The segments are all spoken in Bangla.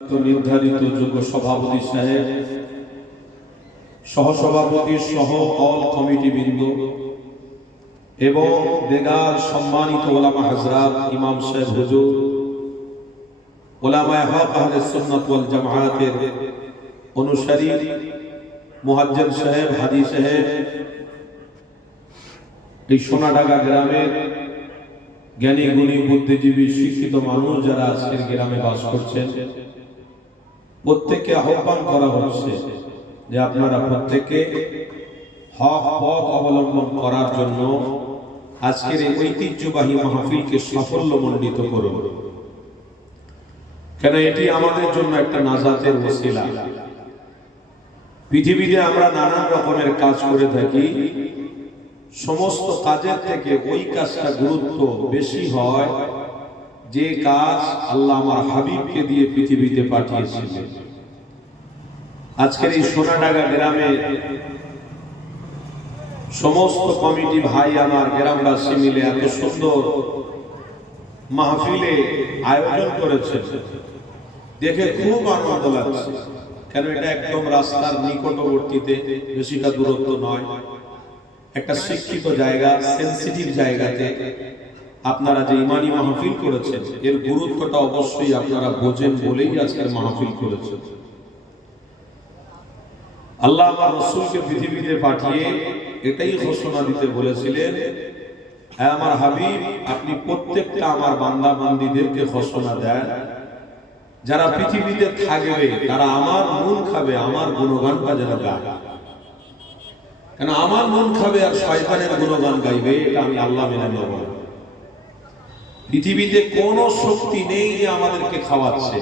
নির্ধারিত যোগ্য সভাপতি সাহেব, সহসভাপতি সহ অল কমিটি বৃন্দ এবং বেগার সম্মানিত ওলামা হযরত, ইমাম সাহেব হুজুর, ওলামায়ে হক আহলে সুন্নাত ওয়াল জামায়াতের অনুসারী, মুহাজ্জির সাহেব, হাজী সাহেব, এই সোনাডাঙ্গা গ্রামের জ্ঞানী গুণী বুদ্ধিজীবী শিক্ষিত মানুষ যারা আজকের গ্রামে বাস করছেন, প্রত্যেককে আহ্বান করা হচ্ছে যে আপনারা প্রত্যেকে হক পথ অবলম্বন করার জন্য আজকের এই ঐতিহ্যবাহী মাহফিলকে সাফল্যমণ্ডিত করুন। কেন এটি আমাদের জন্য একটা নাজাতের ওসিলা। পৃথিবীতে আমরা নানান রকমের কাজ করে থাকি, সমস্ত কাজের থেকে ওই কাজটা গুরুত্ব বেশি হয় যে কাজ আল্লাহ আমার হাবিবকে দিয়ে পৃথিবীতে পাঠিয়েছিলেন। আজকের এই সোনাডাঙ্গা গ্রামে সমস্ত কমিটি ভাই আমার গ্রামবাসী মিলে এত সুন্দর মাহফিলে আয়োজন করেছে, দেখে খুব আনন্দ লাগছে। কেন এটা একদম রাস্তার নিকটবর্তীতে, বেশিটা দূরত্ব নয়, একটা শিক্ষিত জায়গা, সেন্সিটিভ জায়গাতে আপনারা যে ইমানি মাহফিল করেছেন এর গুরুত্বটা অবশ্যই আপনারা বোঝেন বলেই আজকের মাহফিল করেছেন। আল্লাহ আমার রাসূলকে পৃথিবীতে পাঠিয়ে এটাই ঘোষণা দিতে বলেছিলেন, হ্যাঁ আমার হাবিব, আপনি প্রত্যেকটা আমার বান্দা বান্দীদেরকে ঘোষণা দেন যারা পৃথিবীতে থাকবে তারা আমার মন খাবে, আমার গুণগানটা যেন গায়। কেন আমার মন খাবে আর শয়তানের গুণগান গাইবে, এটা আমি আল্লাহ মেনে নেব না। পৃথিবীতে কোনো শক্তি নেই যে আমাদেরকে খাওয়াচ্ছে,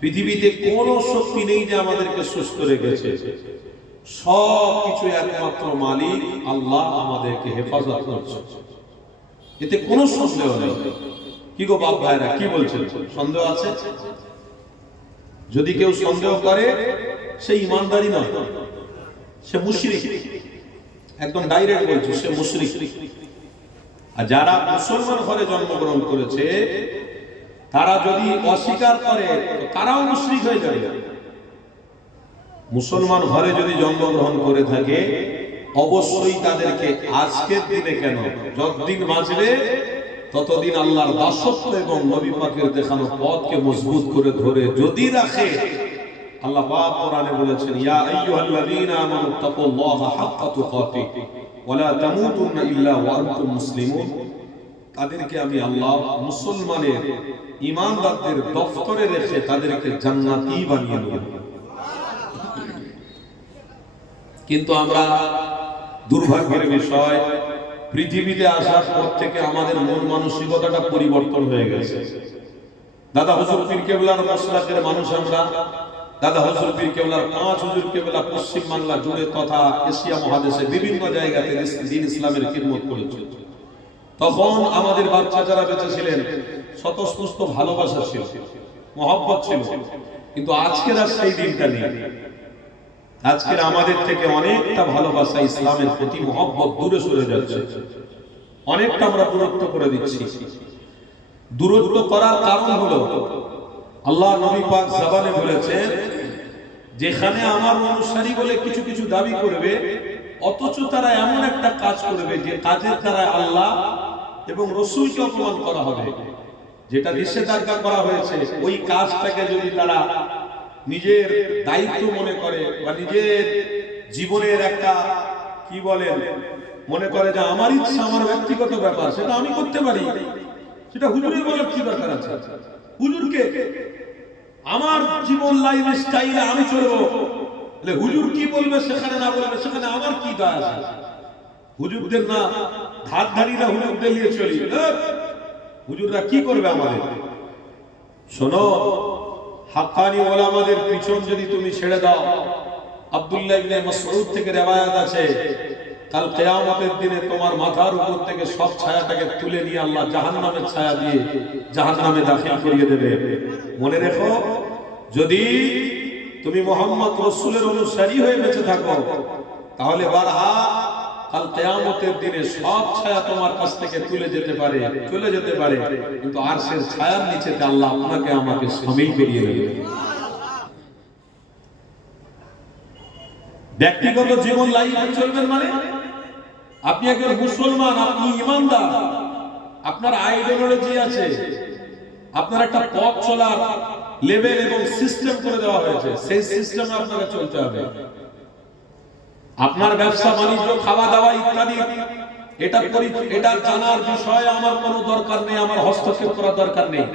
পৃথিবীতে কোনো শক্তি নেই যে আমাদেরকে সুস্থ রেখেছে। সব কিছু একমাত্র মালিক আল্লাহ আমাদেরকে হেফাজত করছে, এতে কোনো সন্দেহ নেই। কি গো বাপ ভাইরা, কি বলছেন? সন্দেহ আছে? যদি কেউ সন্দেহ করে সে ইমানদারি নয়, সে মুশরিক। একদম ডাইরেক্ট বলছে, সে মুশরিক। আর যারা মুসলমান ঘরে জন্মগ্রহণ করেছে তারা যদি অস্বীকার করে তারাও মুশরিক হয়ে যাবে। মুসলমান ঘরে যদি জন্মগ্রহণ করে থাকে অবশ্যই তাদেরকে আজকের দিনে কেন, যতদিন বাঁচবে ততদিন আল্লাহর দাসত্ব এবং নবী পাকের দেখানো পথকে মজবুত করে ধরে যদি রাখে, আল্লাহ পাক কোরআনে বলেছেন, ইয়া আইয়ুহাল্লাযীনা আমানু তাকুল্লাহা হাক্কা তুকাতিহ ওয়া লা তামুতুন্না ইল্লা ওয়া আনতুম মুসলিমুন। তাদেরকে আমি আল্লাহ মুসলমানের ঈমানদারদের দফতরে রেখে তাদেরকে জান্নাতি বানিয়ে দেব। কিন্তু আমরা দুর্ভাগ্যের বিষয়, পৃথিবীতে আসার পর থেকে আমাদের মন মানসিকতাটা পরিবর্তন হয়ে গেছে। দাদা হুজুর পীর কেবলার মাসলাকের মানুষ আমরা। দাদা হুজুর পীর কেবলার 5 হুজুর কেবলা পশ্চিম বাংলা জুড়ে তথা এশিয়া মহাদেশে বিভিন্ন জায়গাতে দ্বীন ইসলামের খিদমত করেছে। তখন আমাদের বাচ্চা যারা বেঁচে ছিলেন স্বতঃস্ফূর্ত ভালোবাসা ছিল, মহব্বত ছিল। কিন্তু আজকের আর সেই দিনটা নেই। আজকের আমাদের থেকে অনেকটা ভালোবাসা, ইসলামের প্রতি মহব্বত দূরে সরে যাচ্ছে, অনেকটা আমরা দূরত্ব করে দিচ্ছি। দূরত্ব করার কারণ হলো আল্লাহ নবী পাক জবানে বলেছেন, যেখানে আমার অনুসারী বলে কিছু কিছু দাবি করবে অথচ তারা এমন একটা কাজ করবে যে কাজের দ্বারা আল্লাহ এবং রাসূলকে অপমান করা হবে, যেটা নিষেধাজ্ঞা করা হয়েছে, ওই কাজটাকে যদি তারা নিজের দায়িত্ব মনে করে বা নিজের জীবনের একটা কি বলেন মনে করে যে আমার ইচ্ছা, আমার ব্যক্তিগত ব্যাপার, সেটা আমি করতে পারি, সেটা হুজুরের বলার কি দরকার আছে? হুজুরকে আমার জীবন লাইফ স্টাইলে আমি চলবো, হুজুর কি বলবে সেখানে না বলবে সেখানে আমার কি দায় আছে? হুজুরদের না ধার ধারিরা হুজুরদের নিয়ে চলি, হুজুররা কি করবে আমাদের? শোনো, হাক্কানি ওলামাদের পিছন যদি তুমি ছেড়ে দাও, আব্দুল্লাহ ইবনে মাসউদ থেকে riwayat আছে, কাল কিয়ামতের দিনে তোমার মাথার উপর থেকে সব ছায়াটাকে তুলে নিয়ে আল্লাহ জাহান্নামের ছায়া দিয়ে জাহান্নামে দাখিল করিয়ে দেবে। মনে রেখো, যদি তুমি মুহাম্মদ রাসূলের অনুসারী হয়ে বেঁচে থাকো তাহলে বারহা কাল কিয়ামতের দিনে সব ছায়া তোমার কাছ থেকে চলে যেতে পারে, কিন্তু আরশের ছায়ার নিচেতে আল্লাহ আপনাকে আমাকে শামিল করিয়ে নেবেন। ব্যক্তিগত জীবন লাইফে চলবেন মানে আপনি একজন মুসলমান, আপনি ইমানদার, আপনার আইডিওলজি আছে, আপনার একটা পথ চলার লেভেল এবং সিস্টেম করে দেওয়া হয়েছে, সেই সিস্টেমে আপনাকে চলতে হবে। আপনার ব্যবসা বাণিজ্য, খাওয়া দাওয়া ইত্যাদি এটা জানার বিষয়ে আমার কোনো দরকার নেই, আমার হস্তক্ষেপ করার দরকার নেই,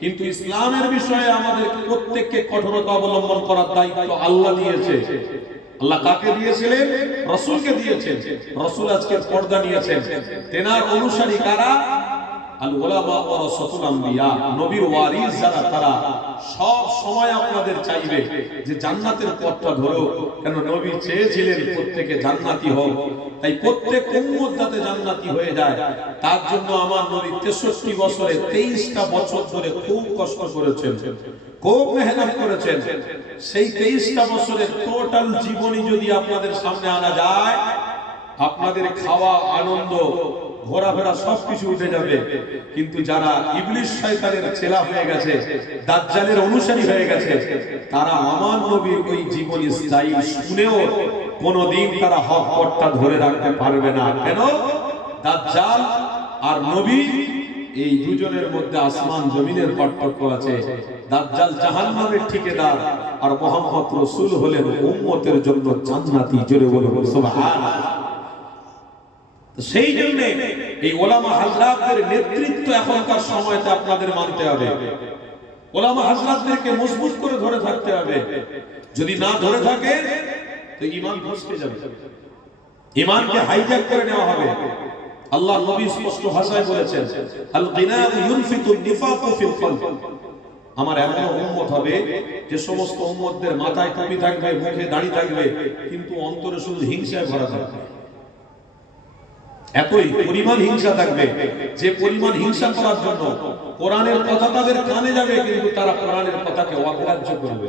কিন্তু ইসলামের বিষয়ে আমাদের প্রত্যেককে কঠোরতা অবলম্বন করার দায়িত্ব আল্লাহ দিয়েছে। আল্লাহ কাকে দিয়েছিলেন? রাসূলকে দিয়েছেন। রাসূল আজকে পর্দা নিয়েছেন, তেনার অনুসারী কারা? আল উলামা ওয়া রাসাতুল আম্বিয়া, নবীর ওয়ারিস যারা, তারা সব সময় আপনাদের চাইবে যে জান্নাতের পথটা ধরো। কেন? নবী চেয়েছিলেন প্রত্যেকে জান্নাতি হোক, তাই প্রত্যেক উম্মত যাতে জান্নাতি হয়ে যায় তার জন্য আমার নবী 63 বছরে 23টা বছর ধরে খুব কষ্ট করেছেন, খুব মেহনত করেছেন। সেই 23টা বছরের টোটাল জীবনী যদি আপনাদের সামনে আনা যায়, আপনাদের খাওয়া, আনন্দ, ঘোরাফেরা সবকিছু উঠে যাবে। কিন্তু যারা ইবলিস শয়তানের ছেলা হয়ে গেছে, দাজ্জালের অনুসারী হয়ে গেছে, তারা আমার নবীর ওই জীবনী স্টাইল শুনেও কোনোদিন তারা হক পথটা ধরে রাখতে পারবে না। কেন? দাজ্জাল আর নবী এই দুজনের মধ্যে আসমান জমিনের পার্থক্য আছে। দাজ্জাল জাহান্নামের ঠিকাদার আর মুহাম্মদ রাসূল হলেন উম্মতের জন্য জান্নাতি। জোরে বলুন সুবহানাল্লাহ। সেই জন্য এই ওলামা হাজরাতদের নেতৃত্ব এখনকার সময়তে আপনাদের মানতে হবে। ওলামা হাজরাতদেরকে মজবুত করে ধরে থাকতে হবে। যদি না ধরে থাকে তো ঈমান ফসকে যাবে, ঈমানকে হাইজ্যাক করে নেওয়া হবে। আল্লাহ নবী স্পষ্ট ভাষায় বলেছেন, আল গিনাউ ইউনফিতুন নিফাকু ফিল কলব। আমার এমন উম্মত হবে যে সমস্ত উম্মতদের মাথায় টুপি থাকবে, মুখে দাড়ি থাকবে, কিন্তু অন্তরে শুধু হিংসায় ভরা থাকবে। এতই পরিমাণ হিংসা থাকবে যে পরিমাণ হিংসা করার জন্য কোরআনের কথা তাদের কানে যাবে, কিন্তু তারা কোরআনের কথাকে অগ্রাহ্য করবে।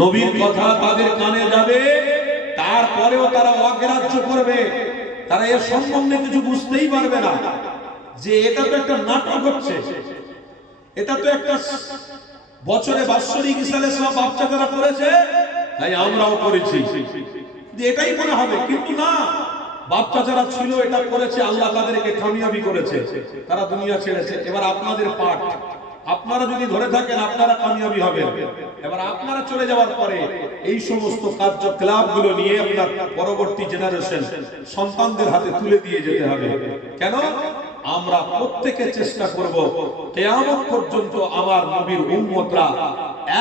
নবীর কথা তাদের কানে যাবে, তারপরেও তারা অগ্রাহ্য করবে। তারা এর সম্বন্ধে কিছু বুঝতেই পারবে না যে এটা তো একটা নাটক হচ্ছে, এটা তো একটা বছরে বাৎসরিক হিসাবে সব বাচ্চা যারা করেছে তাই আমরাও করেছি, এটাই মনে হবে। কিন্তু না, বাচ্চা যারা ছিল এটা করেছে, আল্লাহ তাদেরকে কামিয়াবি করেছে, তারা দুনিয়া ছেড়েছে। এবার আপনাদের পাঠ, আপনারা যদি ধরে থাকেন আপনারা কামিয়াবি হবেন। এবার আপনারা চলে যাওয়ার পরে এই সমস্ত কার্যকলাপগুলো নিয়ে আপনার পরবর্তী জেনারেশন সন্তানদের হাতে তুলে দিয়ে যেতে হবে। কেন? আমরা প্রত্যেকে চেষ্টা করব কিয়ামত পর্যন্ত আমার নবীর উম্মতরা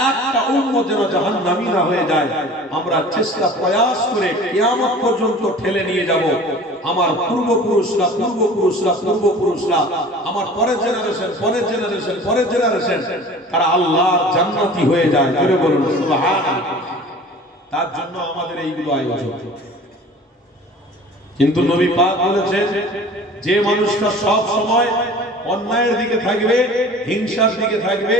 একটা উম্মত যেন জাহান্নামী না হয়ে যায়। আমরা চেষ্টা প্রয়াস করে কিয়ামত পর্যন্ত ঠেলে নিয়ে যাব আমার পূর্বপুরুষরা, আমার পরের জেনারেশন তারা আল্লাহর জান্নাতি হয়ে যায়। জোরে বলুন সুবহানাল্লাহ। তার জন্য আমাদের এইগুলো আয়োজন। কিন্তু নবী পাক বলেছেন, যে মানুষটা সব সময় অন্যায়ের দিকে থাকবে, হিংসার দিকে থাকবে,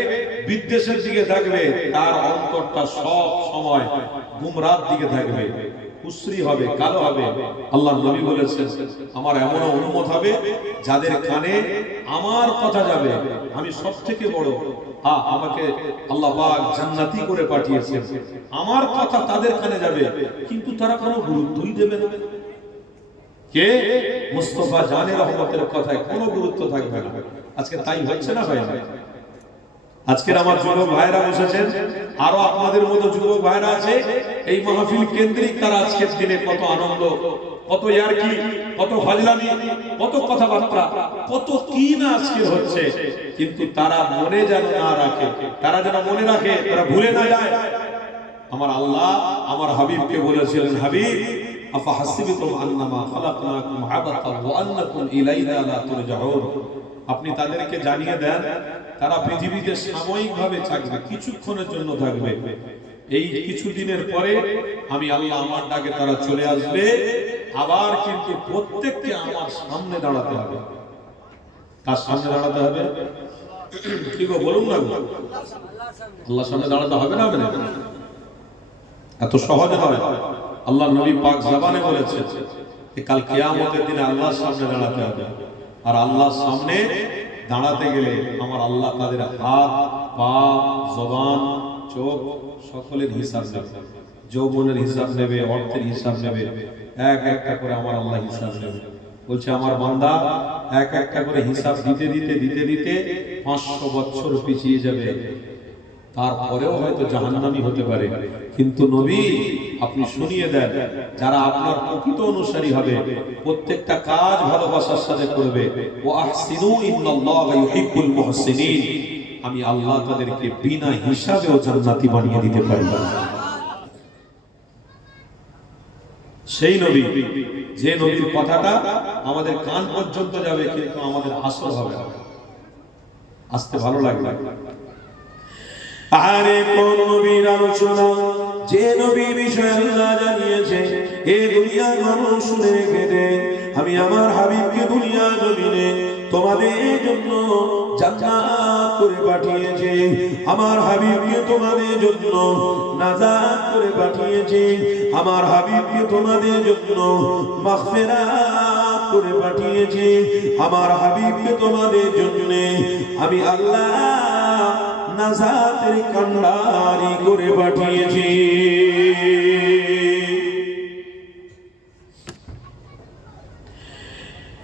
বিদ্বেষের দিকে থাকবে, তার অন্তরটা সব সময় গুমরাহর দিকে থাকবে, কুশ্রী হবে, কালো হবে। আল্লাহর নবী বলেছেন, আমার এমন উম্মত হবে যাদের কানে আমার কথা যাবে। আমি সবথেকে বড়, আমাকে আল্লাহ পাক জান্নাতি করে পাঠিয়েছেন, আমার কথা তাদের কানে যাবে, কিন্তু তারা কোনো গুরুত্বই দেবে না। কে? মুস্তাফা জানে রহমতের কথায় কোনো গুরুত্ব থাকবে না। আজকে তাই হচ্ছে না ভাই? আজকের আমার যুবক ভাইরা বসেছেন, আরো আপনাদের মতো যুবক ভাইরা আছে এই মাহফিল কেন্দ্রিক। তারা আজকের দিনে কত আনন্দ, কত ইয়ারকি, কত ফাজলামি, কত কথাবার্তা, কত কি না আজকে হচ্ছে, কিন্তু তারা মনে যেন না রাখে, তারা যেন মনে রাখে, তারা ভুলে না যায়। আমার আল্লাহ আমার হাবিবকে বলেছিলেন, হাবিব আফাহাসিবতুম আন্নামা খালাকনাকুম আবাতান ওয়া আন্নাকুম ইলাইনা লা তুরজাউন। আপনি তাদেরকে জানিয়ে দেন তারা পৃথিবীতে সাময়িকভাবে থাকবে, কিছুক্ষণের জন্য থাকবে। এই কিছুদিনের পরে আমি আল্লাহ আমার ডাকে তারা চলে আসবে, আবার কিন্তু প্রত্যেককে আমার সামনে দাঁড়াতে হবে। কার সামনে দাঁড়াতে হবে? কি গো বলুন না, আল্লাহর সামনে দাঁড়াতে হবে না? এত সহজ নয়। আল্লাহ নবী পাক জবানে বলেছেন যে কাল কিয়ামতের দিনে আল্লাহর সামনে দাঁড়াতে হবে, আর আল্লাহর সামনে দাঁড়াতে গেলে আমার আল্লাহ তাদের হাত, পা, জবান, চোখ সকলের হিসাব নেবে, যৌবনের হিসাব নেবে, অর্থের হিসাব নেবে, এক একটা করে আমার আল্লাহ হিসাব নেবে। বলছে আমার বান্দা এক একটা করে হিসাব দিতে দিতে দিতে দিতে 500 বছর পিছিয়ে যাবে, তারপরেও হয়তো জাহান্নামী হতে পারে। কিন্তু নবী আপনি শুনিয়ে দেন, যারা আপনার প্রকৃত অনুসারী হবে প্রত্যেকটা কাজ ভালোবাসার সাথে করবে, ও আহসিনু ইন্নাল্লাহা ইউহিব্বুল মুহসিনিন, আমি আল্লাহ তাদেরকে বিনা হিসাবেও জান্নাতি বানিয়ে দিতে পারি। সেই নবী, যে নবীর কথাটা আমাদের কান পর্যন্ত যাবে কিন্তু আমাদের আসর হবে না। আসতে ভালো লাগবে। আরে কোন নবীর আলোচনা, যে নবী বিষয় আল্লাহ জানিয়েছে এই দুনিয়ার মানুষ শুনে গেলে আমি আমার হাবিবকে দুনিয়া জমিনে তোমাদের জন্য জান্নাত করে পাঠিয়েছি, আমার হাবিবকে তোমাদের জন্য নাজাত করে পাঠিয়েছি, আমার হাবিবকে তোমাদের জন্য মাগফিরাত করে পাঠিয়েছি, আমার হাবিবকে তোমাদের জন্য আমি আল্লাহ নাজাতের কান্ডারি করে পাঠিয়েছি।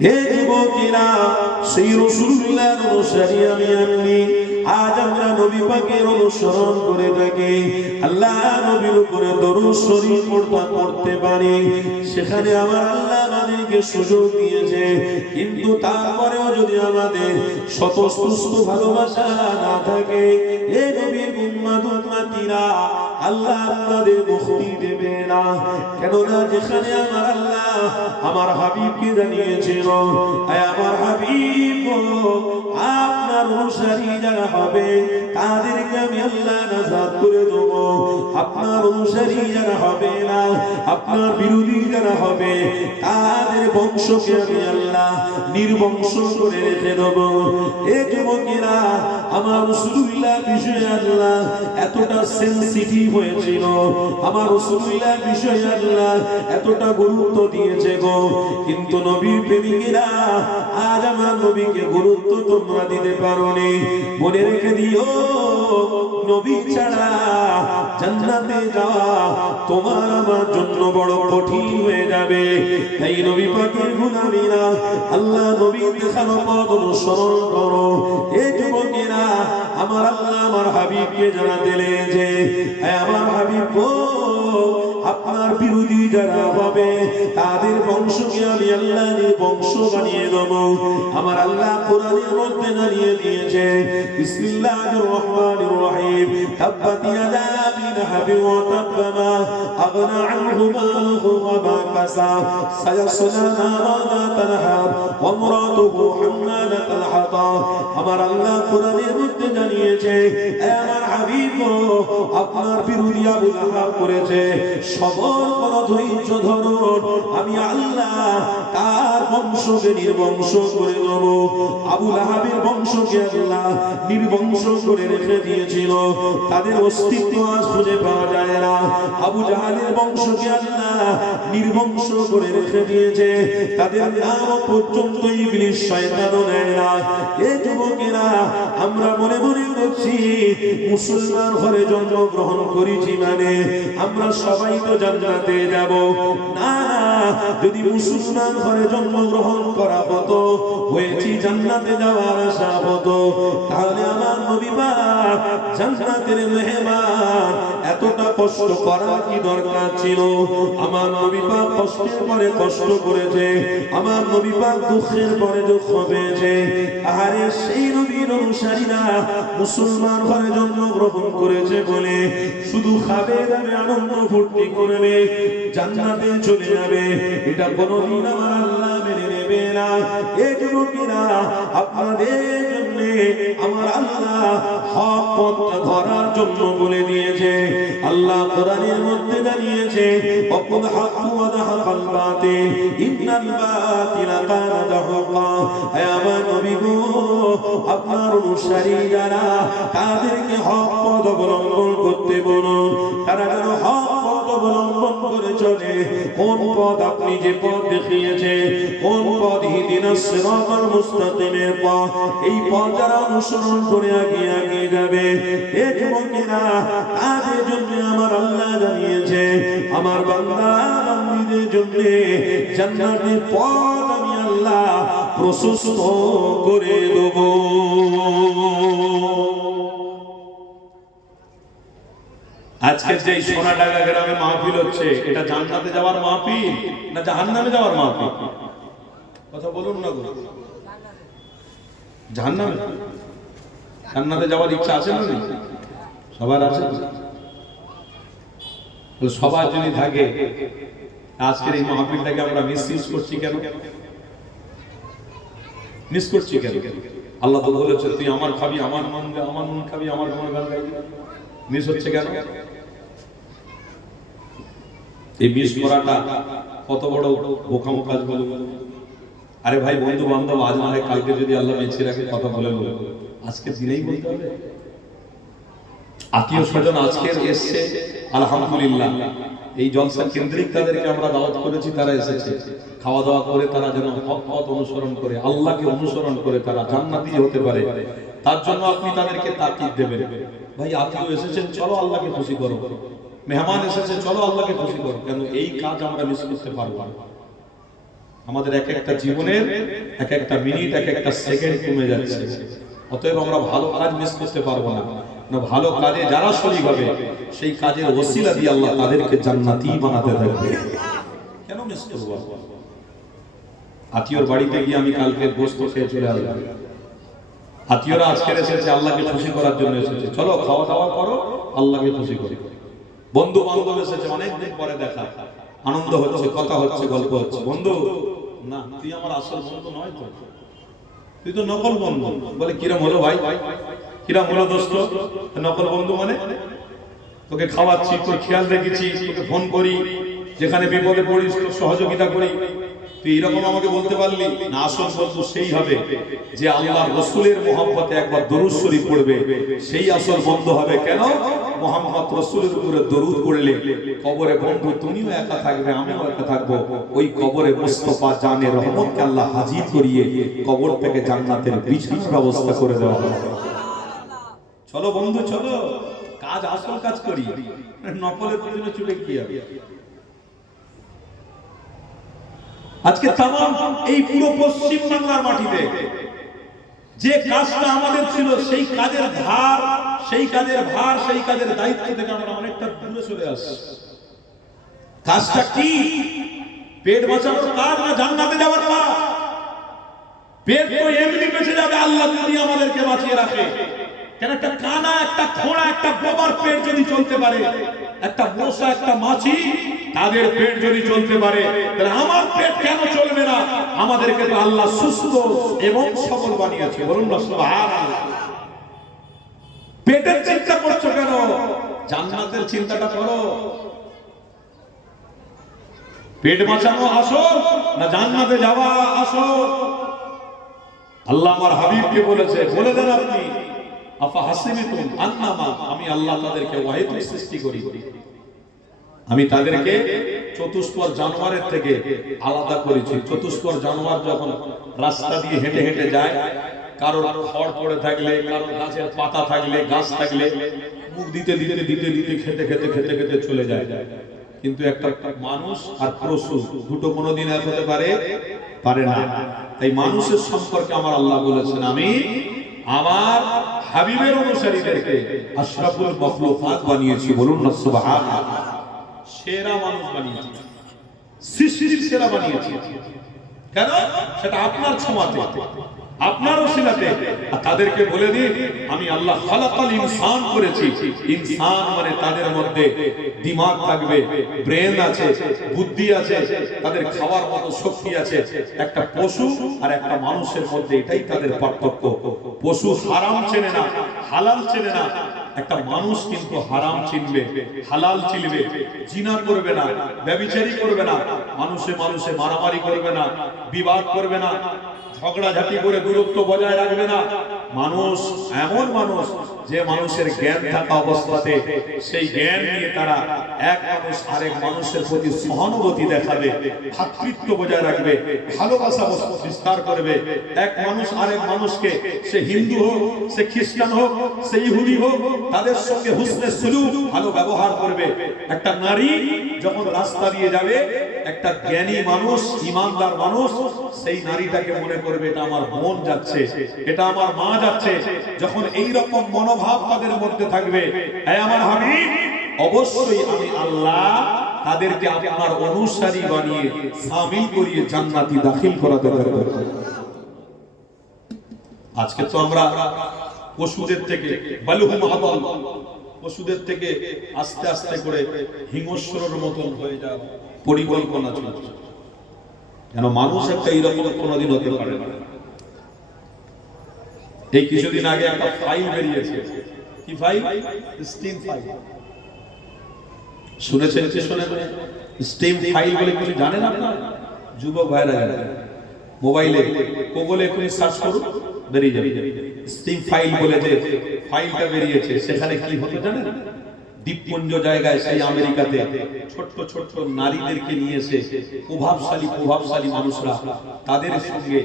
হে যুবকেরা, সেই রাসূলুল্লাহর অনুসারী আমি আজ আমরা নবী পাকের অনুসরণ করে থাকি, আল্লাহ নবীর উপরে দরুদ শরীফ পড়তে পারি, সেখানে আমার আল্লাহ আমাদেরকে সুযোগ দিয়েছে। কিন্তু তারপরেও যদি আমাদের স্বতঃস্ফূর্ত ভালোবাসা না থাকে, এই নবীর উম্মতিরা আল্লাহ আপনাদের মুক্তি দেবে না। কেননা যেখানে আমার আল্লাহ আমার হাবিবকে জানিয়েছিল, আমার হাবিব আপনার অনুসারী যারা হবে তাদেরকে আমি আল্লাহ নাজাত করে দেব, আপনার অনুসারী যারা হবে না, আপনার বিরোধী যারা হবে তাদের বংশকে আমি আল্লাহ নির্বংশ করে রেখে দেব। এ যুবকেরা, আমার রাসূলুল্লাহ বিষয়ে আল্লাহ এতটা সেনসিটিভ হয়েছিল, আমার রাসূলুল্লাহ বিষয়ে আল্লাহ এতটা গুরুত্ব দিয়েছে গো। কিন্তু নবীর প্রেমিকেরা আজ আমার নবীকে গুরুত্ব তোমরা দিতে পারোনি। মনে রেখে দিও, নবী ছাড়া জান্নাতে যাওয়া তোমার আমার জন্য বড় কঠিন হয়ে যাবে। তাই নবী পাকের গুনাহীরা আল্লাহ নবীর দেখানো পথ অনুসরণ করো। এই যুবকেরা, আমার আল্লাহ আমার হাবিবকে জানা দিলেন যে আমার হাবিব গো, আপনার বিরোধী যারা হবে তাদের বংশকে আমি আল্লাহ বংশ বানিয়ে দেব। আমার আল্লাহ কোরআনের মধ্যে জানিয়ে দিয়েছে, বিসমিল্লাহির রহমানির রহিম, তাব্বাত ইয়াদা আবি লাহাবি ওয়া তাব্বা মা আগনা আনহু মালুহু ওয়া মা কাসাব সায়াসলা নারান যাতা লাহাব ওয়া ইমরাতুহু হাম্মালাতাল হাতাব। আমার আল্লাহ কোরআনের মধ্যে জানিয়েছে, আমার হাবিব আপনার বিরোধী আবু লাহাব করেছে, সবর করো, ধৈর্য ধরো, আমি আল্লাহ তার বংশকে নির্বংশ করে দেব। আবু লাহাবের বংশকে আল্লাহ নির্বংশ করে রেখে দিয়েছিল, তাদের অস্তিত্ব আজ খুঁজে পাওয়া যায় না। আবু জাহালের বংশকে আল্লাহ নির্বংশ করে রেখে দিয়েছে, তাদের নাম পর্যন্ত ইবলিস শয়তানও নেয় না। এ যুবকেরা, আমরা মনে মনে করছি মুসলমান ঘরে জন্মগ্রহণ করেছি মানে আমরা সবাই তো জান্নাতে যাব। না, যদি মুসলমান ঘরে জন্মগ্রহণ করা হতো, হয়েছি জান্নাতে যাওয়ার আশা হতো, তাহলে আমার নবী পাক জান্নাতের মেহমান এতটা কষ্ট করার কি দরকার ছিল? আমার নবী পাক কষ্টের পরে কষ্ট করেছে, আমার নবী পাক দুঃখের পরে দুঃখ পেয়েছে। আরে সেই নবীর অনুসারীরা মুসলমান ঘরে জন্মগ্রহণ করেছে বলে শুধু খাবে দাবে আনন্দ ফুর্তি করবে, জান্নাতে চলে যাবে, এটা কোনদিন আমার আল্লাহ মেনে নেবে না। এই যুবকেরা, আপনাদের জন্য আমার আল্লাহ হক পথটা ধরার জন্য বলে দিয়েছে। আল্লাহ কোরআনের মধ্যে জানিয়েছে, ওয়াকুল হাক্কু ওয়া যাহাকাল বাতিল ইন্নাল বাতিলা কানা যাহুকা। হে আমার নবী গো, আপনার অনুসারী যারা তাদেরকে হক পথ অবলম্বন করতে বলুন। তারা যেন হক পথ অবলম্বন করে চলে, কোন পথ আপনি যে পথ দেখিয়েছে, কোন পথ ইহদিনাস সিরাতাল মুস্তাকিমের পথ, এই পথ যারা অনুসরণ করে এগিয়ে যাবে, এ যুবকেরা তাদের জন্য আমার আল্লাহ জানিয়েছে আমার বান্দা বান্দীদের জন্য জান্নাতের পথ আমি আল্লাহ প্রশস্ত করে দেব। আজকে যে সোনাডাঙ্গা গ্রামে মাহফিল হচ্ছে, এটা জান্নাতে যাওয়ার মাহফিল না জাহান্নামে যাওয়ার মাহফিল? কথা বলুন না গো। জাহান্নামে? জান্নাতে যাওয়ার ইচ্ছা আছে না? সবার আছে। সবার যদি থাকে, আজকের এই মাহফিলটাকে আমরা মিসইউজ করছি কেন? মিস করছি কেন? আল্লাহ তো বলেছে তুই আমার খাবি, আমার নুন খাবি, আমার গুণগান গাইবি। মিস হচ্ছে কেন? এই মিস করাটা কত বড় বোকামো কাজ বলে। আরে ভাই, বন্ধু বান্ধব আজ না হয় কালকে যদি আল্লাহ বেঁচে রাখে কথা বলে আজকে দিনেই বলতে হবে। আত্মীয় স্বজন আজকের এসছে, আলহামদুলিল্লাহ। এই জলসা কেন্দ্রিক তাদেরকে আমরা দাওয়াত করেছি, তারা এসেছে। খাওয়া দাওয়া করে তারা যেন হক পথ অনুসরণ করে, আল্লাহকে অনুসরণ করে তারা জান্নাতি হতে পারে, তার জন্য আপনি তাদেরকে তাকিদ দেবেন। ভাই, আত্মীয় এসেছেন, চলো আল্লাহকে খুশি করো। মেহমান এসেছে, চলো আল্লাহকে খুশি করো। কেন এই কাজ আমরা মিস করতে পারবো না? আমাদের এক একটা জীবনের এক একটা মিনিট, এক একটা সেকেন্ড কমে যাচ্ছে। অতএব আমরা ভালো কাজ মিস করতে পারবো না। ভালো কাজে যারা শরীক হবে, সেই কাজের ওসিলা দিয়ে আল্লাহ তাদেরকে জান্নাতি বানাতে থাকবে। কেন মিস করব? আত্মীয়র বাড়িতে গিয়ে আমি কালকে গোশত খেয়ে চলে আসলাম। আত্মীয়রা আজকে এসেছে, আল্লাহকে খুশি করার জন্য এসেছে। চলো খাওয়া দাওয়া করো, আল্লাহকে খুশি করি। বন্ধু বান্ধব এসেছে, অনেকদিন পরে দেখা, আনন্দ হচ্ছে, কথা হচ্ছে, গল্প হচ্ছে। বন্ধু, না তুই আমার আসল বন্ধু নয় তো, তুই তো নকল বন্ধু। বলে কিরম হলো ভাই? কিরম হলো দোস্ত? নকল বন্ধু মানে তোকে খাওয়াচ্ছি, তোর খেয়াল রেখেছি, তোকে ফোন করি, যেখানে বিপদে পড়িস তোর সহযোগিতা করি, তুই এরকম আমাকে বলতে পারলি না? আসল বন্ধু সেই হবে যে আল্লাহর রাসূলের মহব্বতে একবার দরুদ শরীফ পড়বে, সেই আসল বন্ধু হবে। কেন? মুহাম্মদ রাসূলের উপরে দরুদ পড়লে কবরে বন্ধু তুমিও একা থাকবে, আমিও একা থাকবো। ওই কবরে মুস্তাফা জানে রহমতকে আল্লাহ হাজির করিয়ে কবর থেকে জান্নাতের বিছানার ব্যবস্থা করে দেওয়া হবে। চলো বন্ধু, চলো কাজ, আসল কাজ করি, নকলের পিছনে ছুটে কি হবে? আজকে তামাম এই পুরো পশ্চিম বাংলার মাটিতে যে কাজটা আমাদের ছিল, সেই কাজের ভার, সেই কাজের ভার, সেই কাজের দায়িত্ব থেকে আমরা অনেকটা দূরে চলে আসছি। কাজটা কি? পেট বাঁচানোর কাজ না জান্নাতে যাওয়ার কাজ? পেট তো এমনি বেঁচে যাবে, আল্লাহ যদি আমাদেরকে বাঁচিয়ে রাখে। কেন? একটা কানা, একটা খোঁড়া, একটা বোবার পেট যদি চলতে পারে, একটা মশা, একটা মাছি, তাদের পেট যদি চলতে পারে, তাহলে আমার পেট কেন চলবে না? আমাদেরকে তো আল্লাহ সুস্থ এবং সবল বানিয়েছে। বলুন না সুবহানাল্লাহ। পেটের চিন্তা করছো কেন? জান্নাতের চিন্তাটা করো। পেট বাঁচানো আসল না জান্নাতে যাওয়া আসল? আল্লাহ আমার হাবিবকে বলেছে, বলে দেন আপনি, আফা হাসিবিতুম আন্নামা, আমি আল্লাহ তাদেরকে ওয়াহিদ সৃষ্টি করি, আমি তাদেরকে চতুষ্পদ জানোয়ারের থেকে আলাদা করেছি। চতুষ্পদ জানোয়ার যখন রাস্তা দিয়ে হেঁটে হেঁটে যায়, কারোর খড় পড়ে থাকলে, কারোর গাছের পাতা থাকলে, গাছ থাকলে মুখ দিতে দিতে দিতে দিতে খেতে খেতে খেতে খেতে চলে যায়। কিন্তু একটা মানুষ আর পশু দুটো কোনোদিন এক হতে পারে না। তাই মানুষের সম্পর্কে আমার আল্লাহ বলেছেন, আমি আমার হাবিবের অনুসারীদেরকে আশরাফুল মাখলুকাত বানিয়েছি। বলুন না সুবহানাল্লাহ। সেরা মানুষ বানিয়েছি, সৃষ্টির সেরা বানিয়েছি। কেন? সেটা আপনার ছোঁয়াতে, আপনার ওসিলাতে। আর তাদেরকে বলে দিন, আমি আল্লাহ খালাকাল ইনসান করেছি। ইনসান মানে তাদের মধ্যে দিমাগ থাকবে, ব্রেন আছে, বুদ্ধি আছে, তাদের খাওয়ার মতো শক্তি আছে। একটা পশু আর একটা মানুষের মধ্যে এটাই তাদের পার্থক্য। পশু হারাম চেনে না, হালাল চেনে না। একটা মানুষ কিন্তু হারাম চিনবে, হালাল চিনবে, জিনা করবে না, ব্যভিচারী করবে না, মানুষে মানুষে মারামারি করবে না, বিবাদ করবে না, ঝগড়াঝাটি করে দূরত্ব বজায় রাখবে না। মানুষ এমন মানুষ যে মানুষের জ্ঞান থাকা অবস্থাতে সেই জ্ঞান নিয়ে তারা এক মানুষ আরেক মানুষের প্রতি সহানুভূতি দেখাবে, ভ্রাতৃত্ব বজায় রাখবে, ভালোবাসা বিস্তার করবে। এক মানুষ আরেক মানুষকে, সে হিন্দু হোক, সে খ্রিস্টান হোক, সে ইহুদি হোক, তাদের সঙ্গে হুসনে সুলুক, ভালো ব্যবহার করবে। একটা নারী যখন রাস্তা দিয়ে যাবে, একটা জ্ঞানী মানুষ, ইমানদার মানুষ সেই নারীটাকে মনে করবে এটা আমার বোন যাচ্ছে, এটা আমার মা যাচ্ছে। যখন এই রকম মনোভাব তাদের মধ্যে থাকবে, হে আমার হাবিব, অবশ্যই আমি আল্লাহ তাদেরকে আপনার অনুসারী বানিয়ে শামিল করিয়ে জান্নাতি দাখিল করাতে পারবো। আজকে তো আমরা পশুদের থেকে বালুহুম আদল, পশুদের থেকে আস্তে আস্তে করে হিংস্রের মতন হয়ে যাওয়ার পরিকল্পনা চলছে। কেন মানুষ একটা এইরকম কোনোদিন হতে পারে না। এই কিছুদিন আগে একটা ফাইল বেরিয়েছে, কি ফাইল? Steam file. শুনেছেন কি শোনেন? স্টিম ফাইল বলে কিছু জানেন আপনারা? যুবক ভাইরা জানেন, মোবাইলে গুগলে কোন সার্চ করুন, বেরিয়ে যাবে স্টিম ফাইল বলে যে ফাইলটা বেরিয়েছে। সেখানে কি হতো জানেন? দ্বীপপুঞ্জ জায়গায় সেই আমেরিকাতে ছোট্ট ছোট্ট নারীদেরকে নিয়ে এসে প্রভাবশালী মানুষরা তাদের সঙ্গে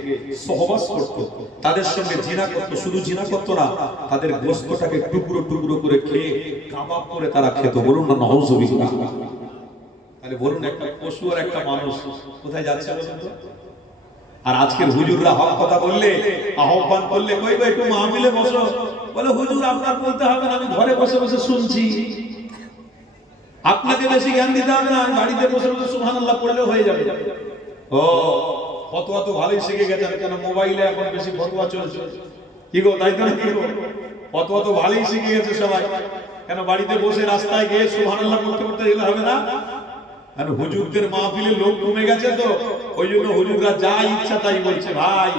সহবাস করত, তাদের সঙ্গে জিনা করত। শুধু জিনা করতো না, তাদের গোশতটাকে টুকরো টুকরো করে খেয়ে কাবাব করে তারা খেত। বলুন না নাউযুবিল্লাহ। তাহলে বলুন, একটা পশু আর একটা মানুষ কোথায় যাচ্ছে বলুন তো? আর আজকের হুজুররা হক কথা বললে, আহ্বান করলে, কই ভাই একটু মাহফিলে বসো, বলে হুজুর আপনার বলতে হবে না, আমি ঘরে বসে বসে শুনছি। আপনাকে বেশি জ্ঞান দিতে হবে না, বাড়িতে বসে বসে সুবহানাল্লাহ পড়লেও হয়ে যাবে। ও ফতোয়া তো ভালোই শিখে গেছেন, কেন মোবাইলে এখন বেশি ফতোয়া চলছে। কি গো, তাই তো না? কি গো, ফতোয়া তো ভালোই শিখে গেছে সবাই। কেন বাড়িতে বসে রাস্তায় গিয়ে সুবহানাল্লাহ পড়তে পড়তে এলে হবে না? আর হুজুরদের মাহফিলে লোক কমে গেছে তো, ওই জন্য হুজুররা যা ইচ্ছা তাই বলছে। ভাই,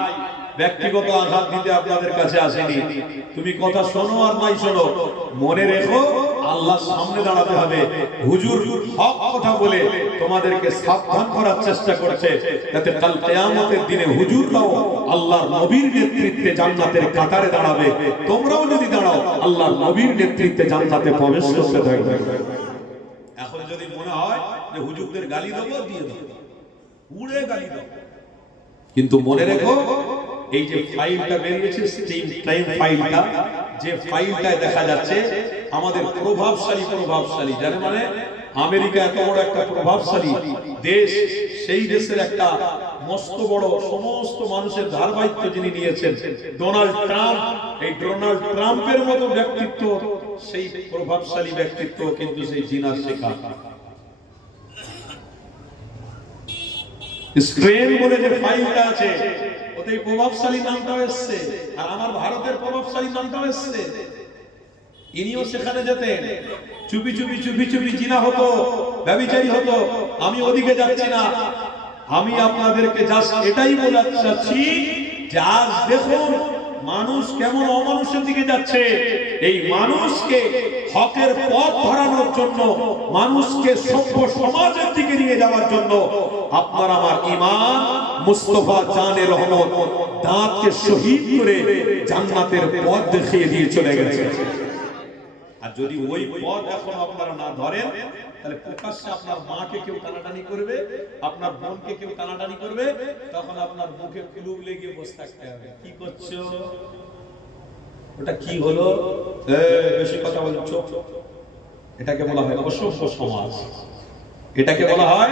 ব্যক্তিগত আঘাত দিতে আপনাদের কাছে আসেনি। তুমি কথা শোনো আর নাই শোনো, মনে রেখো আল্লাহর সামনে দাঁড়াতে হবে। হুজুর হক কথা বলে তোমাদেরকে সাবধান করার চেষ্টা করছে, যাতে কাল কিয়ামতের দিনে হুজুররাও আল্লাহর নবীর নেতৃত্বে জান্নাতের কাতারে দাঁড়াবে। তোমরাও যদি দাঁড়াও আল্লাহর নবীর নেতৃত্বে জান্নাতে প্রবেশ করতে থাকবে। এখন যদি মনে হয় যে হুজুরদের গালি দেবো, দিয়ে দেবো, উড়ে গালি দেবো, কিন্তু মনে রেখো এই যে ফাইলটা বেরিয়েছে, স্টিম টাইম ফাইলটা, যে ফাইলটায় দেখা যাচ্ছে আমাদের প্রভাবশালী জানে, মানে আমেরিকা এত বড় একটা প্রভাবশালী দেশ, সেই দেশের একটা মস্ত বড় সমস্ত মানুষের ধারাবাহিত্ব যিনি নিয়েছেন ডোনাল্ড ট্রাম্প। এই ডোনাল্ড ট্রাম্পের মতো ব্যক্তিত্ব, সেই প্রভাবশালী ব্যক্তিত্ব কিন্তু সেই জিনার শেখা। স্ট্রেন বলে যে ফাইলটা আছে, ওতে প্রভাবশালী নামটাও এসছে, আর আমার ভারতের প্রভাবশালী নামটাও এসছে। ইনিও সেখানে যেতেন, চুপি চুপি জিনা হতো, ব্যভিচারী হতো। আমি ওদিকে যাচ্ছি না, আমি আপনাদেরকে জাস্ট এটাই বলতে চাচ্ছি যে আজ দেখুন মানুষ কেমন অমানুষের দিকে যাচ্ছে। এই মানুষকে হকের পথ ধরানোর জন্য, মানুষকে সভ্য সমাজের দিকে নিয়ে যাওয়ার জন্য আপনার আমার ইমাম মুস্তাফা জানে রহমত দাঁতকে শহীদ করে জান্নাতের পথ দেখিয়ে দিয়ে চলে গেছে। আর যদি ওই পথ এখন আপনারা না ধরেন, তাহলে প্রকাশ্যে আপনার মাকে কেউ টানাটানি করবে, আপনার বোনকে কেউ টানাটানি করবে, তখন আপনার মুখে কুলুপ লেগে বসে থাকতে হবে। কি করছো? ওটা কি হলো? বেশি কথা বলছো। এটাকে বলা হয় অসভ্য সমাজ। এটাকে বলা হয়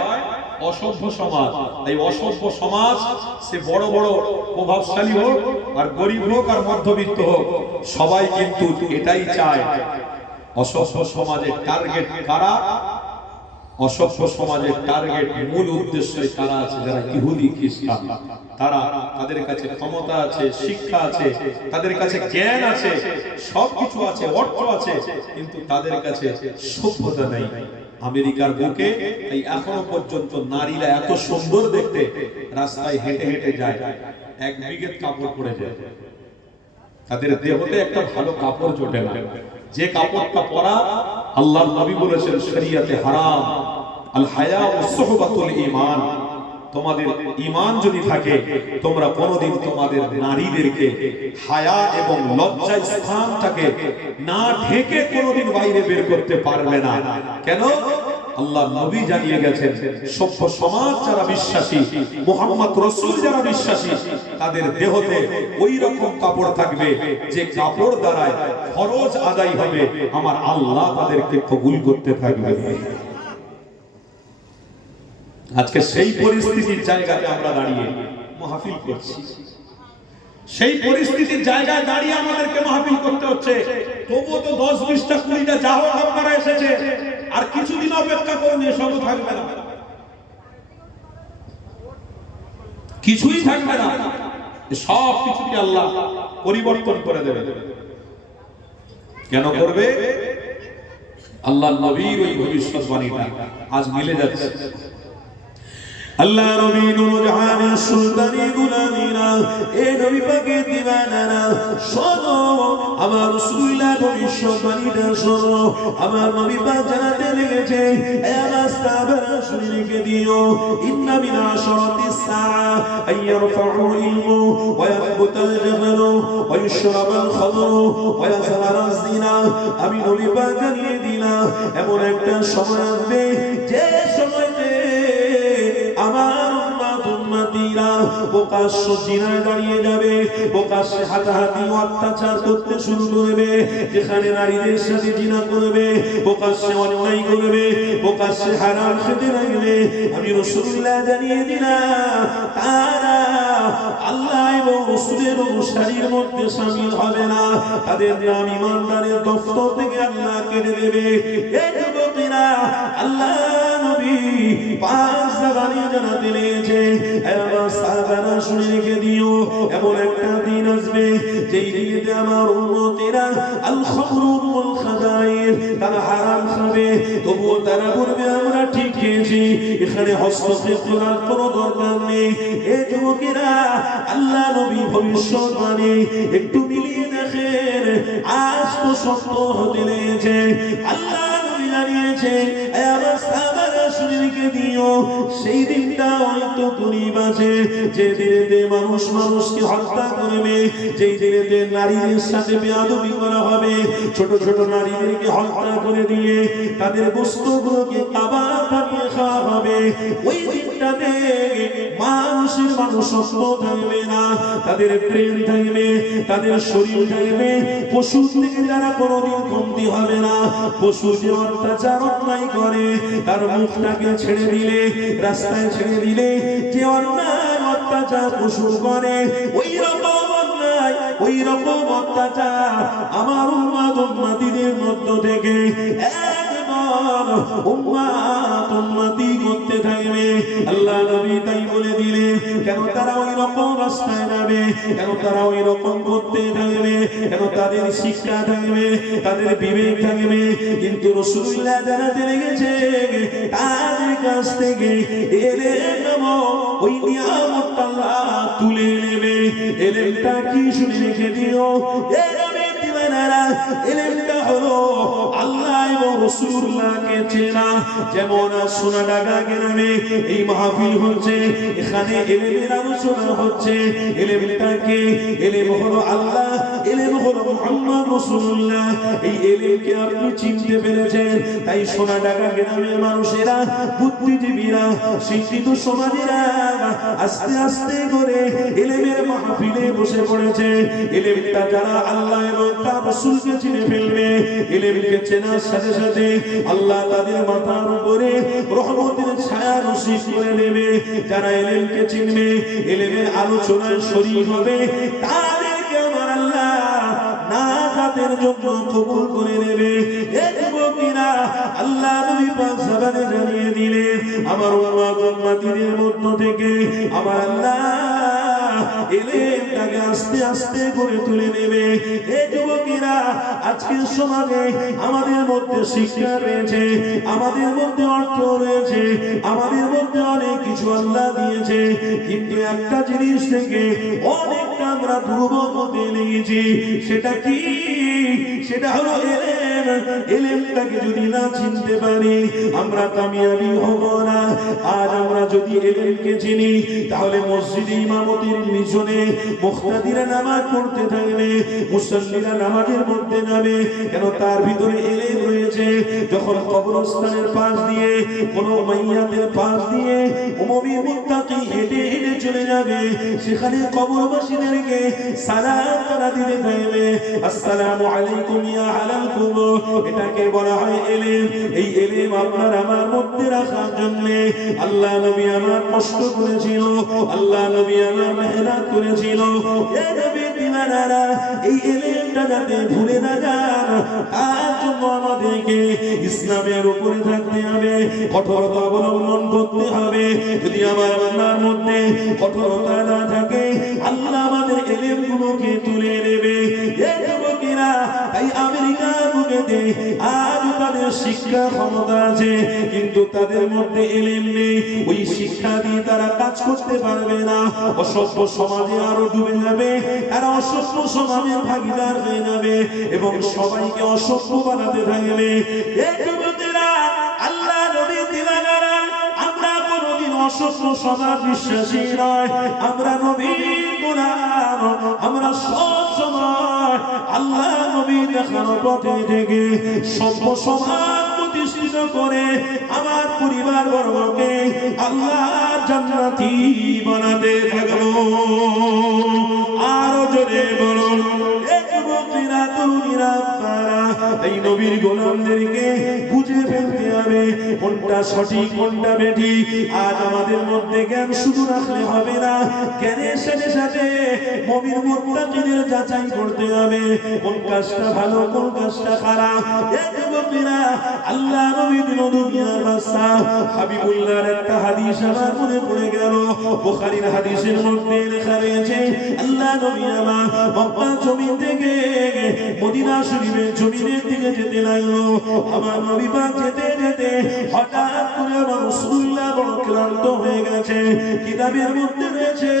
অসভ্য সমাজ। এই অসভ্য সমাজ, সে বড় বড় প্রভাবশালী হোক আর গরিব হোক আর মধ্যবিত্ত হোক, সবাই কিন্তু এটাই চায়। অসভ্য সমাজের টার্গেট কারা? অসভ্য সমাজের টার্গেট, মূল উদ্দেশ্যই কারা আছে? যারা ইহুদি খ্রিস্টান। তারা, তাদের কাছে ক্ষমতা আছে, শিক্ষা আছে, তাদের কাছে জ্ঞান আছে, সবকিছু আছে, অর্থ আছে, কিন্তু তাদের কাছে সভ্যতা নেই। আমেরিকার বুকে এই এখনো পর্যন্ত নারীরা এত সুন্দর দেখতে, রাস্তায় হেঁটে হেঁটে যায়, এক বিঘে কাপড় পরে যায়, তাদের দেহতে একটা ভালো কাপড় জোটে না। যে কাপড়টা পরা আল্লাহর নবী বলেছেন শরিয়তে হারাম, আল হায়া ওয়া সুহবাতুল ঈমান। তোমাদের ঈমান যদি থাকে তোমরা কোনোদিন তোমাদের নারীদেরকে হায়া এবং লজ্জার স্থানটাকে না ঢেকে কোনোদিন বাইরে বের করতে পারবে না। কেন? আল্লাহ নবী জানিয়ে গেছেন সভ্য সমাজ যারা বিশ্বাসী, মুহাম্মদ রাসূল যারা বিশ্বাসী, তাদের দেহতে ওই রকম কাপড় থাকবে যে কাপড় দ্বারা ফরজ আদায় হবে, আমার আল্লাহ তাদেরকে কবুল করতে থাকবে। আজকে সেই পরিস্থিতির জায়গাতে আমরা দাঁড়িয়ে মাহফিল করছি, সেই পরিস্থিতির জায়গায় দাঁড়িয়ে আমাদেরকে মাহফিল করতে হচ্ছে। তবুও তো 10, 20টা 20টা যা হোক আপনারা এসেছে, আর কিছুদিন অপেক্ষা করুন, এসব থাকবে না, কিছুই থাকবে না, সব কিছুকে আল্লাহ পরিবর্তন করে দেবে। কেন করবে? আল্লাহ নবীর ওই ভবিষ্যৎবাণীটা আজ মিলে যাচ্ছে। আল্লাহ নবী নূরজাহানের সুলতানি গুলামিরা, এ নবী পাকের দিওয়ানারা, শোনো আমার রাসূলুল্লাহ ভবিষ্যৎবাণীটা শোনো। আমার নবী পাক জানাতে লেগেছে, এ আমার সাহাবারা শুনে রেখে দিও, ইন্না মিন আশরাতিস সাআ আইয়ারফাউল ইলমু ওয়া ইয়াথবুতাল জাহলু ওয়া ইশরাবাল খামরু ওয়া ইয়াযহারাজ জিনা। আমি নবী পাক জানিয়ে দিলাম, এমন একটা সময় আসবে যে সময়তে আমার উম্মতীরা প্রকাশ্য জিনায় দাঁড়িয়ে যাবে, প্রকাশ্যে হাতাহাতি অত্যাচার করতে শুরু করবে, যেখানে নারীদের সাথে জিনা করবে, প্রকাশ্যে অন্যায় করবে, প্রকাশ্যে হারাম খেতে লাগবে। আমি রাসূলুল্লাহ জানিয়ে দিলাম, তারা আল্লাহ এবং রাসূলের অনুসারীর মধ্যে শামিল হবে না, তাদের নাম ঈমানদারের দফতর থেকে আল্লাহ কেটে দেবে। এই যুবকেরা, আল্লাহ নবী পাঁচ জায়গায় জানাতে লেগেছে, আমার সাহাবারা শুনে রেখে দিও, এমন একটা দিন আসবে যেই দিনে আমার উম্মতেরা আল খামরু ওয়াল খাবাইর, তারা হারাম খাবে, তবুও তারা বলবে আমরা ঠিক খেয়েছি, এখানে হস্তক্ষেপ করার কোনো দরকার নেই। এই যুবকেরা, আল্লাহ নবী ভবিষ্যৎবাণী একটু মিলিয়ে দেখেন, আজ তো সত্য হতে লেগেছে। আল্লাহ নবী জানিয়েছে, আমার সাহাবারা শুনে রেখে দিও, সেই দিনটা হয়তো করিব আছে, যে দিনেতে মানুষ মানুষকে হত্যা করবে, যেই দিনেতে নারীদের সাথে বেয়াদবি করা হবে, ছোট ছোট নারীদেরকে হত্যা করে দিয়ে তাদের বস্তুগুলোকে কাবাব বানিয়ে খাওয়া হবে। ওই দিনটাতে মানুষের মানুষত্ব থাকবে না, তাদের প্রেম থাকবে, তাদের শরীর থাকবে, পশু থেকে তারা কোনোদিন কমতি হবে না। পশু যে অত্যাচার অন্যায় করে, তার মুখটাকে ছেড়ে দিলে, রাস্তায় ছেড়ে দিলে যে অন্যায় অত্যাচার পশু করে, ওই রকম অন্যায়, ওই রকম অত্যাচার আমার উম্মতীদের মধ্য থেকে উম্মতি করতে থাকবে। আল্লাহ নবী তাই বলে দিলেন, কেন তারা ওই রকম রাস্তায় যাবে, কেন তারা ওই রকম করতে থাকবে, কেন তাদের শিক্ষা থাকবে, তাদের বিবেক থাকবে, কিন্তু রাসূলুল্লাহ জানাতে লেগেছে তাদের কাছ থেকে এলেম ওই নিয়ামতটা আল্লাহ তুলে নেবে। এলেমটা কি শুনে রেখে দিও, এলেমটা হলো আল্লাহ এবং রাসূলুল্লাহকে চেনা। যেমন সোনাডাঙ্গা গ্রামে এই মাহফিল হচ্ছে, এখানে এলেমের আলোচনা হচ্ছে। এলেমটা কি? এলেম হলো আল্লাহ, এলেম হলো মুহাম্মদ রাসূলুল্লাহ। এই এলেমকে আপনি চিনতে পেরেছেন, তাই সোনাডাঙ্গা গ্রামের মানুষেরা, বুদ্ধিজীবীরা, শিক্ষিত সমাজেরা আস্তে আস্তে করে এলেমের মাহফিলে বসে পড়েছে। এলেমটা যারা আল্লাহ এবং তার রাসূলকে চিনে ফেলবে, এলেমকে চেনার সাথে সাথে আল্লাহ তাদের মাথার উপরে রহমতের ছায়া নসিব করে দেবে। যারা এলেমকে চিনবে, এলেমের আলোচনায় শরীক হবে, তাদেরকে আমার আল্লাহ নাজাতের জন্য কবুল করে নেবে। এই যুবকেরা, আল্লাহ নবী পাক জবানে জানিয়ে দিলেন, আমার উম্মতীদের মধ্য থেকে আমার আল্লাহ এলেমটাকে আস্তে আস্তে করে তুলে নেবে। এই যুবকেরা, আজকের সমাজে আমাদের মধ্যে শিক্ষা রয়েছে, আমাদের মধ্যে অর্থ রয়েছে, আমাদের মধ্যে অনেক কিছু আল্লাহ দিয়েছে, কিন্তু একটা জিনিস থেকে অনেকটা আমরা দুর্বল হতে লেগেছি। সেটা কি? সেটা হলো এলেম। এলেমটাকে যদি না চিনতে পারি আমরা কামিয়াবি হব না। আজ আমরা যদি এলেমকে চিনি তাহলে মসজিদে ইমামতির পিছনে মুক্তাদিরা নামাজ পড়তে থাকবে, মুসল্লিরা নামাজের মধ্যে যাবে, কেন তার ভিতরে এলেম রয়েছে। যখন কবরস্থানের পাশ দিয়ে কোনো মাইয়াতের পাশ দিয়ে উমমি মুত্তাকি হেঁটে হেঁটে চলে যাবে, সেখানে কবরবাসীদেরকে সালাম তারা দিতে থাকবে, আসসালামু আলাইকুম ইয়া আহলাল কুবুর। এটাকে বলা হয় এলেম। এই এলেম আপনার আমার মধ্যে রাখার জন্য আল্লাহ নবী আমার কষ্ট করেছিল, আল্লাহ নবী আমার মেহনত করেছিল। এই নবী দিনারা এই এলেমটা যাতে ভুলে না যান, তার জন্য আমাদেরকে ইসলামের উপরে থাকতে হবে, কঠোরতা অবলম্বন করতে হবে। যদি আমার আপনার মধ্যে কঠোরতা না থাকে আল্লাহ আমাদের এলেমগুলোকে তুলে নেবে। এই যুবকেরা তাই আমেরিকা বুকেতে আজ তাদের শিক্ষা ক্ষমতা আছে, কিন্তু তাদের মধ্যে এলেম নেই। ওই শিক্ষা দিয়ে তারা কাজ করতে পারবে না, অসভ্য সমাজে আরো ডুবে যাবে, তারা অসভ্য সমাজের ভাগীদার হয়ে যাবে এবং সবাইকে অসভ্য বানাতে থাকবে। এই যুবকেরা আল্লাহ নবী দিলাগারা আমরা কোনদিন অসভ্য সমাজ বিশ্বাসী নয়, আমরা নবীর গোলাম। আমরা সব সময় আল্লাহ নবী দেখানো পথে থেকে সভ্য সমাজ প্রতিষ্ঠিত করে আমার পরিবার বর্গকে আল্লাহ জান্নাতি বানাতে থাকবো। আরো জোরে বলুন এই যুবকেরা তরুণীরা আপনারা এই নবীর গোলামদেরকে বুঝে ফেলতে হবে কোনটা সঠিক কোনটা বেঠিক। আজ আমাদের মধ্যে জ্ঞান শুধু রাখলে হবে না, জ্ঞানের সাথে সাথে মুমিন মুত্তাকিদের যাচাই করতে হবে কোন কাজটা ভালো কোন কাজটা খারাপ। এই যুবকেরা আল্লাহ নবী দিল দুনিয়ার বাদশা হাবিবুল্লাহর একটা হাদিস আমার মনে পড়ে গেল। বুখারীর হাদিসের মধ্যে লেখা রয়েছে আল্লাহ নবী আমার মক্কা জমিন থেকে মদিনা শরীফের জমিনের দিকে যেতে লাগলো। আমার নবী পাক যেতে যেতে হঠাৎ করে আমার রাসূলুল্লাহ বড় ক্লান্ত হয়ে গেছে। কিতাবের মধ্যে রয়েছে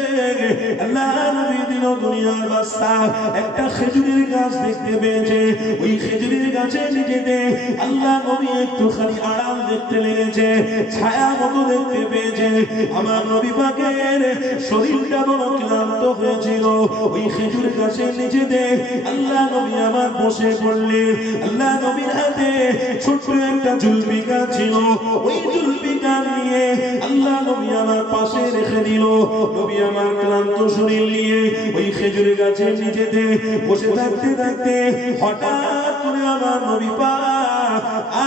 আল্লাহ নবী দিল দুনিয়ার বাদশা একটা খেজুরের গাছ দেখতে পেয়েছে। ওই খেজুরের গাছের নিচেতে আল্লাহ নবী একটুখানি আরাম দেখতে লেগেছে, ছায়া মতো দেখতে পেয়েছে। আমার নবী পাকের শরীরটা বড় ক্লান্ত হয়েছিল। ওই খেজুর গাছের নিচেতে আল্লাহ নবী আমার বসে পড়লেন। আল্লাহ নবীর হাতে ছোট্ট একটা জুলফিকার ছিল, ওই জুলফিকার নিয়ে আল্লাহ নবী আমার পাশে রেখে দিল। নবী আমার ক্লান্ত শরীর নিয়ে ওই খেজুর গাছের নিচেতে বসে থাকতে থাকতে হঠাৎ করে আমার নবী পাক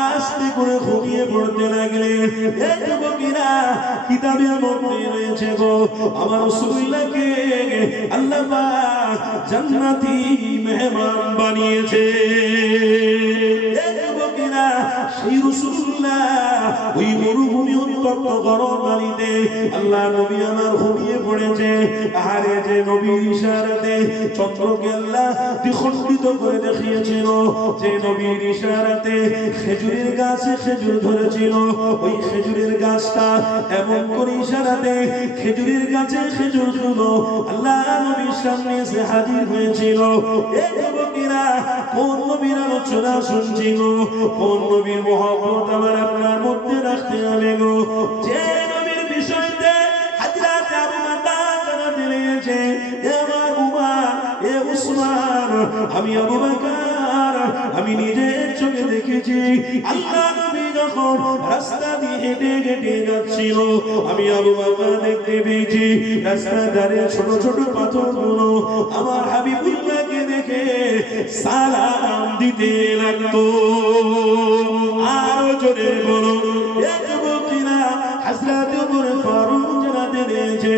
আস্তে করে ঘুমিয়ে পড়তে লাগলেন। এই যুবকেরা কিতাবের মধ্যে রয়েছে গো আমার রাসূলুল্লাহকে আল্লাহ পাক জান্নাতি মেহমান বানিয়েছে। এই যুবকেরা সেই রাসূলুল্লাহ ওই মরুভূমি উত্তপ্ত গরম বাড়িতে আল্লাহ নবী আমার ঘুমিয়ে পড়েছে। আরে যে নবীর ইশারাতে চন্দ্রকে আল্লাহ দ্বিখণ্ডিত করে দেখিয়েছিল, যে নবীর ইশারাতে খেজুরের গাছে খেজুর ধরেছিল, ওই খেজুরের গাছটা এমন করে ইশারাতে খেজুরের গাছে খেজুর গুলো আল্লাহ নবীর সামনে এসে হাজির হয়েছিল। এই যুবকেরা কোন নবীর আলোচনা শুনছিল, কোন নবীর মহব্বত আমার আপনার মধ্যে রাখতে হবে গো। যে নবীর বিষয়তে হযরত আবু বকর জানাতে লেগেছে, এ আমার উমর এ উসমান, আমি আবু বকর আমি নিজের চোখে দেখেছি আল্লাহ নবী যখন রাস্তা দিয়ে হেঁটে হেঁটে যাচ্ছিল, আমি আবু বকর দেখতে পেয়েছি রাস্তার ধারে ছোট ছোট পাথরগুলো আমার হাবিবুল্লাহকে দেখে সালাম দিতে লাগতো। আরো জোরে বলো এ যুবকেরা হযরত ওমর ফারুক জানাতে দিয়েছে,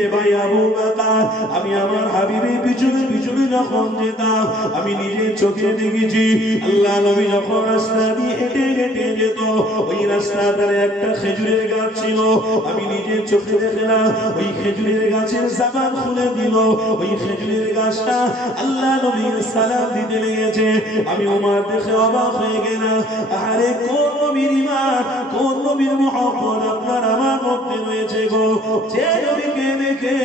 এ ভাই আবু বকর আমি আমার হাবিবের পিছনে পিছনে যখন যেতাম আমি নিজের চোখে দেখেছি আল্লাহ নবী যখন রাস্তা দিয়ে হেঁটে হেঁটে যেত ওই রাস্তার ধারে একটা খেজুরের গাছ ছিল, আমি নিজের চোখে দেখলাম ওই খেজুরের গাছের জবান খুলে দিল, ওই খেজুরের গাছটা আল্লাহ নবীর সালাম দিতে লেগেছে। আমি ওমর দেখে অবাক হয়ে গেলাম, আরে কোন নবীর ঈমান কোন নবীর মুহাব্বত আপনার আমার মধ্যে রয়েছে গো, যে নবীকে দেখে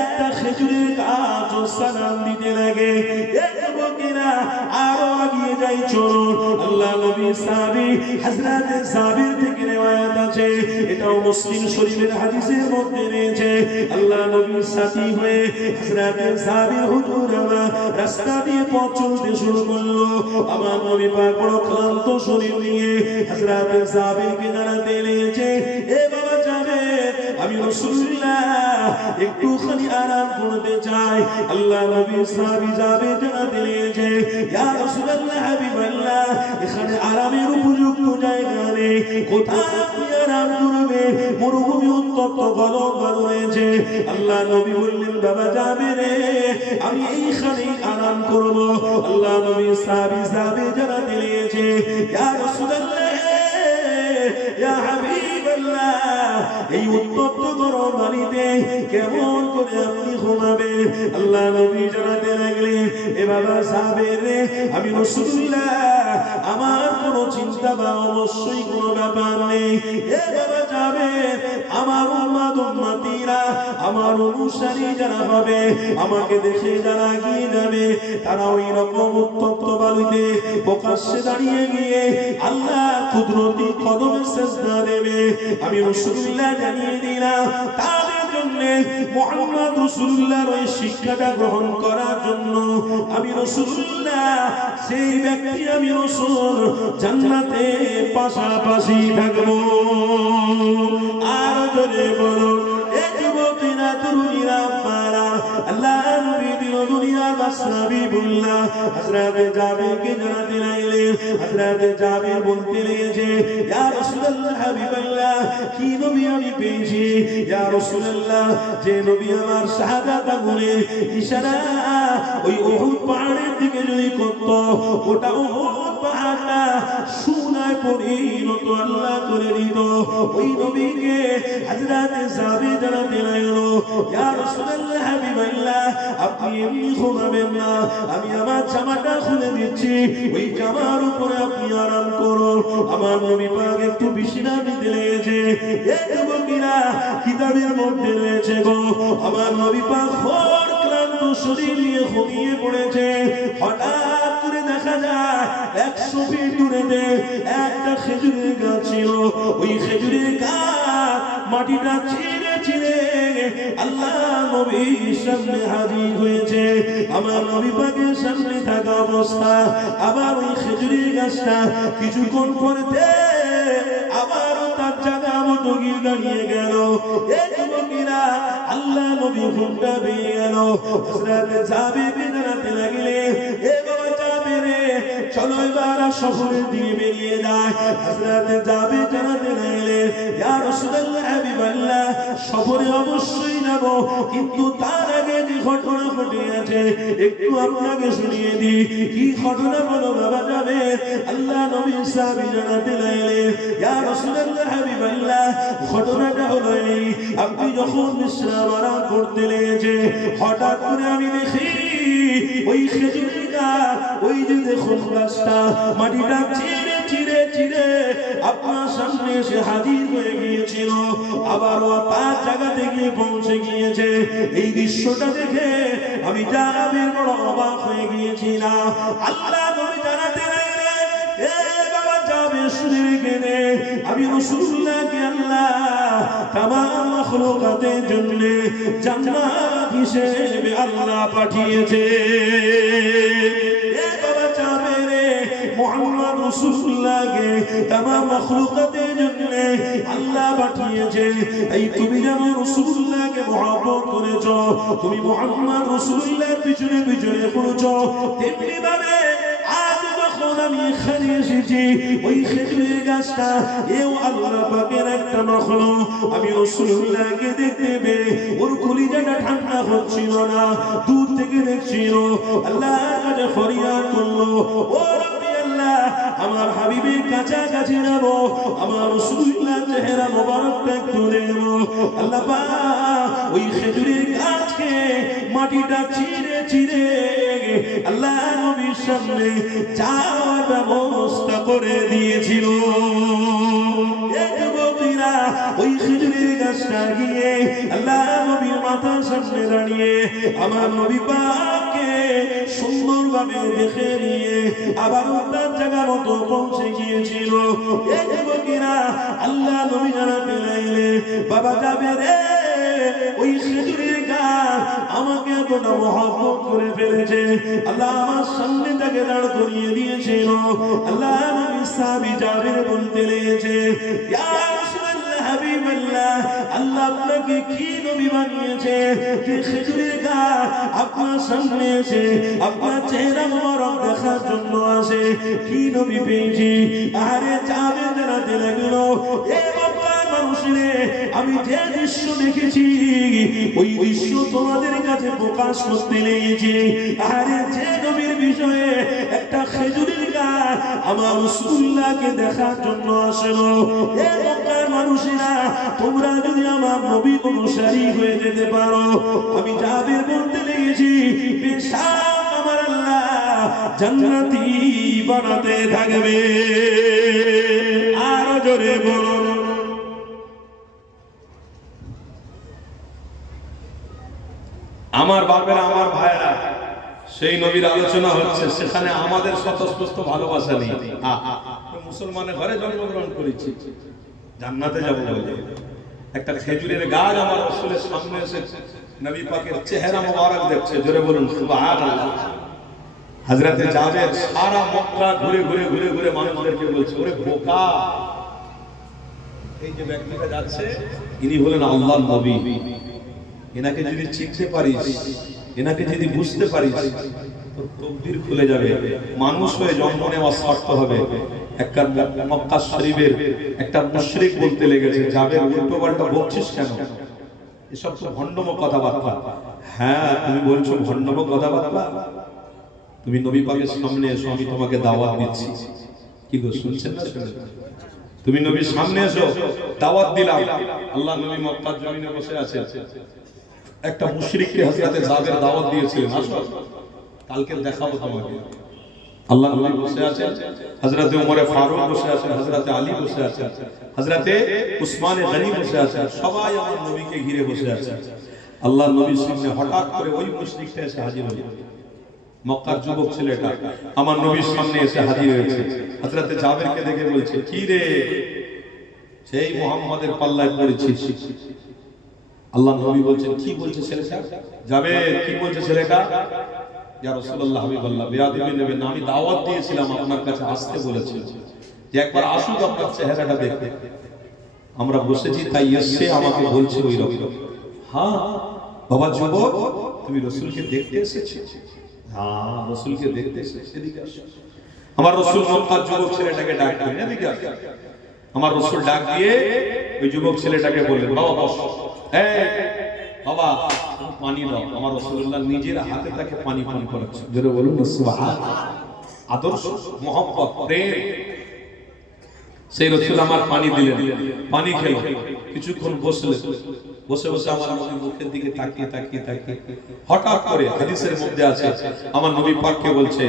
একটা খেজুরের গাছ সালাম দিতে লাগে। যুবকেরা আরো এগিয়ে যাই চলো। আল্লাহ নবী সাহাবী হযরত জাবির থেকে রওয়ায়াত আছে, এটাও মুসলিম শরীফের হাদিসের মধ্যে রয়েছে। আল্লাহ নবীর সাথী হয়ে হযরত জাবির হুজুর আমার রাস্তা দিয়ে পথ চলতে শুরু করলো। আমার নবী পাক বড় ক্লান্ত শরীর নিয়ে হযরত জাবিরকে জানাতে লেগেছে, এ বাবা জাবির, আমি রাসূলুল্লাহ একটুখানি আরাম করতে চাই। আল্লাহ নবী সাহাবী জাবির জানাতে লেগেছে, ইয়া রাসূলুল্লাহ হাবিবাল্লাহ, এখানে আরামের উপযুক্ত জায়গা নেই, কোথায় আপনি আরাম করবেন? মরুভূমি উত্তপ্ত গরম রয়েছে। আল্লাহ নবী বললেন, বাবা জাবির, আমি এইখানেই আরাম করব। আল্লাহ নবী সাহাবী জাবির জানাতে লেগেছে, ইয়া রাসূলুল্লাহ, ইয়া হাবিবাল্লাহ, এই উত্তপ্ত গরম বাড়িতে কেমন করে আপনি ঘুমাবেন? আল্লাহ নবী জানাতে লাগলেন, এ বাবা জাবির, আমি রাসূলুল্লাহ, আমার কোনো চিন্তা বা অবশ্যই কোনো ব্যাপার নেই। এ বাবা জাবির, আমার উম্মতিরা, আমার অনুসারী যারা হবে, আমাকে দেখে যারা এগিয়ে যাবে, তারা ওই রকম উত্তপ্ত বালুতে প্রকাশ্যে দাঁড়িয়ে গিয়ে আল্লাহ কুদরতি কদমে সিজদা দেবে। আমি রাসূলুল্লাহ জানিয়ে দিলাম, তাদের জন্য মুহাম্মদ রাসূলুল্লাহর ওই শিক্ষাটা গ্রহণ করার জন্য আমি রাসূলুল্লাহ, সেই ব্যক্তি আমি রাসূল, জান্নাতে পাশাপাশি থাকবো। আর জোরে বলো, এ যুবকেরা, তরুণীরা, আব্বারা, আল্লাহ নবী দিল দুনিয়ার বাসনাবিবুল্লাহ হযরত জাবিরকে জানাতে লাগলেন। হযরত জাবির বলতে লেগেছে, ইয়া রাসূলুল্লাহ হাবিবাল্লাহ, কি নবী আমি পেয়েছি? ইয়া রাসূলুল্লাহ, যে নবী আমার শাহাদাত বলে ইশারা ওই উহুদ পাহাড়ের দিকে যদি করত, ওটা উহুদ পাহাড়টা সোনায় পরিণত আল্লাহ করে দিত। ওই নবীকে হযরত জাবির জানাতে লাগলো, ইয়া রাসূলুল্লাহ হাবিবাল্লাহ, আপনি এমনি ঘুমাবেন না, আমি আমার জামাটা খুলে দিচ্ছি, ওই জামার উপরে আপনি আরাম করুন। আমার নবী পাক একটু বিশ্রাম নিতে লেগেছে। এই যুবকেরা, কিতাবের মধ্যে রয়েছে গো, আমার নবী পাক ঘোর ক্লান্ত শরীর নিয়ে ঘুমিয়ে পড়েছে। হঠাৎ করে দেখা যায় 100 ফিট দূরেতে একটা খেজুরের গাছ ছিল। ওই খেজুরের গাছ মাটিটা ছিঁড়ে ছিঁড়ে আল্লাহ নবীর সামনে হাজির হয়েছে। আমার নবী পাকের সামনে থাকা অবস্থা আবার ওই খেজুরের গাছটা কিছুক্ষণ পরেতে আবারও তার জায়গা মতো গিয়ে দাঁড়িয়ে গেল। এই যুবকেরা, আল্লাহ নবী ঘুমটা পেয়ে গেল। হযরত জাবিরকে জানাতে লাগলেন, এ বাবা জাবির, চলো এবার শহরের দিকে বেরিয়ে যায়। হযরত জাবির জানাতে লাগলেন, ইয়া রাসূলুল্লাহ হাবিবাল্লাহ, শহরে অবশ্যই যাব, কিন্তু তার আগে যে ঘটনা ঘটে আছে একটু আপনাকে শুনিয়ে দিই। কি ঘটনা বলো বাবা জাবির? আল্লাহ নবী সাহাবী জানাতে লাগলেন, ইয়া রাসূলুল্লাহ হাবিবাল্লাহ, ঘটনাটা হলো এই, আপনি যখন বিশ্রাম আরাম করতে লেগেছে, হঠাৎ করে আমি দেখি ওই খেজুরের গাছ, ওই যে দেখুন গাছটা মাটিটা চিরে চিরে চিরে আপনার সামনে এসে হাজির হয়ে গিয়েছিল, আবারও তার জায়গাতে গিয়ে পৌঁছে গিয়েছে। এই দৃশ্যটা দেখে আমি জাবির বড় অবাক হয়ে গিয়েছিলাম। আল্লাহ নবী জানাতে লাগলেন, এ বাবা জাবির, শুনে রেখে নে, আমি রাসূলুল্লাহকে আল্লাহ তামাম মাখলুকাতের জন্য জান্নাত হিসেবে আল্লাহ পাঠিয়েছে। এ বাবা জাবির, মুহাম্মদ রাসূলুল্লাহকে তামাম মাখলুকাতের জন্য আল্লাহ পাঠিয়েছে। এই তুমি যেমন রাসূলুল্লাহকে মহব্বত করেছো, তুমি মুহাম্মদ রাসূলুল্লাহর পিছনে পিছনে ঘুরেছো, তেমনি ভাবে আজ যখন আমি এখানে এসেছি, ওই খেজুরের গাছটা এও আল্লাহ পাকের একটা মাখলুক। আমি রাসূলুল্লাহকে দেখতে পেয়ে ওর কলিজাটা ঠান্ডা হচ্ছিল না, দূর থেকে দেখছিল, আল্লাহর কাছে ফরিয়াদ করলো, ও রব্বি আল্লাহ, আমার হাবিবের কাছাকাছি যাব, আমার রাসূলুল্লাহর চেহারা মোবারকটা একটু দেখব। আল্লাহ পাক ওই খেজুরের গাছকে মাটিটা চিরে চিরে আল্লাহ নবীর সামনে যাওয়ার ব্যবস্থা করে দিয়েছিল। এই যুবকেরা ওই খেজুরের গাছটা গিয়ে আল্লাহ নবীর মাথার সামনে দাঁড়িয়ে আমার নবী পাককে সুন্দরভাবে দেখে নিয়ে আবার তার জায়গা মতো পৌঁছে গিয়েছিল। এই যুবকেরা আল্লাহ নবী জানাতে লাগলে, বাবা যাবে রে, ওই খেজুরের গাছ আমাকে এতটা মহব্বত করে ফেলেছে, আল্লাহ আমার সামনে তাকে দাঁড় করিয়ে দিয়েছিল। আল্লাহ নবী সাহাবী জাবের বলতে লেগেছে, ইয়া রাসূলুল্লাহ হাবিবাল্লাহ, আল্লাহ আপনাকে কি নবী বানিয়েছে যে খেজুরের গাছ আপনার সামনে এসে আপনার চেহারা মোবারক দেখার জন্য আসে? কি নবী পেয়েছি? আরে জাবের জানাতে লাগলো, এ মক্কার মানুষরে, আমি যে দৃশ্য দেখেছি ওই দৃশ্য তোমাদের কাছে প্রকাশ করতে লেগেছি। আরে যে নবীর বিষয়ে একটা খেজুরের গাছ আমার রাসূলুল্লাহকে দেখার জন্য আসলো, এ মক্কার মানুষেরা, তোমরা যদি আমার নবীর অনুসারী হয়ে যেতে পারো, আমি জাবের বলতে লেগেছি, বেশক আমার আল্লাহ জান্নাতি বানাতে থাকবে। আরো জোরে বলুন। আমার বাপেরা, আমার ভাইয়েরা, সেই নবীর আলোচনা হচ্ছে, সেখানে আমাদের স্বতঃস্ফূর্ত ভালোবাসা নেই। মুসলমানের ঘরে জন্মগ্রহণ করেছি, জান্নাতে যাব বলে একটা খেজুরের গাছ আমার রাসূলের সামনে এসে নবী পাকের চেহারা মোবারক দেখছে। জোরে বলুন সুবহানাল্লাহ। হযরতে জাবের সারা মক্কা ঘুরে ঘুরে ঘুরে ঘুরে মানুষদেরকে বলছে, ওরে বোকা, এই যে ব্যক্তিটা যাচ্ছে ইনি হলেন আল্লাহর নবী, এনাকে যদি চিনতে পারিস, এনাকে যদি বুঝতে পারিস, তোর তকদির খুলে যাবে। মানুষ হয়ে জন্ম নেওয়া শর্ত হবে। একটা মক্কা শরীফের একটা মুশরিক বলতে লেগেছে, যাবে উল্টো পাল্টা বকছিস কেন? এসব তো ভণ্ডম কথাবার্তা। হ্যাঁ, তুমি বলছো ভণ্ডম কথাবার্তা, তুমি নবী পাকের সামনে এসো, আমি তোমাকে দাওয়াত দিচ্ছি। কি গো, শুনছেন না? শুনছেন? তুমি নবীর সামনে এসো, দাওয়াত দিলাম। আল্লাহ নবী মক্কার জমিনে বসে আছে, একটা মুশরিককে হযরতে জাবের দাওয়াত দিয়েছিলেন, আসো কালকে দেখাবো তোমাকে। আল্লাহ নবী বসে আছেন, হযরতে ওমর ফারুক বসে আছেন, হযরতে আলী বসে আছেন, হযরতে উসমান গনি বসে আছেন, সবাই আমার নবীকে ঘিরে বসে আছে। আল্লাহ নবীর সামনে হঠাৎ করে ওই মুশরিকটা এসে হাজির হলো। মক্কার যুবক ছেলেটা আমার নবীর সামনে এসে হাজির হয়েছে। হযরতে জাবেরকে দেখে বলছে, কি রে, সেই মুহাম্মাদের পাল্লায় পড়েছিস? আল্লাহ নবী বলছেন, কি বলছে ছেলেটা? যাবে, কি বলছে ছেলেটা? ইয়া রাসূলুল্লাহ হাবিবাল্লাহ, বেয়াদবি নেবেন না, আমি দাওয়াত দিয়েছিলাম, আপনার কাছে আসতে বলেছি যে একবার আসুক আপনার চেহারাটা দেখতে। আমরা বসেছি, তাই এসে আমাকে বলছে ওই রকম। হ্যাঁ বাবা যুবক, তুমি রাসূলকে দেখতে এসেছো? হ্যাঁ, রাসূলকে দেখতে এসেছি। এদিকে আসো। আমার রাসূল মক্কার যুবক ছেলেটাকে ডাক দিলেন, এদিকে আসো। আমার রাসূল ডাক দিয়ে ওই যুবক ছেলেটাকে বললেন, বাবা বস। এই বাবা, পানি দাও। আমার রাসূলুল্লাহ নিজের হাতে তাকে পানি পান করাচ্ছে। জোরে বলুন সুবহানাল্লাহ। আদর্শ, মহব্বত, প্রেম। সেই রাসূল আমার পানি দিলেন, পানি খেলো, কিছুক্ষণ বসলেন। বসে বসে আমার নবী মুখের দিকে তাকিয়ে তাকিয়ে তাকিয়ে হঠাৎ করে হাদিসের মধ্যে আছে, আমার নবী পাককে বলছে,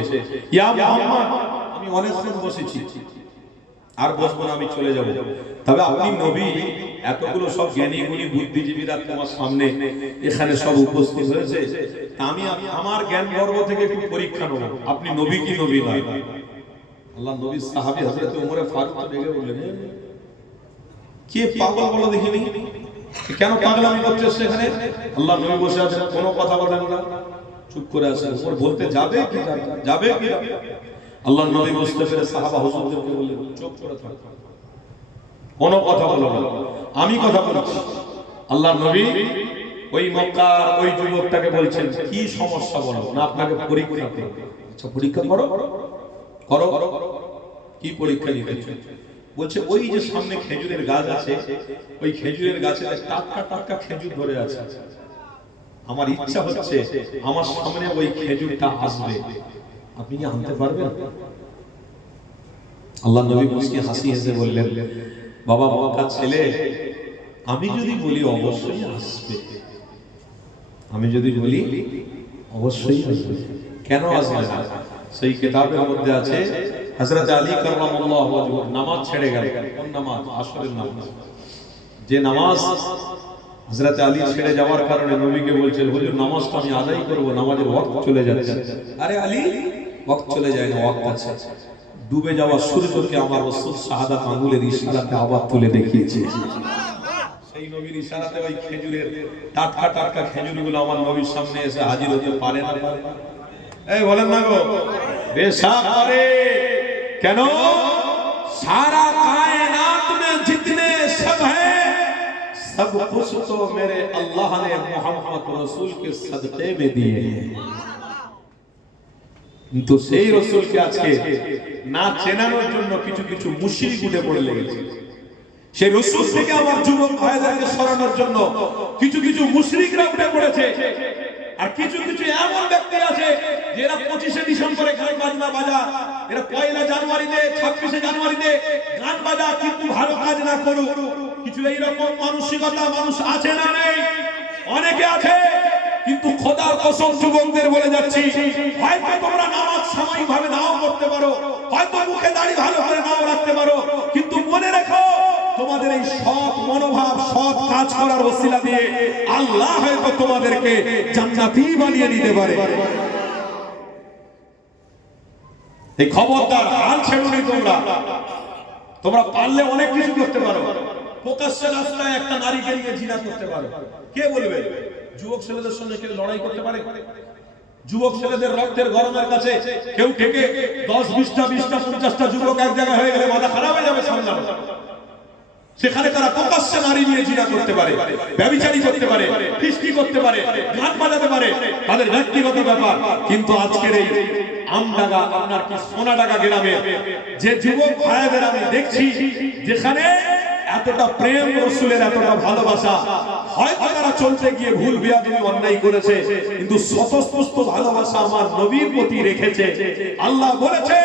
ইয়া মুহাম্মদ, আমি অনেকক্ষণ বসেছি, আর বসবো না, আমি চলে যাব। তবে আপনি নবী, এতগুলো সব জ্ঞানী গুণী বুদ্ধিজীবীরা তোমার সামনে এখানে সব উপস্থিত হয়েছে, আমি আমার জ্ঞান গর্ভ থেকে একটু পরীক্ষা নেব, আপনি নবী কি নবী নয়? আল্লাহ নবী সাহাবী হযরতে ওমর ফারুক তো রেগে বললেন, কে পাগল বলো দেখিনি, কেন পাগলামি করছে সেখানে? আল্লাহ নবী বসে আছেন, কোনো কথা বলেন না, চুপ করে আছেন। ওমর বলতে যাবে কি যাবে কি? আল্লাহ নবী বুঝতে পেরে সাহাবা হুজুরদেরকে বললেন, চুপ করে থাকো, কোনো কথা বলো না, আমি কথা বলছি। আল্লাহ নবী ওই মক্কার ওই যুবকটাকে বলছেন, কি সমস্যা বলো না, আপনাকে পরীক্ষা করো। আচ্ছা পরীক্ষা করো, করো। কি পরীক্ষা নিতেছো? বলছে, ওই যে সামনে খেজুরের গাছ আছে, ওই খেজুরের গাছে টাটকা টাটকা খেজুর ধরে আছে, আমার ইচ্ছা হচ্ছে আমার সামনে ওই খেজুরটা আসবে, আপনি কি আনতে পারবেন? আল্লাহ নবী মুস্কি হাসি হেসে বললেন, বাবা মক্কার ছেলে, আমি যদি বলি অবশ্যই আসবে, আমি যদি বলি অবশ্যই আসবে। কেন আসবে না? সেই কিতাবের মধ্যে আছে, হযরত আলী কাররামাল্লাহু ওয়াজহু নামাজ ছেড়ে গেলেন। কোন নামাজ? আসরের নামাজ। যে নামাজ হযরত আলী ছেড়ে যাওয়ার কারণে নবীকে বলছেন হুজুর নামাজটা আমি আদায় করব, নামাজের ওয়াক্ত চলে যাচ্ছে। আরে আলী, ওয়াক্ত চলে যায় না, ওয়াক্ত আছে। ডুবে যাওয়া সূর্যকে আমার রাসূল শাহাদাত আঙ্গুলের ইশারাতে আবার তুলে দেখিয়েছে। সেই নবীর ইশারাতে ওই খেজুরের টাটকা টাটকা খেজুরগুলো আমার নবীর সামনে এসে হাজির হতে পারে না? এই বলেন না গো, বেশক পারে। কেন? सारा कायनात में जितने सब है, सब कुछ तो मेरे अल्लाह ने मोहम्मद रसूल के सदक़े में दिए हैं। কিন্তু সেই রাসূলকে আজকে না চেনানোর জন্য কিছু কিছু মুশরিক উঠে পড়ে লেগেছে। সেই রাসূল থেকে আমার যুবক ভাইদেরকে সরানোর জন্য কিছু কিছু মুশরিকরা উঠে পড়েছে। আর কিছু কিছু এমন ব্যক্তি আছে যারা 25শে ডিসেম্বরে গান বাজনা বাজা, এরা 1 জানুয়ারিতে 26শে জানুয়ারিতে গান বাজা, কিন্তু ভালো কাজ না করুক। কিছু এইরকম মানসিকতা মানুষ আছে না নেই? অনেকে আছে। কিন্তু খোদার কসম যুবকদের বলে যাচ্ছি, হয়তো তোমরা নামাজ সাময়িকভাবে নাও করতে পারো, হয়তো মুখে দাড়ি ভালো করে নাও রাখতে পারো, কিন্তু মনে রেখো তোমাদের এই সৎ মনোভাব, সৎ কাজ করার ওসিলা দিয়ে আল্লাহ হয়তো তোমাদেরকে জান্নাতি বানিয়ে দিতে পারে। এই খবরদার, হাল ছেড়ুনি তোমরা। তোমরা পারলে অনেক কিছু করতে পারো। প্রকাশ্যে রাস্তায় একটা নারীকে নিয়ে জিনা করতে পারো, কে বলবে? যুবক ছেলেদের সঙ্গে কেউ লড়াই করতে পারে? যুবক ছেলেদের রক্তের গরমের কাছে কেউ থেকে 10, 20টা, 50টা যুবক এক জায়গায় হয়ে গেলে মাথা খারাপ হয়ে যাবে সামনে। সেখানে তারা প্রকাশ্যে নারী নিয়ে জিনা করতে পারে, ব্যভিচারী করতে পারে, ফিস্টি করতে পারে, গান বাজাতে পারে, তাদের ব্যক্তিগত ব্যাপার। কিন্তু আজকের এই আমডাঙ্গা, আপনার কি সোনাডাঙ্গা গ্রামে যে যুবক ভাইদের আমি দেখছি, যেখানে এতটা প্রেম রাসূলের, এতটা ভালোবাসা, হয়তো তারা চলতে গিয়ে ভুল বিয়াদবি অন্যায় করেছে, কিন্তু স্বতঃস্ফূর্ত ভালোবাসা আমার নবীর প্রতি রেখেছে। আল্লাহ বলেছে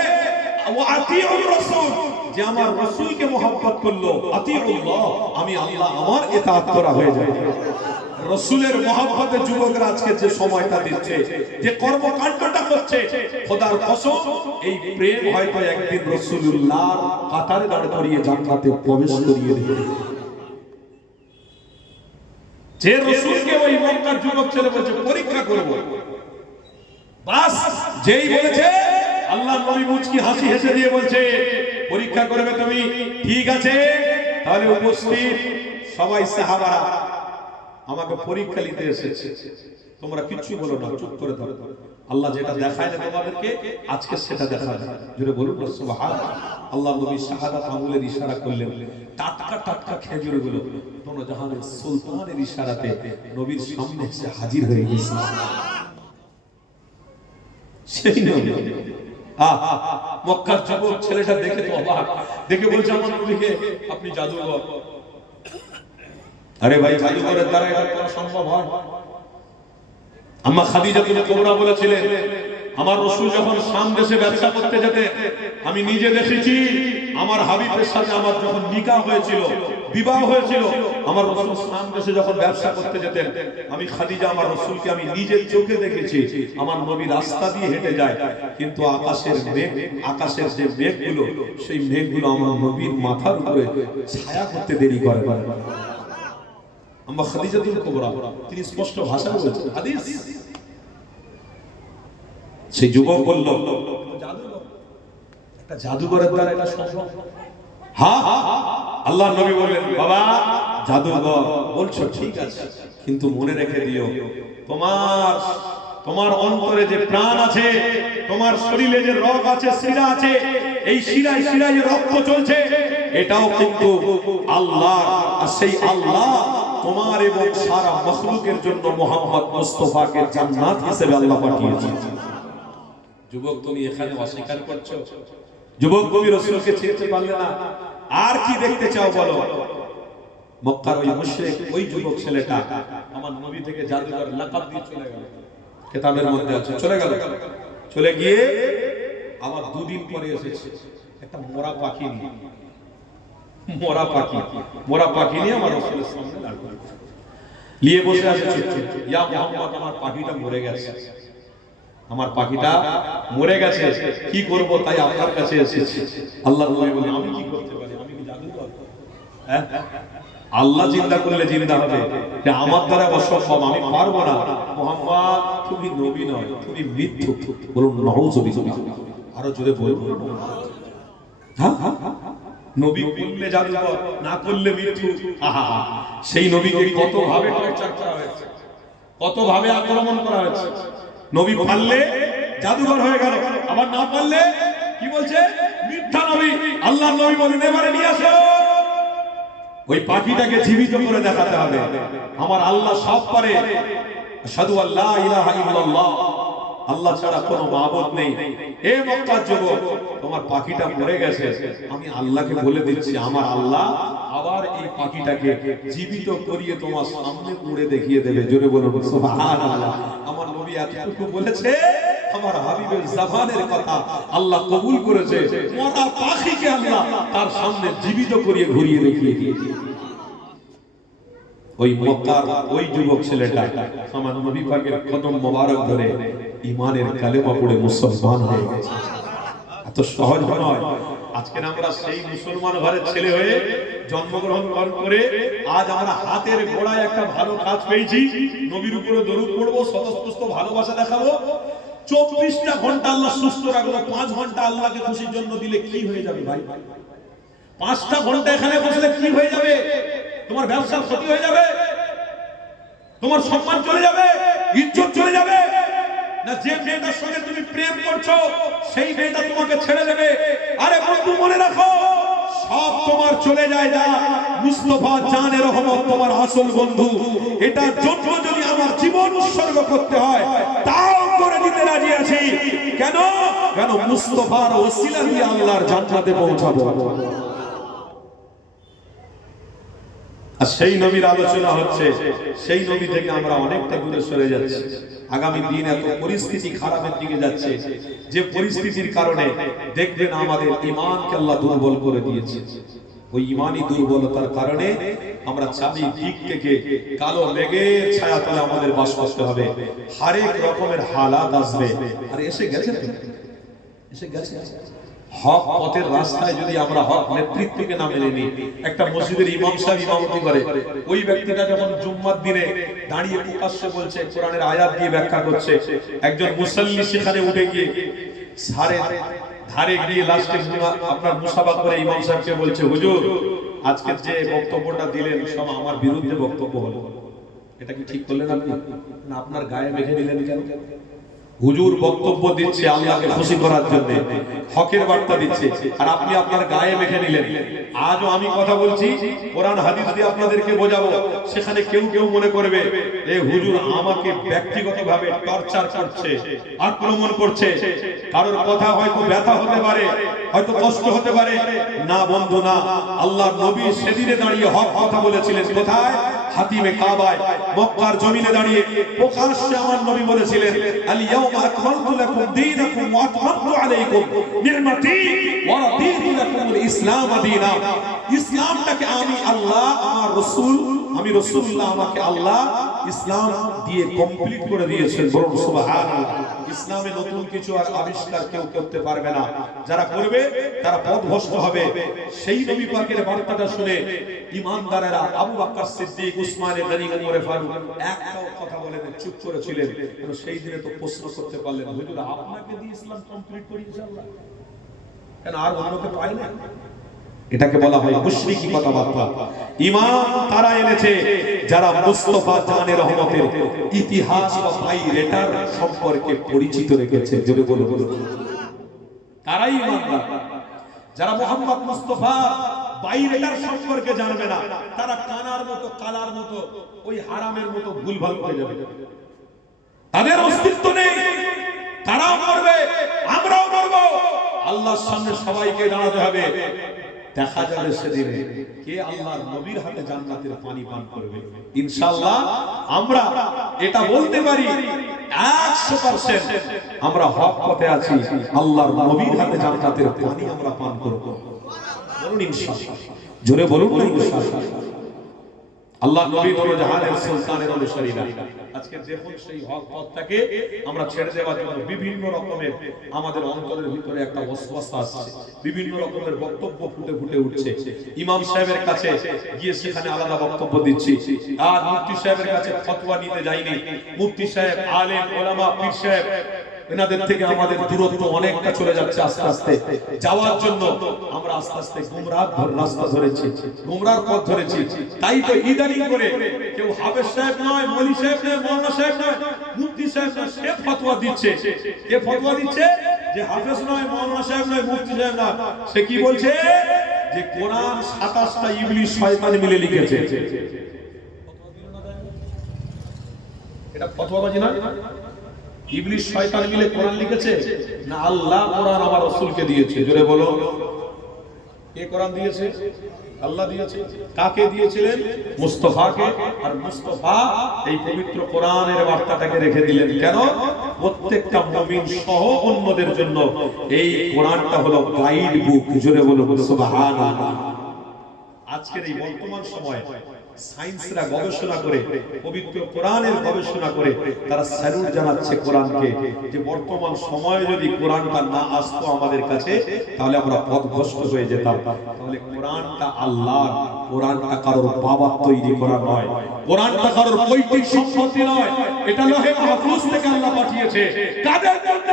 ওয়া আতিউর রাসূল, যে আমার রাসূলকে মহব্বত করলো, আতিউল্লাহ, আমি আল্লাহ আমার ইতাআত করা হয়ে যায়। রাসূলের মহব্বতে যুবকরা আজকে যে সময়টা দিচ্ছে, যে কর্মকাণ্ডটা করছে, খোদার কসম এই প্রেম হয়তো একদিন রাসূলুল্লাহর কাতারে দাঁড় করিয়ে জান্নাতে প্রবেশ করিয়ে দেবে। যে রাসূলকে ওই মক্কার যুবক ছেলে বলছে পরীক্ষা করব, বাস যেই বলেছে আল্লাহ নবী মুচকি হাসি হেসে দিয়ে বলছে পরীক্ষা করবে তুমি, ঠিক আছে তাহলে উপস্থিত সবাই সাহাবারা আমাকে পরীক্ষা নিতে এসেছে, তোমরা কিচ্ছু বলো না, চুপ করে থাকো। আল্লাহ যেটা দেখায় না তোমাদেরকে, আজকে সেটা দেখায়। জোরে বলুন সুবহানাল্লাহ। আল্লাহ নবী শাহাদাত আঙ্গুলের ইশারা করলেন, টাটকা টাটকা খেজুরগুলো দোনো জাহানের সুলতানের ইশারাতে নবীর সামনে এসে হাজির হয়ে গেছে। সেই নবী মক্কার যুবক ছেলেটা দেখে তো অবাক, দেখে বলছে আমার নবীকে আপনি জাদুঘর। আরে ভাই, জাদুঘরের দ্বারা এটা করা সম্ভব হয়? আম্মা খাদিজা কুবরা বলেছিলেন, আমার রাসূল যখন শাম দেশে ব্যবসা করতে যেতেন, আমি নিজে দেখেছি আমার হাবিবের সাথে আমার যখন নিকাহ হয়েছিল, বিবাহ হয়েছিল, আমার রাসূল শাম দেশে যখন ব্যবসা করতে যেতেন, আমি খাদিজা আমার রাসূলকে আমি নিজের চোখে দেখেছি। আমার নবী রাস্তা দিয়ে হেঁটে যায়, কিন্তু আকাশের মেঘ, আকাশের যে মেঘগুলো, সেই মেঘগুলো আমার নবীর মাথার উপরে ছায়া করতে দেরি করে। আম্মা খাদিজাতুল কুবরা তিনি স্পষ্ট ভাষায় বলেছেন হাদিস। সেই যুবক বলল, একটা জাদুঘরের দ্বারা এটা সম্ভব? হ্যাঁ, আল্লাহ নবী বললেন, বাবা জাদুঘর বলছো ঠিক আছে, কিন্তু মনে রেখে দিও তোমার অন্তরে যে প্রাণ আছে, তোমার শরীরে যে রগ আছে, শিরা আছে, এই শিরায় শিরায় রক্ত চলছে, এটাও কিন্তু আল্লাহ। আর সেই আল্লাহ তোমার এবং সারা মখলুকের জন্য মুহাম্মদ মুস্তাফাকে জান্নাত হিসেবে আল্লাহ পাঠিয়েছেন। যুবক তুমি এখানে অস্বীকার করছো, যুবক তুমি রাসূলকে চিনতে পারলে না, আর কি দেখতে চাও বলো? মক্কার ওই মুশরিক, ওই যুবক ছেলেটা আমার নবী থেকে জাদুঘর লাকাব দিয়ে চলে গেল, কিতাবের মধ্যে আছে, চলে গেল। চলে গিয়ে আবার 2 দিন পরে এসেছে একটা মোরা পাখি নিয়ে। মোরা পাখি নিয়ে আমার রাসূলের সামনে দাঁড়িয়ে নিয়ে বসে আছে চুপচাপ। ইয়া মুহাম্মদ, আমার পাখিটা মরে গেছে, আমার পাখিটা মরে গেছে, কি করব তাই আপনার কাছে এসেছি। আল্লাহর নবী বলেন, আমি কি করতে পারি? আমি কি জাদুকর? হ্যাঁ? আল্লাহ জিন্দা করলে জিন্দা হবে, যে আমার দ্বারা অসম্ভব, আমি পারবো না। মুহাম্মদ তুমি নবী নয়, তুমি মিথ্যুক। বলুন নাউযুবিল্লাহ। আরো জোরে বলুন। হ্যাঁ, নবী করলে জাদুকর, না করলে মৃত্যু। আহা, সেই নবীকে কত ভাবে টর্চার করা হয়েছে, কত ভাবে আক্রমণ করা হয়েছে। নবী পারলে জাদুকর হয়ে গেল, আবার না পারলে কি বলছে? মিথ্যা নবী। আল্লাহর নবী বলেন এবারে নিয়ে আসো ওই পাখিটাকে জীবিত করে দেখাতে হবে, আমার আল্লাহ সব পারে। আশহাদু আল্লা ইলাহা ইল্লাল্লাহ, আল্লাহ ছাড়া কোনো মাবুদ নেই। এ মক্কার যুবক, তোমার পাখিটা মরে গেছে, আমি আল্লাহকে বলে দিচ্ছি আমার আল্লাহ আবার এই পাখিটাকে জীবিত করিয়ে তোমার সামনে উড়ে দেখিয়ে দেবে। জোরে বলুন সুবহানাল্লাহ। আমার নবী এতটুকু বলেছে, আমার হাবিবের জবানের কথা আল্লাহ কবুল করেছে। মরা পাখিকে আল্লাহ তার সামনে জীবিত করিয়ে ঘুরিয়ে দেখিয়ে দিয়েছে। ওই মক্কার ওই যুবক ছেলেটা আমার নবী পাকের কদম মোবারক ধরে ঈমানের কালেমা পড়ে মুসলমান হয়ে গেছে। এত সহজ নয়। আজকে আমরা সেই মুসলমান ঘরের ছেলে হয়ে জন্মগ্রহণ করে আজ আমরা হাতের গোড়ায় একটা ভালো কাজ পেয়েছি, নবীর উপরে দরুদ পড়বো, স্বতঃস্ফূর্ত ভালোবাসা দেখাবো। 24টা ঘন্টা আল্লাহ সুস্থ রাখলো, 5 ঘন্টা আল্লাহকে খুশির জন্য দিলে কি হয়ে যাবে ভাই? 5টা ঘন্টা এখানে বসলে কি হয়ে যাবে? তোমার ব্যবসার ক্ষতি হয়ে যাবে, তোমার সম্মান চলে যাবে, ইজ্জত চলে যাবে না? যে মেয়েটার সঙ্গে তুমি প্রেম করছো সেই মেয়েটা তোমাকে ছেড়ে দেবে। আরে বন্ধু মনে রাখো, সব তোমার চলে যায় না, মুস্তাফা জানে রহমত তোমার আসল বন্ধু। এটার জন্য যদি আমার জীবন উৎসর্গ করতে হয় তাও করে দিতে রাজি আছি। কেন? কেন মুস্তাফার ওসিলা দিয়ে আল্লাহর জান্নাতে পৌঁছাবো। আর সেই নবীর আলোচনা হচ্ছে, সেই নবী থেকে আমরা অনেকটা দূরে সরে যাচ্ছি। আগামী দিন এত পরিস্থিতি খারাপের দিকে যাচ্ছে, যে পরিস্থিতির কারণে দেখবেন আমাদের ঈমানকে আল্লাহ দুর্বল করে দিয়েছে। ওই ঈমানি দুর্বলতার কারণে আমরা চারিদিক থেকে কালো মেঘের ছায়া তলে আমাদের বাস করতে হবে। হরেক রকমের হালাত আসবে। আর এসে গেছে তো, এসে গেছে। হক পথের রাস্তায় যদি আমরা হক নেতৃত্বকে না মেনে নিই, একটা মসজিদের ইমাম সাহেব ইমামতি করে, ওই ব্যক্তিটা যখন জুম্মার দিনে দাঁড়িয়ে প্রকাশ্যে বলছে, কোরআনের আয়াত দিয়ে ব্যাখ্যা করছে, একজন মুসল্লি সেখানে উঠে গিয়ে ধারে গিয়ে লাস্টে আপনার মুসাফা করে ইমাম সাহেবকে বলছে, হুজুর আজকে যে বক্তব্যটা দিলেন সব আমার বিরুদ্ধে বক্তব্য হলো, এটা কি ঠিক করলেন আপনি? না আপনার গায়ে মেখে দিলেন কেন? হুজুর বক্তব্য দিচ্ছে আল্লাহকে খুশি করার জন্য, হকের বার্তা দিচ্ছে, আর আপনি আপনার গায়ে মেখে নিলেন। আজও আমি কথা বলছি, কোরআন হাদিস দিয়ে আপনাদেরকে বোঝাবো, সেখানে কেউ কেউ মনে করবে এই হুজুর আমাকে ব্যক্তিগতভাবে টর্চার করছে, আক্রমণ করছে। কারোর কথা হয়তো ব্যথা হতে পারে, হয়তো কষ্ট হতে পারে। না বন্ধু না, আল্লাহর নবী সেদিনে দাঁড়িয়ে হক কথা বলেছিলেন। কোথায়? হাতিমে কাবায়, মক্কার জমিনে দাঁড়িয়ে প্রকাশ্যে আমার নবী বলেছিলেন, আল ইয়াউমা আকমালতু লাকুম দীনাকুম ওয়া আতমামতু আলাইকুম নি'মাতি ওয়া রাদিতু লাকুমুল ইসলাম দীনা। ইসলামটাকে আমি আল্লাহ, আমার রাসূল, আমি রাসূলুল্লাহ, আমাকে আল্লাহ ইসলাম দিয়ে কমপ্লিট করে দিয়েছেন। বলুন সুবহানাল্লাহ। ইসলামে নতুন কিছু আর আবিষ্কার কেউ করতে পারবে না, যারা করবে তারা পথভ্রষ্ট হবে। সেই নবী পাকের বার্তাটা শুনে ঈমানদারেরা আবু বকর সিদ্দিক, উসমান গনি, ওমর ফারুক একটাও কথা বলেন, চুপ করেছিলেন। কারণ সেই দিনে তো প্রশ্ন করতে পারলেন, হুজুর আপনাকে দিয়ে ইসলাম কমপ্লিট করিয়েছে আল্লাহ, কেন আর অন্যকে পায় না? এটাকে বলা হয় মুশরিকি কথাবার্তা। ঈমান তারা এনেছে যারা মুস্তাফা জানে রহমতের ইতিহাস বা পাইরেটার সম্পর্কে পরিচিত রেখেছে। জোরে বলে বলুন, তারাই ঈমানদার। যারা মুহাম্মদ মুস্তাফা বাইরেটার সম্পর্কে জানবে না, তারা কানার মতো, কালার মতো, ওই হারামের মতো ভুলভাল করে যাবে। তাদের অস্তিত্ব নেই, তারাও মরবে, আমরাও মরব। আল্লাহর সামনে সবাইকে দাঁড়াতে হবে। দেখা যাবে সেদিনে কে আল্লাহর নবীর হাতে জান্নাতের পানি পান করবে। ইনশাআল্লাহ আমরা এটা বলতে পারি 100% আমরা হক পথে আছি, আল্লাহর নবীর হাতে জান্নাতের পানি আমরা পান করব। বলুন ইনশাআল্লাহ, জোরে বলুন ইনশাআল্লাহ। আল্লাহ নবী বড় জাহানের সুলতানের অনুসারীরা আজকে দেখুন সেই হক পথটাকে আমরা ছেড়ে দেওয়ার জন্য বিভিন্ন রকমের আমাদের অন্তরের ভিতরে একটা ওয়াসওয়াসা আসছে, বিভিন্ন রকমের বক্তব্য ফুটে ফুটে উঠছে। ইমাম সাহেবের কাছে গিয়ে সেখানে আলাদা বক্তব্য দিচ্ছি, আর মুফতি সাহেবের কাছে ফতোয়া নিতে যাইনি। মুফতি সাহেব, আলেম, ওলামা, পীর সাহেব এনাদের থেকে আমাদের দূরত্ব অনেকটা চলে যাচ্ছে। আস্তে আস্তে যাওয়ার জন্য আমরা আস্তে আস্তে গুমরাহ রাস্তা ধরেছি, গুমরাহ পথ ধরেছি। তাই তো ইদানিং করে কেউ হাফেজ সাহেব নয়, মৌলভী সাহেব নয়, মাওলানা সাহেব নয়, মুফতি সাহেব নয়, সে ফতোয়া দিচ্ছে। কে ফতোয়া দিচ্ছে? যে হাফেজ নয়, মাওলানা সাহেব নয়, মুফতি সাহেব নয়, সে কি বলছে? যে কোরআন 27টা ইবলিস শয়তান মিলে লিখেছে। এটা ফতোয়াবাজি না? ইবলিস শয়তান মিলে কোরআন লিখেছে না আল্লাহ কোরআন আমার রাসূলকে দিয়েছে? জোরে বলো, কে কোরআন দিয়েছে? আল্লাহ দিয়েছে। কাকে দিয়েছিলেন? মুস্তাফাকে। আর মুস্তাফা এই পবিত্র কোরআনের বার্তাটাকে রেখে দিলেন কেন? প্রত্যেকটা মুমিন সহ অন্যদের জন্য এই কোরআনটা হলো গাইড বুক। জোরে বলো সুবহানাল্লাহ। আজকের এই বর্তমান সময়ে সায়েন্সরা গবেষণা করে, পবিত্র কোরআনের গবেষণা করে তারা স্যালুট জানাচ্ছে কোরআনকে, যে বর্তমান সময়ে যদি কোরআনটা না আসতো আমাদের কাছে তাহলে আমরা পথভ্রষ্ট হয়ে যেতাম। তাহলে কোরআনটা আল্লাহর, কোরআনটা কারোর বাবার তৈরি করা নয়, কোরআনটা কারোর পৈতৃক সম্পত্তি নয়, এটা লহে মাহফুজ থেকে আল্লাহ পাঠিয়েছে। কাদের জন্য?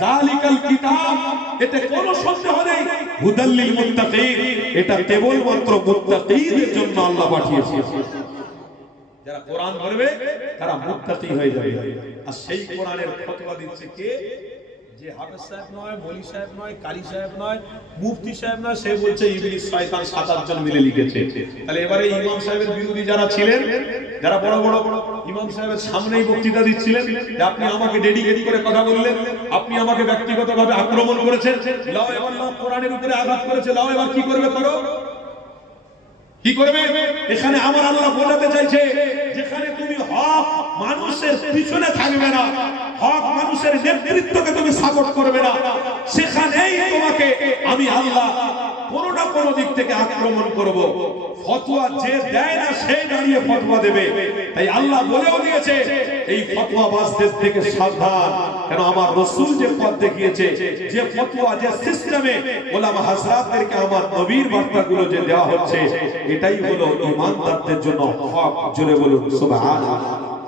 জালিকাল কিতাব, এতে কোনো সন্দেহ নেই, হুদাল লিল মুত্তাকিন, এটা কেবলমাত্র মুত্তাকিদের জন্য আল্লাহ পাঠিয়েছে। যারা কোরআন ধরবে তারা মুত্তাকি হয়ে যাবে। আর সেই কোরআনের ফতোয়া দিচ্ছে কে? যে হাফেজ সাহেব নয়, মৌলভী সাহেব নয়, কারি সাহেব নয়, মুফতি সাহেব নয়, সে বলছে ইবলিস শয়তান 7-8 জন মিলে লিখেছে। তাহলে এবারে ইমাম সাহেবের বিরোধী যারা ছিলেন, যারা বড় বড় ইমাম সাহেবের সামনেই বক্তৃতা দিচ্ছিলেন, যে আপনি আমাকে ডেডিকেট করে কথা বললেন, আপনি আমাকে ব্যক্তিগতভাবে আক্রমণ করেছেন, লাও এবার লাও কোরআনের উপরে আঘাত করেছে, লাও এবার কি করবে করো, কি করবে? এখানে আমার আল্লাহ বোঝাতে চাইছে, যেখানে তুমি হক মানুষের পিছনে থাকবে না, হক মানুষের নেতৃত্বকে তুমি সাপোর্ট করবে না, সেখানেই তোমাকে আমি আল্লাহ কোনো না কোনো দিক থেকে আক্রমণ করব। ফতোয়া যে দেয় না সে দাঁড়িয়ে ফতোয়া দেবে। তাই আল্লাহ বলেও দিয়েছে এই ফতোয়াবাজদের থেকে সাবধান, কেন আমার রাসূল যে পথ দেখিয়েছে, যে ফতোয়া, যে সিস্টেমে ওলামা হযরতদেরকে আমার নবীর বার্তাগুলো যে দেওয়া হচ্ছে, এটাই হলো ঈমানদারদের জন্য হক। জোরে বলুন সুবহানাল্লাহ।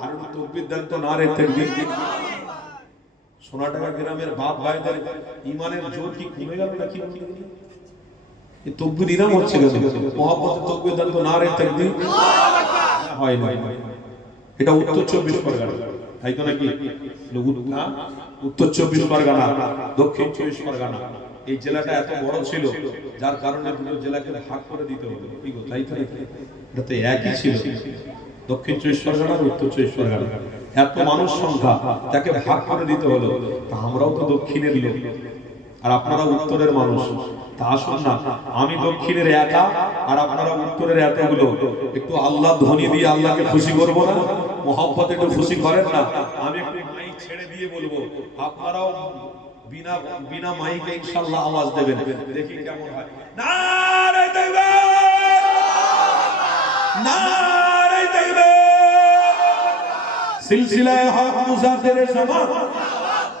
আর তাকবীর দেন তো, নারে তাকবীর। সোনাডাঙ্গা গ্রামের বাপ ভাইদের ঈমানের জোর কি কমে গেল নাকি? এই তাকবীর ইরাম হচ্ছে কেন? মুহাব্বতে তাকবীর দেন তো, নারে তাকবীর। হয় না, এটা উত্তর 24 পরগনা, তাই তো নাকি? না, উত্তর 24 পরগনা, দক্ষিণ 24 পরগনা, এই জেলাটা এত বড় ছিল যার কারণে দুটো জেলাকে ভাগ করে দিতে হলো। কি গো, তাই তো নাকি? এটা তো একই ছিল, দক্ষিণ 24 পরগনা আর উত্তর 24 পরগনা, এত মানুষ সংখ্যা, তাকে ভাগ করে দিতে হলো। তা আমরাও তো দক্ষিণের লোক আর আপনারা উত্তরের মানুষ, তা আসুন না, আমি দক্ষিণের একা আর আপনারা উত্তরের এতগুলো, একটু আল্লাহ ধ্বনি দিয়ে আল্লাহকে খুশি করবো না? মোহাম্মত একটু খুশি করেন না? আমি একটু মাইক ছেড়ে দিয়ে বলবো, আপনারাও বিনা বিনা মাইকে ইনশাআল্লাহ আওয়াজ দেবেন, দেখি কেমন হয়। নারে তাকবীর, নারে তাকবীর। সিলসিলায়ে হক মুজাহিদের জামান,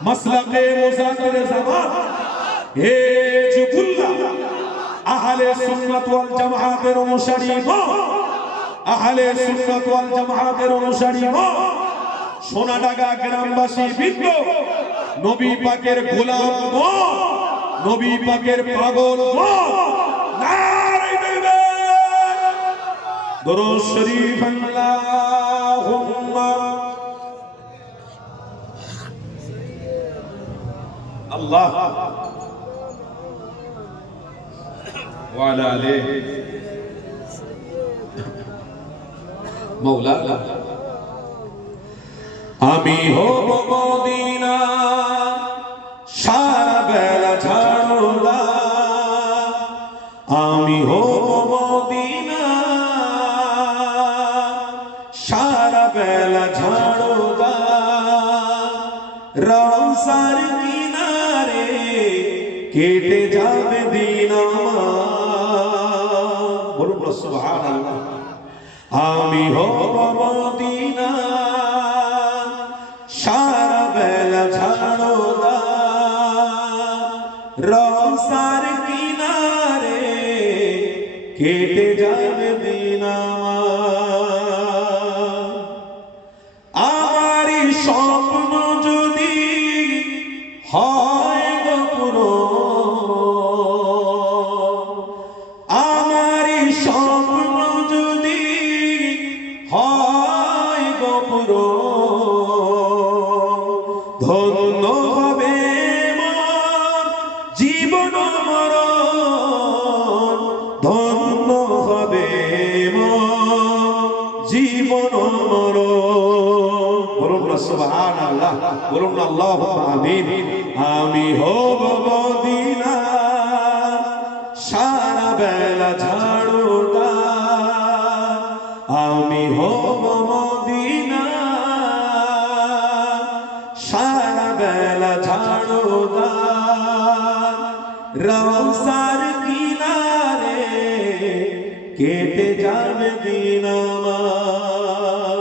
মাসলাকে মুজাহিদের জামান, হিজবুল্লাহ আহলে সুন্নাত ওয়াল জামাতের অনুসারী, আহলে সুন্নাত ওয়াল জামাতের অনুসারী সোনাডাঙ্গা গ্রামবাসী বৃন্দ, নবী পাকের গোলাম গো, নবী পাকের পাগল গো, নারে তাকবীর। দরুদ শরীফ আল্লাহুম্মা আল্লাহ ওয়া আলা আলিহি মাওলানা। আমি হব মদিনা সারা বেলা ঝাড়ুদার, আমি হব মদিনা সারা বেলা ঝাড়ুদার, রওজার কিনারে কেটে যাবে দিন আমার। বলুন সুবহানাল্লাহ। আমি হব মদিনা সারা বেলা ঝাড়োদার রওজার কিনারে কেটে যাবে দিন আমারই স্বপ্ন যদি হয় গো পূরণ, আমারই স্বপ্ন যদি হয় গো পূরণ, ধন্য হবে মোর জীবন মরণ, ধন্য হবে মোর জীবন মরণ। বলুন না সুবহানাল্লাহ, বলুন না আল্লাহুম্মা আমিন। আমি হব মদিনা সারা বেলা ঝাড়ুদার, আমি হব মদিনা সারা বেলা ঝাড়ুদার, রওজার কিনারে কেটে যাবে দিন আমার,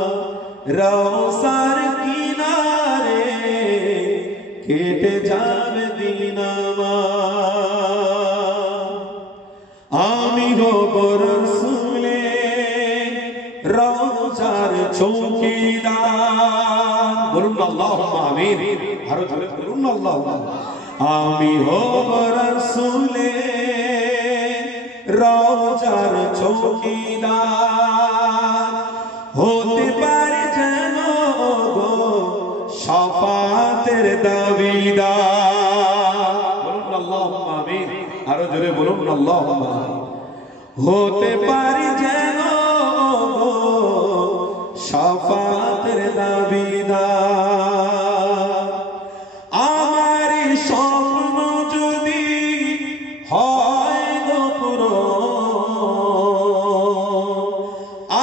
রওজার কিনারে কেটে যাবে দিন আমার। আমি হব রাসূলের রওজার চৌকিদার, বলুন আল্লাহুম্মা আমিন, আরো জোরে বলুন আল্লাহুম্মা। আমি হব রাসূলের রওজার চৌকিদার, হতে পারে যেন গো শাফাতের দাবিদার, বলুন আল্লাহুম্মা আমিন, আরো জোরে বলুন আল্লাহুম্মা আমিন। হতে পারি যেন গো শাফাতের দাবিদার, আমারই স্বপ্ন যদি হয় গো পূরণ,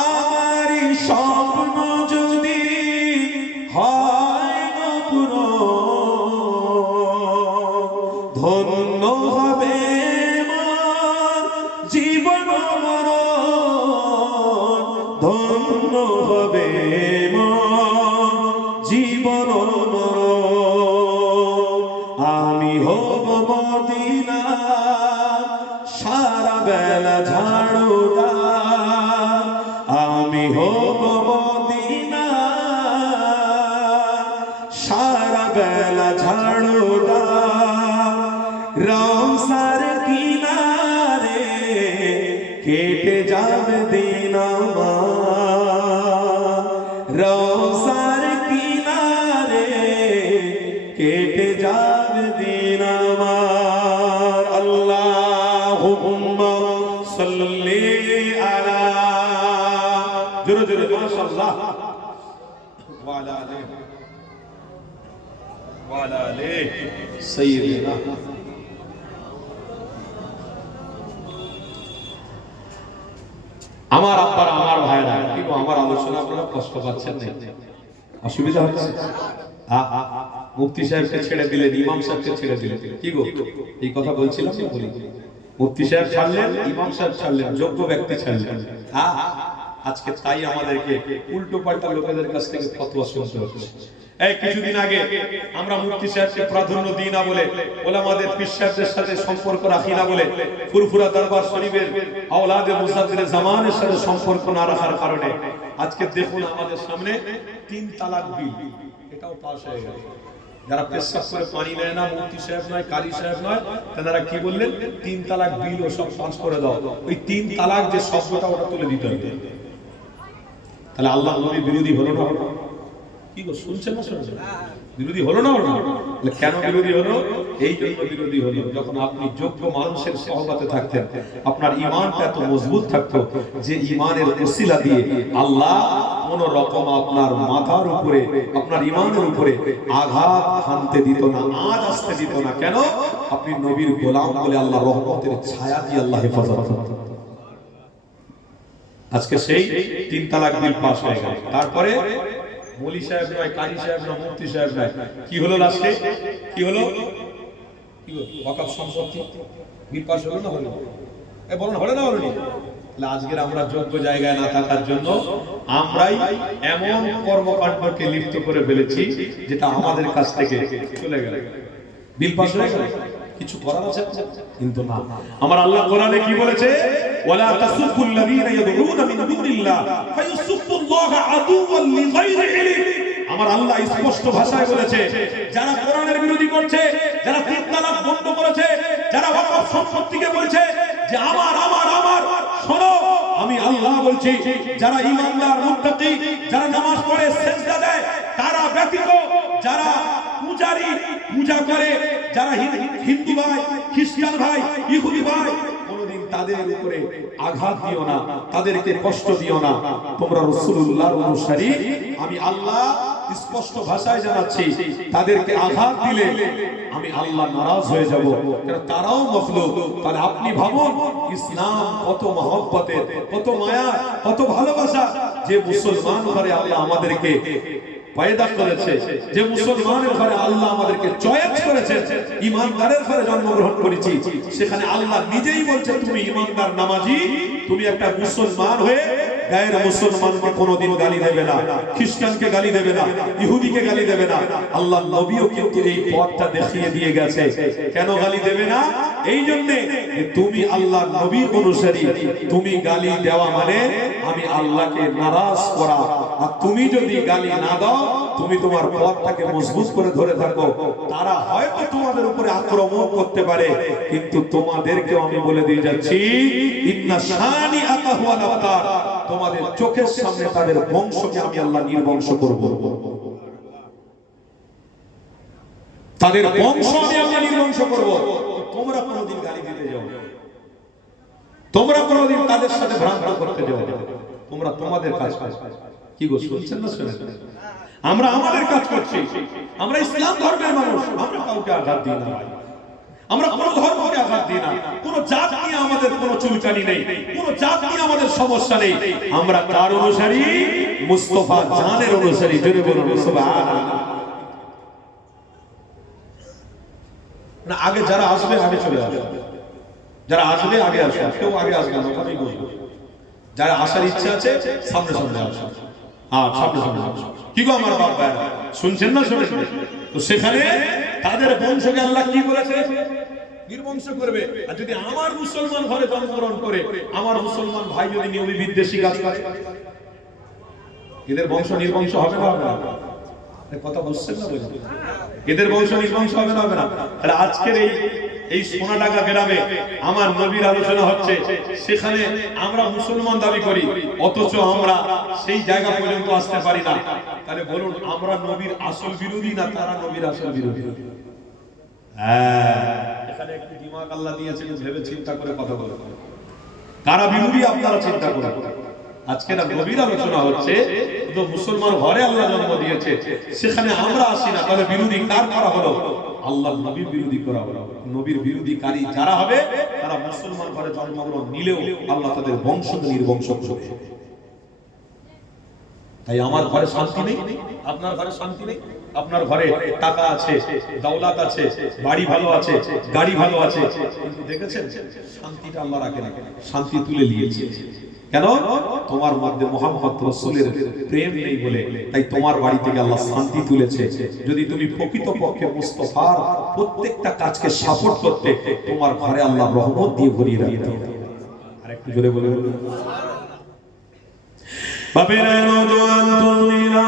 আমারই স্বপ্ন যদি হয় গো পূরণ, ধন্য হবে মোর জীবন মরণ, ধন্য হবে মোর জীবন মরণ। আমি হব মদিনা সারা বেলা ঝাড়ুদার, আমি হব মদিনা সারা বেলা ঝাড়ুদার, রওজার কিনারে কেটে যাবে দিন আমার, রওজার কিনারে কেটে যাবে দিন আমার। আল্লাহুম্মা সাল্লি আলা, জোরে জোরে মাশাআল্লাহ, ওয়া আলা আলিহি ওয়া আলা আলিহি সাইয়্যিদিনা। আমার আব্বারা, আমার ভাইরা, কিন্তু আমার আলোচনা আপনারা কষ্ট পাচ্ছেন না, অসুবিধা হচ্ছে? মুফতি সাহেবকে ছেড়ে দিলেন, ইমাম সাহেবকে ছেড়ে দিলেন, কি গো এই কথা বলছিলাম না? বলি মুফতি সাহেব ছাড়লেন, ইমাম সাহেব ছাড়লেন, যোগ্য ব্যক্তি ছাড়লেন। আজকে তাই আমাদেরকে উল্টো পাল্টা লোকেদের কাছ থেকে ফতোয়া শুনতে হচ্ছে। এই কিছুদিন আগে আমরা মুফতি সাহেবকে প্রাধান্য দিই না বলে, ওলামাদের পীর সাহেবদের সাথে সম্পর্ক রাখি না বলে, ফুরফুরা দরবার শরীফের আওলাদে মুসাদ্দির জামানের সাথে সম্পর্ক না রাখার কারণে আজকে দেখুন আমাদের সামনে 3 তালাক বিল, এটাও পাস হয়ে গেল। যারা পেশাব করে পানি নেয় না, মুফতি সাহেব নয়, কারি সাহেব নয়, তারা কি বললেন? 3 তালাক বিল ও সব পাস করে দাও। ওই 3 তালাক যে শব্দটা, ওটা তুলে দিতে হবে। তাহলে আল্লাহ নবী বিরোধী হলো না? কি গো শুনছেন না? শুনছেন? বিরোধী হলো না? হলো না? কেন বিরোধী হলো? এই জন্য বিরোধী হলো, যখন আপনি যোগ্য মানুষের সহবতে থাকতেন, আপনার ঈমানটা এত মজবুত থাকতো যে ঈমানের ওসিলা দিয়ে আল্লাহ কোন রকম আপনার মাথার উপরে, আপনার ঈমানের উপরে আঘাত হানতে দিত না, আজ আসতে দিত না। কেন? আপনি নবীর গোলাম বলে আল্লাহ রহমতের ছায়া দিয়ে আল্লাহ হেফাজত করতেন। আজকে সেই 3 তালাক বিল পাস হয়ে গেল। তারপরে মৌলী সাহেব নয়, কারি সাহেব নয়, মুফতি সাহেব নয়, কি হলো লাস্টে? কি হলো? ওয়াকফ সম্পত্তি বিল পাস হলো না? হলো? বলুন হলো না? হলো? আজকের আমরা যোগ্য জায়গায় না থাকার জন্য আমরাই এমন কর্মকাণ্ডকে লিপ্ত করে ফেলেছি যেটা আমাদের কাছ থেকে চলে গেল, বিল পাস হয়ে গেল, কিছু করার আছে কিন্তু না। আমার আল্লাহ কোরআনে কি বলেছে? ওয়ালা তাসুবুল্লাযীনা ইয়াদউনা মিন দুনিল্লাহ ফায়ুসুবুল্লাহা আদুওয়ান লিগাইরি ইলম। আমার আল্লাহ স্পষ্ট ভাষায় বলেছে, যারা কোরআনের বিরোধী করছে, যারা তিন তালাক বন্ধ করেছে, যারা ওয়াকফ সম্পত্তিকে বলছে যে আমার আমার আমার, শোনো আমি আল্লাহ বলছি, যারা ঈমানদার মুত্তাকি, যারা নামাজ পড়ে সিজদা দেয়, তারা ব্যতীত যারা পূজারী পূজা করে, যারা হিন্দু ভাই, খ্রিস্টান ভাই, ইহুদি ভাই, কোনদিন তাদের উপরে আঘাত দিও না, তাদেরকে কষ্ট দিও না। তোমরা রাসূলুল্লাহর অনুসারী, আমি আল্লাহ স্পষ্ট ভাষায় জানাচ্ছি, তাদেরকে আঘাত দিলে আমি আল্লাহ নারাজ হয়ে যাব, কারণ তারাও মাখলুক। তাহলে আপনি ভাবুন ইসলাম কত মহব্বতের, কত মায়া, কত ভালোবাসা, যে মুসলমান ঘরে আল্লাহ আমাদেরকে পয়দা করেছে, যে মুসলমানের ঘরে আল্লাহ আমাদেরকে চয়েস করেছে, ঈমানদারের ঘরে জন্মগ্রহণ করেছি, সেখানে আল্লাহ নিজেই বলছে তুমি ঈমানদার নামাজি, তুমি একটা মুসলমান হয়ে গায়ের মুসলমানকে কোনোদিন গালি দেবে না, খ্রিস্টানকে গালি দেবে না, ইহুদিকে গালি দেবে না। আল্লাহ নবীও কিন্তু এই পথটা দেখিয়ে দিয়ে গেছে। কেন গালি দেবে না? এই জন্য তুমি আল্লাহর নবীর অনুসারী, তুমি গালি দেওয়া মানে আমি আল্লাহকে নারাজ করা। আর তুমি যদি গালি না দাও, তুমি তোমার পথটাকে মজবুত করে ধরে থাকো, তারা হয়তো তোমাদের উপরে আক্রমণ করতে পারে, কিন্তু তোমাদেরকেও আমি বলে দিয়ে যাচ্ছি, ইন্না শানি আকাহু আল আবতার, তোমাদের চোখের সামনে তাদের বংশকে আমি আল্লাহ নির্বংশ করব, তাদের বংশ আমি আল্লাহ নির্বংশ করব। তোমরা কোনোদিন গালি দিতে যাও, তোমরা কোনোদিন তাদের সাথে ভ্রান্ত করতে যাও, তোমরা তোমাদের কাজ কি গো, শুনছেন না? শুনেন, আমরা আমাদের কাজ করছি, আমরা ইসলাম ধর্মের মানুষ, আমরা কাউকে আঘাত দিই না, আমরা কোন ধর্মকে আঘাত দিই না, কোন জাত নিয়ে আমাদের কোন চুলকানি নেই, কোন জাত নিয়ে আমাদের সমস্যা নেই। আমরা কার অনুসারী? মুস্তাফা জানের অনুসারী। জোরে বলুন সুবহানাল্লাহ। না, আগে যারা আসবে আগে চলে আসবে, যারা আসবে আগে আসবে, কেউ আগে আসবে না, ওখানেই বসবে। যারা আসার ইচ্ছা আছে সামনে সামনে আসবে, আর সামনে সামনে আসবে। কি গো আমার বাপ ভাইরা, শুনছেন না? শোনেন? তো সেখানে তাদের বংশকে আল্লাহ কি বলেছে? নির্বংশ করবে। আর যদি আমার মুসলমান ঘরে জন্মগ্রহণ করে, আমার মুসলমান ভাই যদি নিয়মি বিদ্বেষী কাজ করে, এদের বংশ নির্বংশ হবে না? হবে না? কথা বুঝছেন না? বলছেন এদের বংশ নির্বংশ হবে না? হবে না? তাহলে আজকের এই সোনাডাঙ্গা গ্রামে আমার নবীর আলোচনা হচ্ছে, সেখানে আমরা মুসলমান দাবি করি, অথচ আমরা সেই জায়গা পর্যন্ত আসতে পারি না। তাহলে বলুন, আমরা নবীর আসল বিরোধী না তারা নবীর আসল বিরোধী? হ্যাঁ, এখানে একটু দিমাগ আল্লাহ দিয়েছেন, ভেবে চিন্তা করে কথা বলুন, কারা বিরোধী আপনারা চিন্তা করুন। আজকে না নবীর আলোচনা হচ্ছে, তো মুসলমান ঘরে আল্লাহ জন্ম দিয়েছে, সেখানে আমরা আসি না, তাহলে বিরোধী কার করা হলো? আল্লাহর নবীর বিরোধী করা হলো। নবীর বিরোধীকারী যারা হবে, তারা মুসলমান ঘরে জন্মগ্রহণ নিলেও আল্লাহ তাদের বংশকে নির্বংশ করবে। তাই আমার ঘরে শান্তি নেই, আপনার ঘরে শান্তি নেই। আপনার ঘরে টাকা আছে, দৌলত আছে, বাড়ি ভালো আছে, গাড়ি ভালো আছে, কিন্তু দেখেছেন শান্তিটা আল্লাহ রাখে না, শান্তি তুলে নিয়েছে। কেন? তোমার মধ্যে মুহাম্মদ রাসূলের প্রেম নেই বলে, তাই তোমার বাড়ি থেকে আল্লাহ শান্তি তুলেছে। যদি তুমি প্রকৃতপক্ষে মুস্তাফার প্রত্যেকটা কাজকে সাপোর্ট করতে, তোমার ঘরে আল্লাহ রহমত দিয়ে ভরিয়ে রাখতে। আরেকটু জোরে বলে বলুন। বাপেরা, নওজোয়ান তরুণীরা,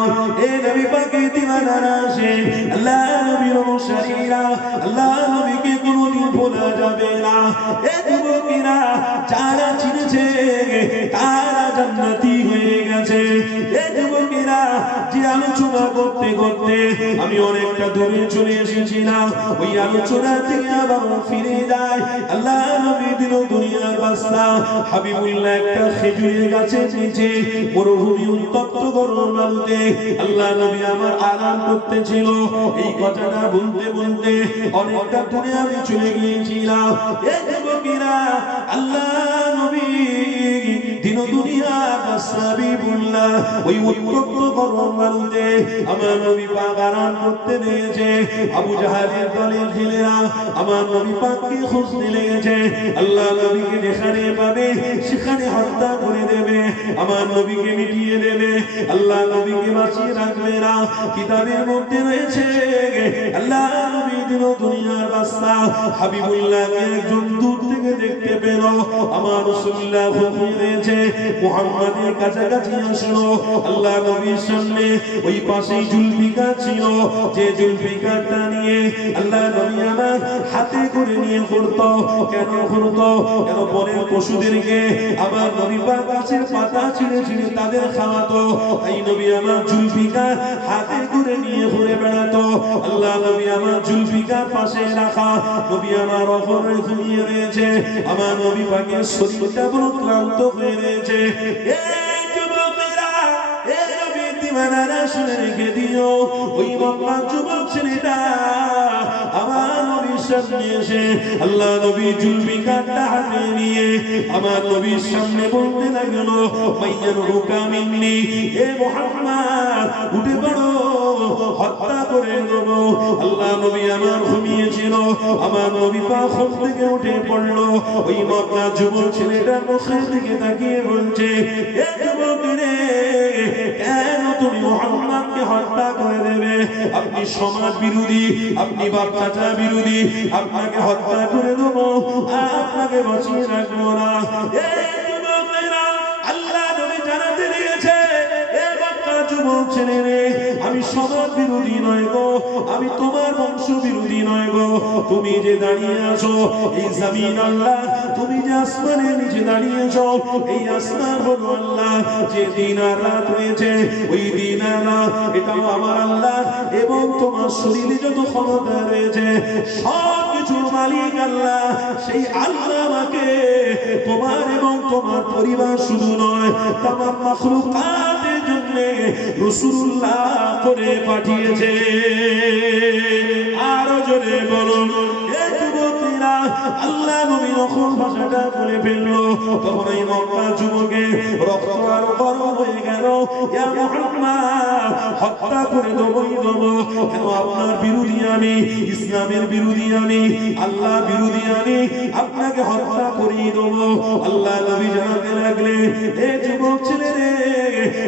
এ নবী পাকের দিওয়ানারা আসে, আল্লাহ নবীর অনুসারীরা, আল্লাহ নবীকে কোনোদিন ভোলা যাবে না। এ যুবকেরা, যারা চিনেছে তারা জান্নাতি হয়ে গেছে। এ যুবকেরা, যে আলোচনা করতে করতে আমি অনেকটা দূরে চলে এসেছিলাম, ওই আলোচনা থেকে আবার ফিরে যায়। আল্লাহ নবী দিল দুনিয়ার বাদশা হাবিবুল্লাহ একটা খেজুরের গাছের নিচে মরুভূমি উত্তপ্ত গরম আলোতে আল্লাহ নবী আমার আরাম করতেছিল। এই কথাটা বলতে বলতে অনেকটা দূরে আমি চলে গিয়েছিলাম। এই যুবকেরা, আল্লাহ নবী দিন দুনিয়া হাবিবুল্লাহ ওই উত্তপ্ত গরম বালুতে আমার নবী পাক আরাম করতে লেগেছে। আবু জাহেলের দলের ছেলেরা আমার নবী পাককে খুঁজতে লেগেছে। আল্লাহ নবীকে যেখানে পাবে সেখানে হত্যা করে দেবে, আমার নবীকে মিটিয়ে দেবে, আল্লাহ নবীকে বাঁচিয়ে রাখবে না। কিতাবের মধ্যে রয়েছে আল্লাহ নবী দিন দুনিয়ার বাদশা হাবিবুল্লাহকে একজন দূর থেকে দেখতে পেল। আমার রাসূলুল্লাহ ঘুমিয়ে রয়েছে, মুহাম্মাদের কাছাকাছি আসলো। আল্লাহ নবীর সামনে ওই পাশেই জুলফিকার ছিল, যে জুলফিকারটা নিয়ে আল্লাহ নবী আমার হাতে করে নিয়ে ঘুরতো। কেন ঘুরতো? কেন বনের পশুদেরকে আমার নবী পাক গাছের পাতা ছিঁড়ে ছিঁড়ে তাদের খাওয়াতো। এই নবী আমার জুলফিকার হাতে করে নিয়ে ঘুরে বেড়াতো। আল্লাহ নবী আমার জুলফিকার পাশে রাখা, নবী আমার অপরে ঘুমিয়ে রয়েছে। আমার নবী পাকের শরীরটা বড় ক্লান্ত হয়ে রয়েছে। এই যুবকেরা, এই নবীর দিওয়ানারা শুনে রেখে দিও, ওই মক্কার যুবক ছেলেটা আমার নবীর সামনে এসে আল্লাহ নবী জুলফিকারটা হাতে নিয়ে আমার নবীর সামনে বলতে লাগলো, মাইয়ান হুকামিনি, এ মুহাম্মদ উঠে পড়ো, হত্যা করে দেব। আল্লাহ নবী আমার ঘুমিয়েছিল, আমার নবী পাক ঘুম থেকে উঠে পড়লো। ওই মক্কা যুবক ছেলেটা মুখের দিকে তাকিয়ে বলছে, এ যুবক রে, কেন তুমি মুহাম্মদকে হত্যা করে দেবে? আপনি সমাজ বিরোধী, আপনি বাপ চাচা বিরোধী, আপনাকে হত্যা করে দেবো, আপনাকে বাঁচিয়ে রাখবো না। এই যুবকেরা, আল্লাহ নবী জানাতে দিয়েছে, এ মক্কা যুবক ছেলে রে, আমি সমাজ বিরোধী নয় গো, আমি তোমার বংশ বিরোধী নয় গো। তুমি যে দাঁড়িয়ে আছো এই জমিন আল্লাহ, তুমি যে আসমানের নিচে দাঁড়িয়ে আছো এই আসমান হলো আল্লাহ। যে দিন আর রাত রয়েছে ওই দিন আর রাত এটাও আমার আল্লাহ, এবং তোমার শরীরে যত ক্ষমতা রয়েছে সব কিছুর মালিক আল্লাহ। সেই আল্লাহ আমাকে তোমার এবং তোমার পরিবার শুধু নয় তামাম মাখলুকাতের জন্য রাসূলুল্লাহ করে পাঠিয়েছে। আরো জোরে বলুন, এই যুবকেরা, আল্লাহ নবী যখন ভাষাটা বলে ফেললো তখন এই মক্কা যুবকে রক্ত আরো গরম হয়ে গেল। ইয়া মুহাম্মদ, হত্যা করে দেবই দেবো। কেন? আপনার বিরোধী আমি, ইসলামের বিরোধী আমি, আল্লাহ বিরোধী আমি, আপনাকে হত্যা করিয়ে দেবো। আল্লাহ নবী জানাতে লাগলেন, এ যুবক ছেলে রে,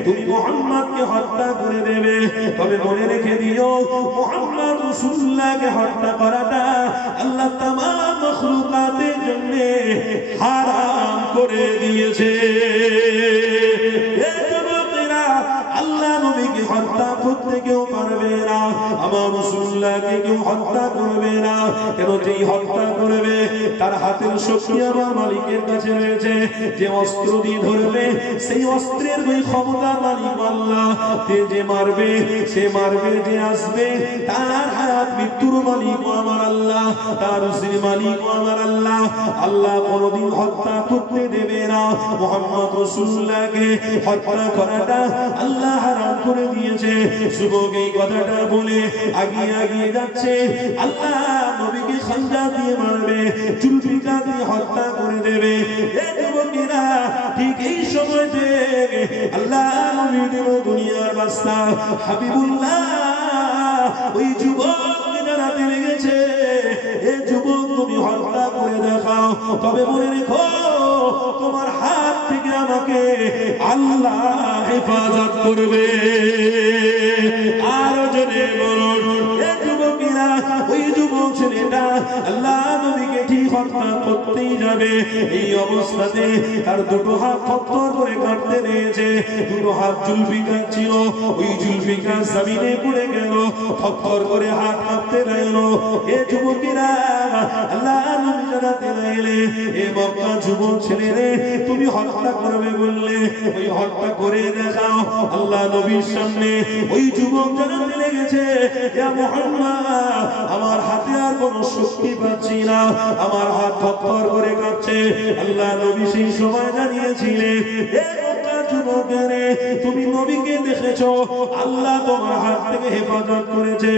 তুমি মুহাম্মদকে হত্যা করে দেবে, তবে মনে রেখে দিও মুহাম্মদ রাসূলুল্লাহকে হত্যা করাটা আল্লাহ তামাম মাখলুকাতের জন্য হারাম করে দিয়েছে। এই যুবকেরা, আল্লাহ নবীকে হত্যা করতে কেউ পারবে না, আমার রাসূলুল্লাহকে কেউ হত্যা করবে না। কেন? যেই হত্যা করবে তার হাতের শক্তি আমার মালিকের কাছে রয়েছে। যে অস্ত্র দিয়ে ধরবে সেই অস্ত্রের ওই ক্ষমতার মালিক আল্লাহ। যে মারবে সে মারবে, যে আসবে তার হায়াত মৃত্যুর মালিক আমার আল্লাহ, তার রুজির মালিক আমার আল্লাহ। আল্লাহ কোনদিন হত্যা করতে দেবে না। মুহাম্মদ রাসূলুল্লাহকে হত্যা করাটা আল্লাহ হারাম করে দিয়েছে। যুবক এই কথাটা বলে আগিয়ে আগিয়ে যাচ্ছে। আল্লাহ নবীকে খঞ্জার দিয়ে মারবে, জুলফিকার দিয়ে হত্যা করে দেবে। এই যুবকেরা, ঠিক এই সময়তে আল্লাহ নবী দিল দুনিয়ার বাদশা হাবিবুল্লাহ ওই যুবককে জানাতে লেগেছে, এ যুবক তুমি হত্যা করে দেখাও, তবে মনে রেখো তোমার হাত থেকে আমাকে আল্লাহ হেফাজত করবে। আরো জোরে বলুন, এ যুবকেরা, ওই যুবক ছেলেটা আল্লাহ নবীকে ঠিক হত্যা করতেই যাবে। এই অবস্থাতে তার দুটো হাত থরথর করে কাঁপতে লেগেছে। দুটো হাত জুলফিকার ছিল, ওই জুলফিকার জমিনে পড়ে গেল, থরথর করে হাত কাঁপতে লাগলো। এ যুবকেরা, আল্লাহ নবী জানাতে লাগলেন, এ মক্কা যুবক ছেলে রে, তুমি হত্যা করবে বললে, ওই হত্যা করে দেখাও। আল্লাহ নবীর সামনে ওই যুবক জানাতে লেগেছে, ইয়া মুহাম্মদ, আমার হাতে আর কোনো শক্তি পাচ্ছি না, আমার হাত থরথর করে কাঁপছে। আল্লাহ নবী সেই সময় জানিয়েছিলেন, এ মক্কা যুবকেরে, তুমি নবীকে দেখেছো, আল্লাহ তোমার হাত থেকে হেফাজত করেছে।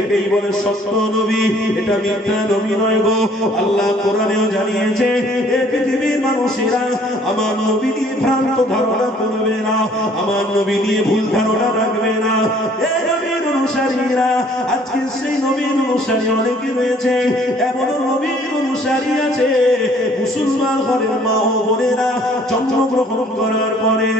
একেই বলে সত্য নবী, এটা মিথ্যা নবী নয় গো। আল্লাহ কোরআনেও জানিয়েছে, এ পৃথিবীর মানুষেরা আমার নবী নিয়ে ভ্রান্ত ধারণা করবে না। আমার নবী নিয়ে ভুল ধারণা রাখবে না। এই নবীর অনুসারীরা, আজকে সেই নবীর অনুসারী অনেকে রয়েছে, এমন নবীর অনুসারী আছে মুসলমান ঘরের মা ও বোনেরা জন্মগ্রহণ করার পরে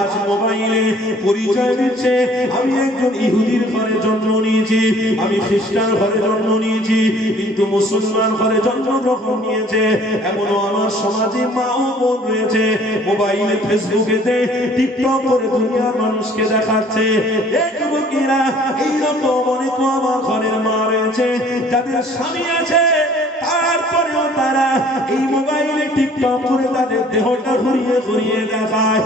আজ মোবাইলে পরিচয় দিচ্ছে, আমি একজন ইহুদির ঘরে জন্ম নিয়েছি, আমি খ্রিস্টান ঘরে জন্ম নিয়েছি, কিন্তু মুসলমান ঘরে জন্মগ্রহণ নিয়েছে। এমনও আমার সমাজে মা ও বোন রয়েছে, মোবাইলে ফেসবুকেতে টিকটক করে দুনিয়ার মানুষকে দেখাচ্ছে। এই যুবকেরা, এইরকম অনেক আমার ঘরের মা রয়েছে যাদের স্বামী আছে, তারপরেও তারা এই মোবাইলে টিকটক করে তাদের দেহটা ঘুরিয়ে ঘুরিয়ে দেখায়।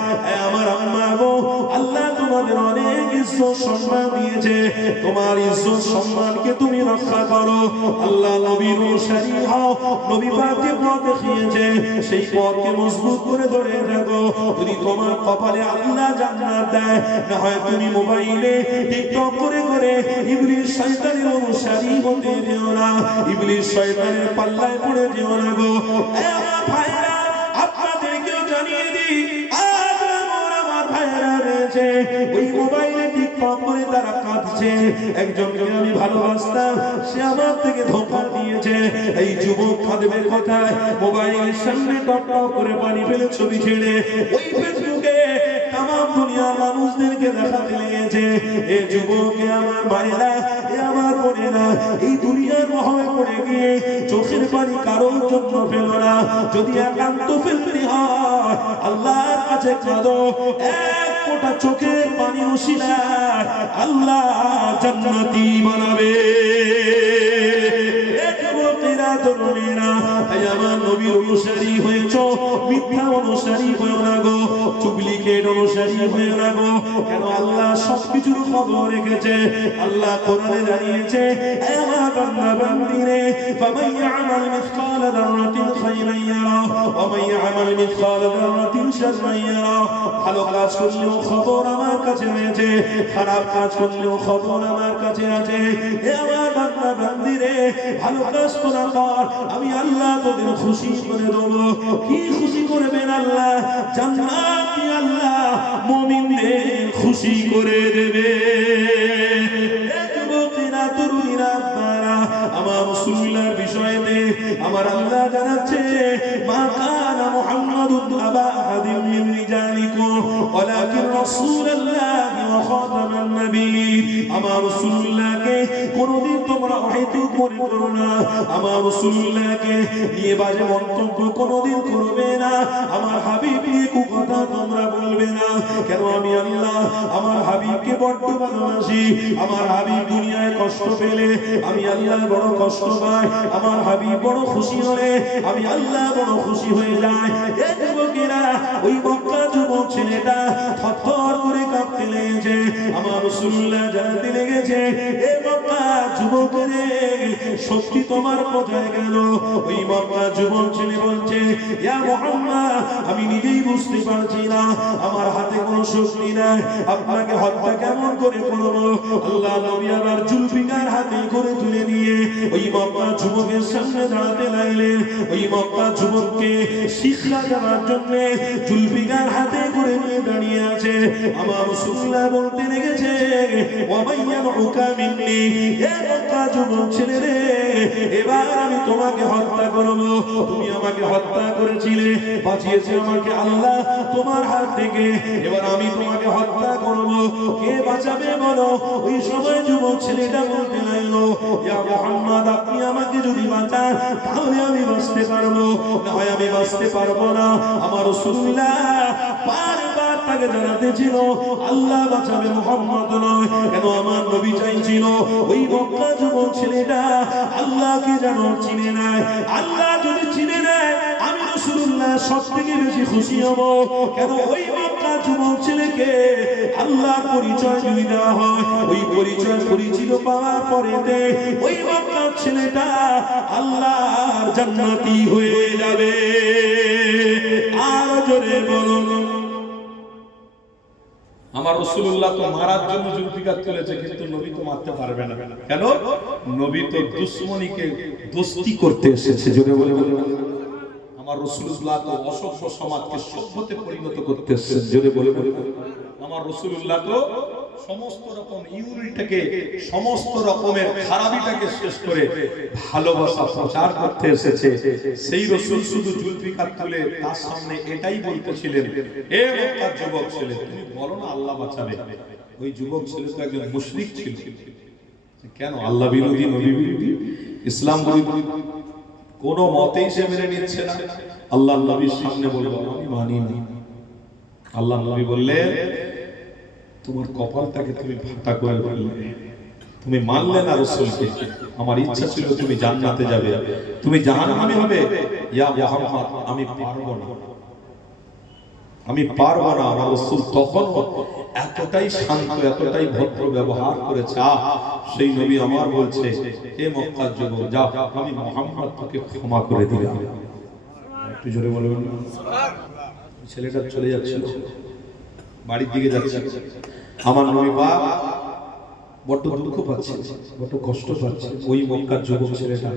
আমার আম্মা গো, আল্লাহ তোমাদের অনেক ইজ্জত সম্মান দিয়েছে, তোমার ইজ্জত সম্মানকে তুমি রক্ষা করো। আল্লাহ নবীর অনুসারী হও, নবী পাক যে পথ দেখিয়েছে সেই পথকে মজবুত করে ধরে রাখো। যদি তোমার কপালে আল্লাহ জান্নাত দেয়, না হয় তুমি মোবাইলে টিকটক করে করে ইবলিস শয়তানের অনুসারী হতে যেও না, ইবলিস শয়তানের পাল্লায় পড়ে যেও না গো। আমার ভাইরা, আপনাদেরকেও জানিয়ে দিই, আজ আমার ভাইরা রয়েছে ওই মোবাইলে টিকটক করে তারা কাঁদছে। একজনকে আমি ভালোবাসতাম, সে আমার থেকে ধোঁকা দিয়েছে। এই যুবক কাঁদবে কথায়, মোবাইলের সামনে টপ টপ করে পানি ফেলে ছবি ছেড়ে ওই ফেসবুকে তামাম দুনিয়ার মানুষদেরকে দেখাতে লেগেছে। এ যুবকে আমার ভাইরা, এ আমার বোনেরা, এই দুনিয়ার মহায় পড়ে গিয়ে চোখের পানি কারোর জন্য ফেলো না। যদি একান্ত ফেলতে হয়, আল্লাহর কাছে কাঁদো। এক ফোঁটা চোখের পানি ওসিলায় আল্লাহ জান্নাতি বানাবে। তাই আমার নবীর অনুসারী হয়েছ, মিথ্যা অনুসারী হয়েও না গো, ডুপ্লিকেট অনুসারী হয়েও না গো। কেন আল্লাহ সবকিছুর খবর রেখেছে। আল্লাহ কোরআনে জানিয়েছে, হে আমার বান্দা বান্দিরে, ফামান ইয়ামাল মিসকাল যাররাতিন খায়রান ইয়ারা ওয়া মান ইয়ামাল মিসকাল যাররাতিন শাররান ইয়ারা। ভালো কাজ করলেও খবর আমার কাছে রয়েছে, খারাপ কাজ করলেও খবর আমার কাছে আছে। হে আমার বান্দা বান্দিরে, ভালো কাজ তোরা কর, আমি আল্লাহ তোদের খুশি করে দেবো। কি খুশি করবেন আল্লাহ? জান্নাত দিয়ে আল্লাহ মুমিনদের খুশি করে দেবে। যুবকেরা, তরুণীরা, আপনারা আমার রাসূলুল্লাহর বিষয়েতে আমার আল্লাহ জানাচ্ছে, মা কানা মুহাম্মাদুন আবা আহাদিন মিন রিজালিকুম ওয়ালাকিন রাসূলুল্লাহি ওয়া খাতামান নাবিয়্যিন। আমার রাসূলুল্লাহকে কোনদিন তোমরা অহেতুক মনে করো না, আমার রাসূলুল্লাহকে নিয়ে বাজে মন্তব্য কোনদিন করবে না, আমার হাবিব নিয়ে কুকথা তোমরা বলবে না। কেন? আমি আল্লাহ আমার হাবিবকে বড্ড ভালোবাসি। আমার হাবিব দুনিয়ায় কষ্ট পেলে আমি আল্লাহ বড় কষ্ট পাই, আমার হাবিব বড় খুশি হলে আমি আল্লাহ বড় খুশি হয়ে যাই। এই যুবকেরা, ওই মক্কা যুবক ছেলেটা থরথর করে কাঁপতে লেগেছে। আমার রাসূলুল্লাহ জানতে লেগেছে, এ মক্কা যুবকেরে, শক্তি তোমার কোথায় গেল? ওই মক্কা যুবক ছেলে বলছে, ইয়া মুহাম্মদ, আমি নিজেই বুঝতে পারছি না, আমার হাতে কোনো শক্তি নাই, আপনাকে হত্যা কেমন করে করব? আল্লাহ নবী আবার জুলফিকার হাতে করে তুলে নিয়ে ওই মক্কা যুবকের সামনে দাঁড়াতে লাগলেন। ওই মক্কা যুবককে শিক্ষা দেওয়ার জন্য জুলফিকার হাতে করে নিয়ে দাঁড়িয়ে আছে। আমার রাসূলুল্লাহ বলতে লেগেছে, ওয়া মাইয়ানুকা মিন্নি, এ মক্কা যুবক ছেলে রে, এবার আমি তোমাকে হত্যা করব। তুমি আমাকে হত্যা করেছিলে, বাঁচিয়েছে আমাকে আল্লাহ তোমার হাত থেকে, এবার আমি তোমাকে হত্যা করব। কে বাঁচাবে বলো? ওই সময় যুবক ছেলেটা বলতে লাগলো, ইয়া মুহাম্মদ, আপনি আমাকে যদি বাঁচান তাহলে আমি বাঁচতে পারবো, না হয় আমি বাঁচতে পারবো না। আমার রাসূলুল্লাহ বারবার তাকে জানাতে ছিল, আল্লাহ বাঁচাবে, মুহাম্মদ নয়। কেন? আমার নবী চাইছিল ওই মক্কা যুবক ছেলেটা আল্লাহকে যেন চিনে নেয়। আল্লাহ যদি চিনে নেয়, আমি রাসূলুল্লাহ সবথেকে বেশি খুশি হব। কেন? ওই মক্কা যুবক ছেলেকে আল্লাহর পরিচয় যদি দেওয়া হয়, ওই পরিচয় পরিচিত পাওয়ার পরেতে ওই মক্কা ছেলেটা আল্লাহর জান্নাতি হয়ে যাবে। আর জোরে বলুন। আমার রাসূলুল্লাহ তো মারার জন্য জুলফিকার তুলেছে, কিন্তু নবী তো মারতে পারবে না। কেন? নবী তো দুশমনীকে দোস্তি করতে এসেছে। জোরে বলে বলুন। আমার রাসূলুল্লাহ তো অসভ্য সমাজকে সভ্যতে পরিণত করতে এসেছে। জোরে বলে বলুন। রাসূলুল্লাহ তো সমস্ত রকম ইউনিটটাকে, সমস্ত রকমের খারাপিটাকে শেষ করে ভালোবাসা প্রচার করতে এসেছে। সেই রাসূল শুধু জুলফিকার তুলে তার সামনে এটাই বলতেছিলেন, এ মক্কার যুবক ছেলে, তুমি বলো না আল্লাহ বাঁচাবে। ওই যুবক ছেলে তো একজন মুশরিক ছিল। কেন? আল্লাহ বিরোধী, নবী বিরোধী, ইসলাম বিরোধী, কোন মতেই সে মেনে নিচ্ছে না। আল্লাহ নবীর সামনে বলল, আমি মানি না। আল্লাহ নবী বললেন, তোমার কপালটাকে তুমি ফাটা করে ফেললে, তুমি মানলে না রাসূলকে। আমার ইচ্ছা ছিল তুমি জান্নাতে যাবে, তুমি জাহান্নামে হবে। ইয়া মুহাম্মদ, আমি পারবো না, আমি পারবো না। আমার রাসূল তখন এতটাই শান্ত, এতটাই ভদ্র ব্যবহার করেছে। সেই নবী আমার বলছে, হে মক্কার যুবক, যাও, আমি মুহাম্মদ তোকে ক্ষমা করে দিলাম। একটু জোরে বলবেন। ছেলেটা চলে যাচ্ছিল, বাড়ির দিকে যাচ্ছে। আমার নবী পাক বড় দুঃখ পাচ্ছে, বড় কষ্ট পাচ্ছে। ওই মক্কার যুবক ছেলেটা,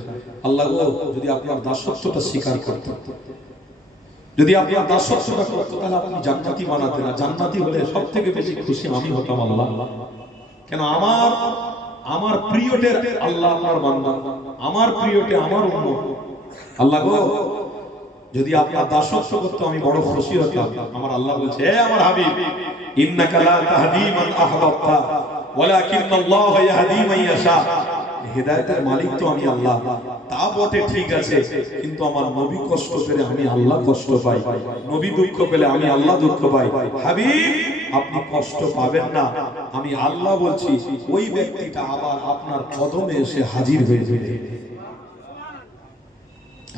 আল্লাহ গো, যদি আপনার দাসত্বটা স্বীকার করত, যদি আপনার দাসত্বটা করতো, তাহলে আপনি জান্নাতি বানাতেন। না, জান্নাতি হলে সব থেকে বেশি খুশি আমি হতাম আল্লাহ। কেন? আমার প্রিয়টে আল্লাহ আপনার বান্দা, আমার প্রিয়টে আমার উম্মত। আল্লাহ গো, যদি আপনার দাসত্ব করতো আমি বড় খুশি হতাম। আমার আল্লাহ বলছে, হে আমার হাবিব, ইন্নাকা লা তাহদি মান আহবাবতা ওয়ালাকিন্নাল্লাহু ইয়াহদি মান ইয়াশা। হেদায়েতের মালিক তো আমি আল্লাহ, তা বটে, ঠিক আছে, কিন্তু আমার নবী কষ্ট পেলে আমি আল্লাহ কষ্ট পাই, নবী দুঃখ পেলে আমি আল্লাহ দুঃখ পাই। হাবিব, আপনি কষ্ট পাবেন না, আমি আল্লাহ বলছি, ওই ব্যক্তিটা আবার আপনার কদমে এসে হাজির হয়ে যাবে।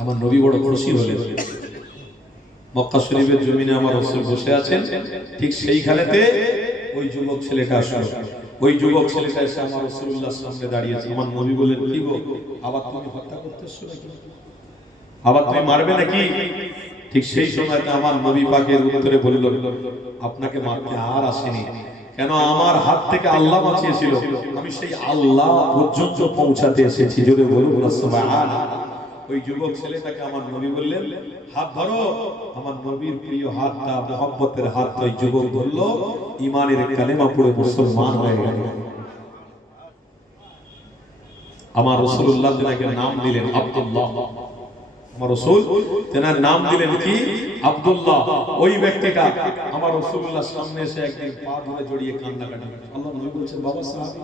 আমার নবী বড় খুশি হলেন। মক্কা শরীফের জমিনে আমার রাসূল বসে আছেন, ঠিক সেইখানেতে ওই যুবক ছেলেটা আসলো। ওই যুবক ছেলেটা এসে আমার রাসূলুল্লাহর সামনে দাঁড়িয়েছে। আমার নবী বললেন, কি গো, আবার তুমি হত্যা করতেছো নাকি? আবার তুমি মারবে নাকি? ঠিক সেই সময়তে আমার নবী পাকের উত্তরে বলল, আপনাকে মারতে আর আসেনি। কেন? আমার হাত থেকে আল্লাহ বাঁচিয়েছিল, আমি সেই আল্লাহ পর্যন্ত পৌঁছাতে এসেছি। জোরে বলুন সুবহানাল্লাহ। ওই যুবক ছেলেটাকে আমার নবী বললেন, হাত ধরো। আমার নবীর প্রিয় হাতটা, মুহাব্বতের হাতটা ওই যুবক ধরল, ঈমানের কালেমা পড়ে মুসলমান হয়ে গেল। আমার রাসূলুল্লাহ তাকে নাম দিলেন আব্দুল্লাহ। আমার রাসূল তেনার নাম দিলেন কি? আব্দুল্লাহ। ওই ব্যক্তিটা আমার রাসূলুল্লাহর সামনে এসে একদিন পা ধরে জড়িয়ে কান্নাকাটি। আল্লাহ নবী বলেছেন, বাবা সাহাবী,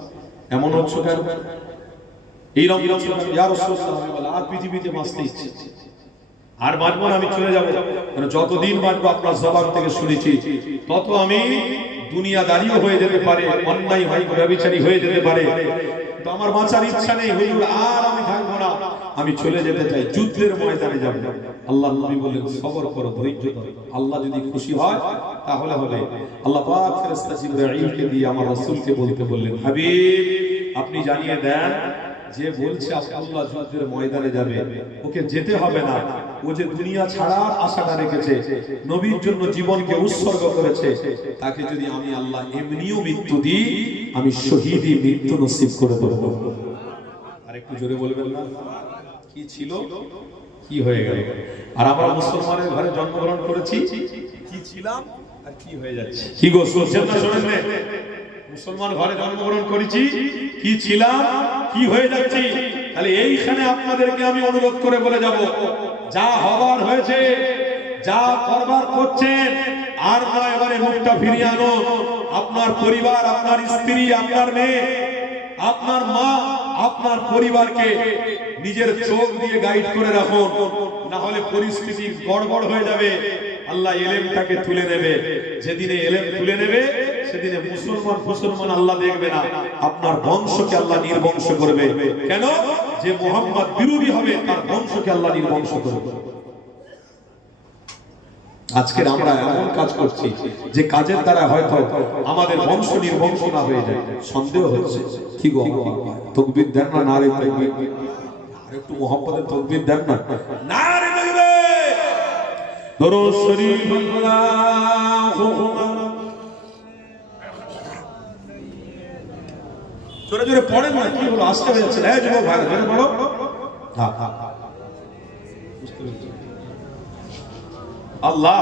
এমন হচ্ছে কেন? এই রকম ইয়া রাসূলুল্লাহ, আমি বলে আর পৃথিবীতে বাঁচতে ইচ্ছে, আর বাঁচবো না, আমি চলে যাব। মানে যতদিন বাঁচবো আপনার জবান থেকে শুনেছি, তত আমি দুনিয়াদারিও হয়ে যেতে পারে, অন্যায় হয়, ব্যভিচারী হয়ে যেতে পারে, তো আমার বাঁচার ইচ্ছা নেই। হুজুর, আর আমি থাকবো না, আমি চলে যেতে চাই, যুদ্ধের ময়দানে যাব। আল্লাহ নবী বললেন, সবর করো, ধৈর্য ধরো, আল্লাহ যদি খুশি হয় তাহলে হবে। আল্লাহ পাক ফেরেশতা জিবরাইলকে দিয়ে আমার রাসূলকে বলতে বললেন, হাবিব, আপনি জানিয়ে দেন, যে বলছে আব্দুল্লাহ যুদ্ধের ময়দানে যাবে, ওকে যেতে হবে না। ও যে দুনিয়া ছাড়ার আশাটা রেখেছে, নবীর জন্য জীবনকে উৎসর্গ করেছে, তাকে যদি আমি আল্লাহ এমনিও মৃত্যু দিই, আমি শহীদি মৃত্যু নসিব করে দেব। আর একটু জোরে বলবেন না? কি ছিল, কি হয়ে গেল? আর আমরা মুসলমানের ঘরে জন্মগ্রহণ করেছি, কি ছিলাম আর কি হয়ে যাচ্ছে। কি গো, শুনছেন না শোনেন না? মুসলমান ঘরে জন্মগ্রহণ করেছি, কি ছিলাম, কি হয়ে যাচ্ছি। তাহলে এইখানে আপনাদেরকে আমি অনুরোধ করে বলে যাব, যা হবার হয়েছে, যা করবার করছেন, আর না এবারে মুখটা ফিরিয়ে আনো। আপনার পরিবার, আপনার স্ত্রী, আপনার মেয়ে, আপনার মা, আপনার পরিবারকে নিজের চোখ দিয়ে গাইড করে রাখুন, না হলে পরিস্থিতি গড়বড় হয়ে যাবে। আল্লাহ এলেমটাকে তুলে নেবে, যেদিনে এলেম তুলে নেবে, সেদিনে মুসলমান আল্লাহ দেখবে না, আপনার বংশকে আল্লাহ নির্বংশ করবে। কেন? যে মুহাম্মদ বিরোধী হবে, তার বংশকে আল্লাহ নির্বংশ করবে। আজকের আমরা এমন কাজ করছি যে কাজের দ্বারা হয়তো আমাদের বংশ নির্বংশ না হয়ে যায়, সন্দেহ হচ্ছে। কি গো, তাকবীর দেন না? নারে তাকবীর। আর একটু মুহাম্মদের তাকবীর দেন না? নারে তাকবীর। দরুদ শরীফ, আল্লাহুম্মা। জোরে জোরে পড়েন না, কি হলো, আসতে হয়ে যাচ্ছে। এই যুবক ভাই, জোরে পড়ো। হ্যাঁ হ্যাঁ, বুঝতে পেরেছি। আল্লাহ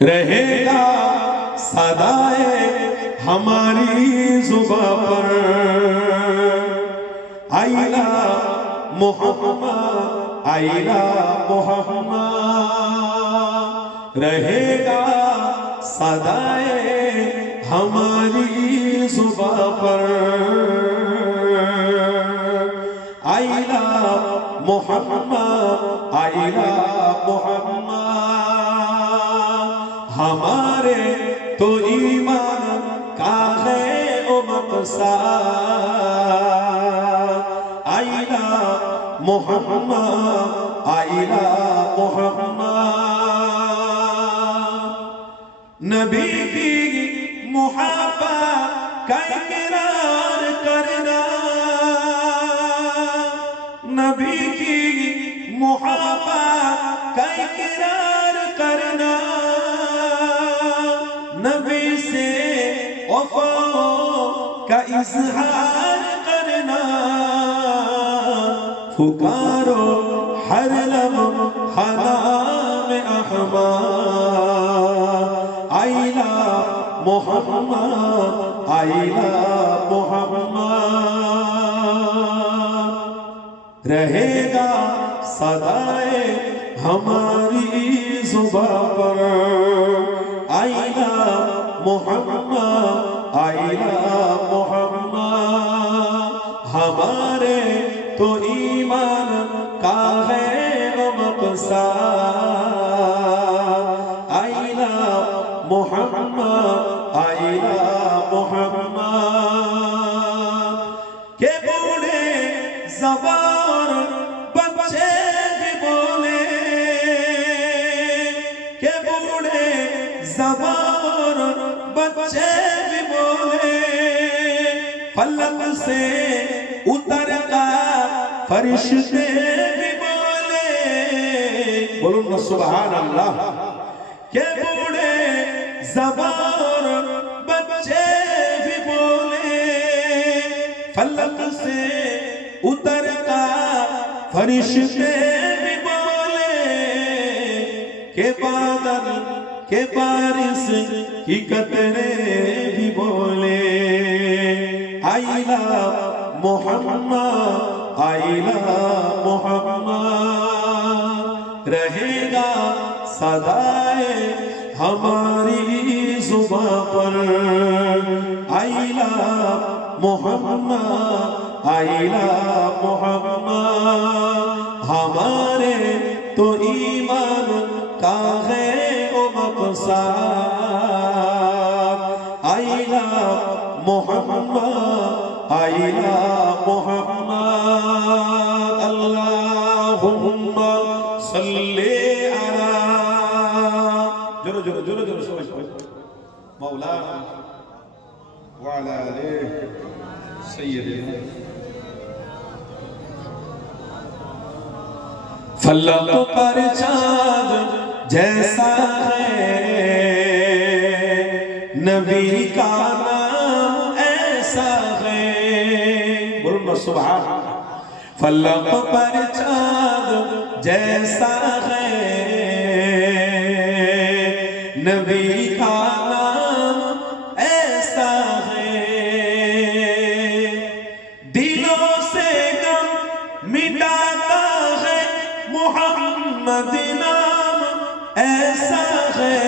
रहेगा सदाए हमारी जुबां पर आइला मोहम्मद आइला मोहम्मद रहेगा सदाए हमारी जुबां पर आइला मोहम्मद आइला मोहम्मद हमारे तो ईमान का है ओ मकसद आइला मोहम्मद आइला मोहम्मद नबी की मोहब्बत का इकरार करना नबी की मोहब्बत का इकरार करना नबी से वफा का इजहार करना पुकारो हर लम्हा नाम अहमद आइला मोहम्मद आइला मोहम्मद रहेगा सदाए हमारी जुबां पर आइला मोहम्मद आइला मोहम्मद हमारे तो ईमान का है वो मकसद आइला मोहम्मद आइला मोहम्मद के बूढ़े ज़बान बच्चे भी बोले के बूढ़े ज़बान बच्चे भी बोले फलक से उतर कर फरिश्ते भी बोले बोलो ना सुभान अल्लाह के बूढ़े ज़बान बच्चे भी बोले फलक से उतर कर फरिश्ते भी बोले के बादल के बारिश की कतरे भी बोले आइला मोहम्मद आइला मोहम्मद रहेगा सदाए हमारी जुबां पर आइला मोहम्मद आइला मोहम्मद हमारे तो ईमान का है ओ मकसद आइला मोहम्मद आइला मोहम्मद अल्लाहुम्मा सल्ली अला जोरो जोरो जोरो जोरो सबाई सबाई मौलाना व अला आलिहि सय्यिदिना फलक पर चाँद जैसा है नबी का नाम ऐसा है बोलो सुभान फलक पर चाँद जैसा है नबी का नाम ऐसा है दिलों से गम मिटाता है मोहम्मद नाम ऐसा है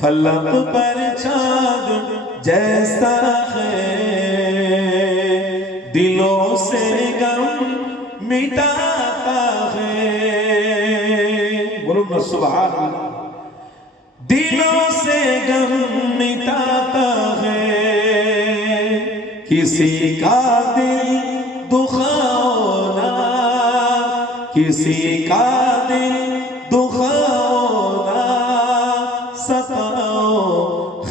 फलक पर चाँद जैसा है दिलों से गम मिटाता है बोलो ना सुभान अल्लाह दिलों से गम मिटाता है किसी का दिल दुखाओ ना किसी का दिल दुखाओ ना सताओ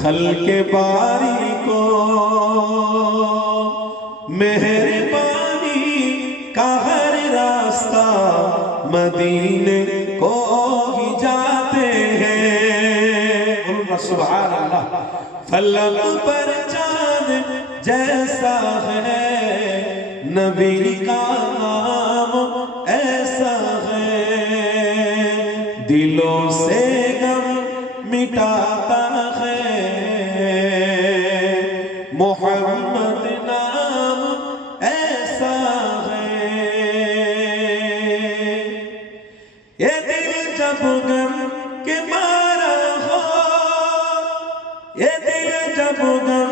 खल्के बारी को मेहरबानी का हर रास्ता मदीने को ही जाते हैं सुभान अल्लाह फलक पर चाँद जैसा है नबी का नाम ऐसा है दिलों से मिटाता है मोहम्मद नाम ऐसा है ये दिल जब गम के मारा हो ये दिल जब गम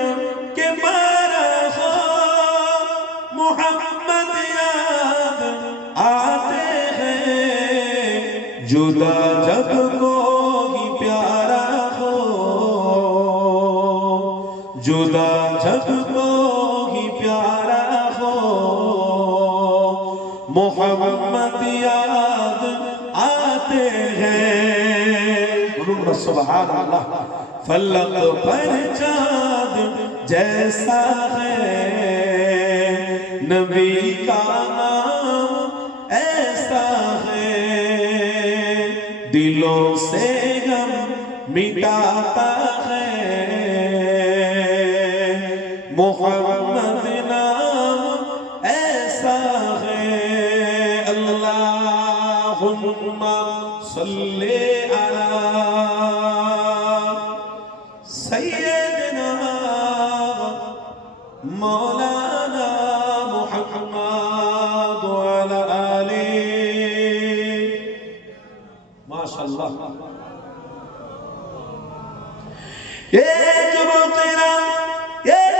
के मारा हो मोहम्मद याद आते हैं जुदा जब कोई प्यारा हो जुदा जब कोई प्यारा हो मोहम्मद याद आते हैं सुभान अल्लाह फलक पर चाँद जैसा है नबी का नाम ऐसा है दिलों से गम मिटाता है मोहम्मद नाम ऐसा है अल्लाहुम्मा सल्ले अला सय्यदना मौलाना मुहम्मद व अला आलिहि माशाअल्लाह ये যুবকেরা এই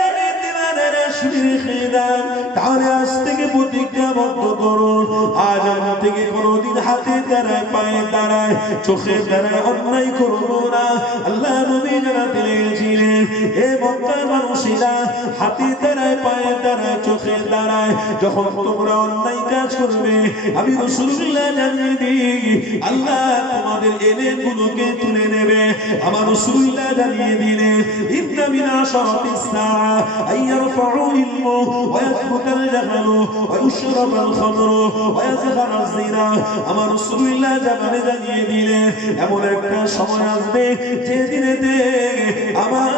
দিনের শিরখিদান তাহলে আজ থেকে প্রতিজ্ঞাবদ্ধ করুন আজ আমার থেকে কোনোদিন হাতে দাঁড়ায় পায়ে দাঁড়ায় চোখে দাঁড়ায় অন্যায় করব না আল্লাহ নবী জানাতে লেগেছিলেন এ মক্কার মানুষেরা হাতে দাঁড়ায় পায়ে দাঁড়ায় চোখে দাঁড়ায় যখন তোমরা অন্যায় কাজ করবে আমি রাসূলুল্লাহ জানিয়ে দিই আল্লাহ তোমাদের এলেমগুলোকে তুলে নেবে আমার রাসূলুল্লাহ জানিয়ে দিলেন ইন্না মিন আশরাতিস সাআ আইয়ারফাউ ইলমু ওয়া ইয়াসবুতাল জাহলু ওয়া ইউশরাবাল খামরু ওয়া ইয়াযহারাজ জিনা আমার রাসূলুল্লাহ জানিয়ে দিলেন এমন একটা সময় আসবে যে দিনেতে আমার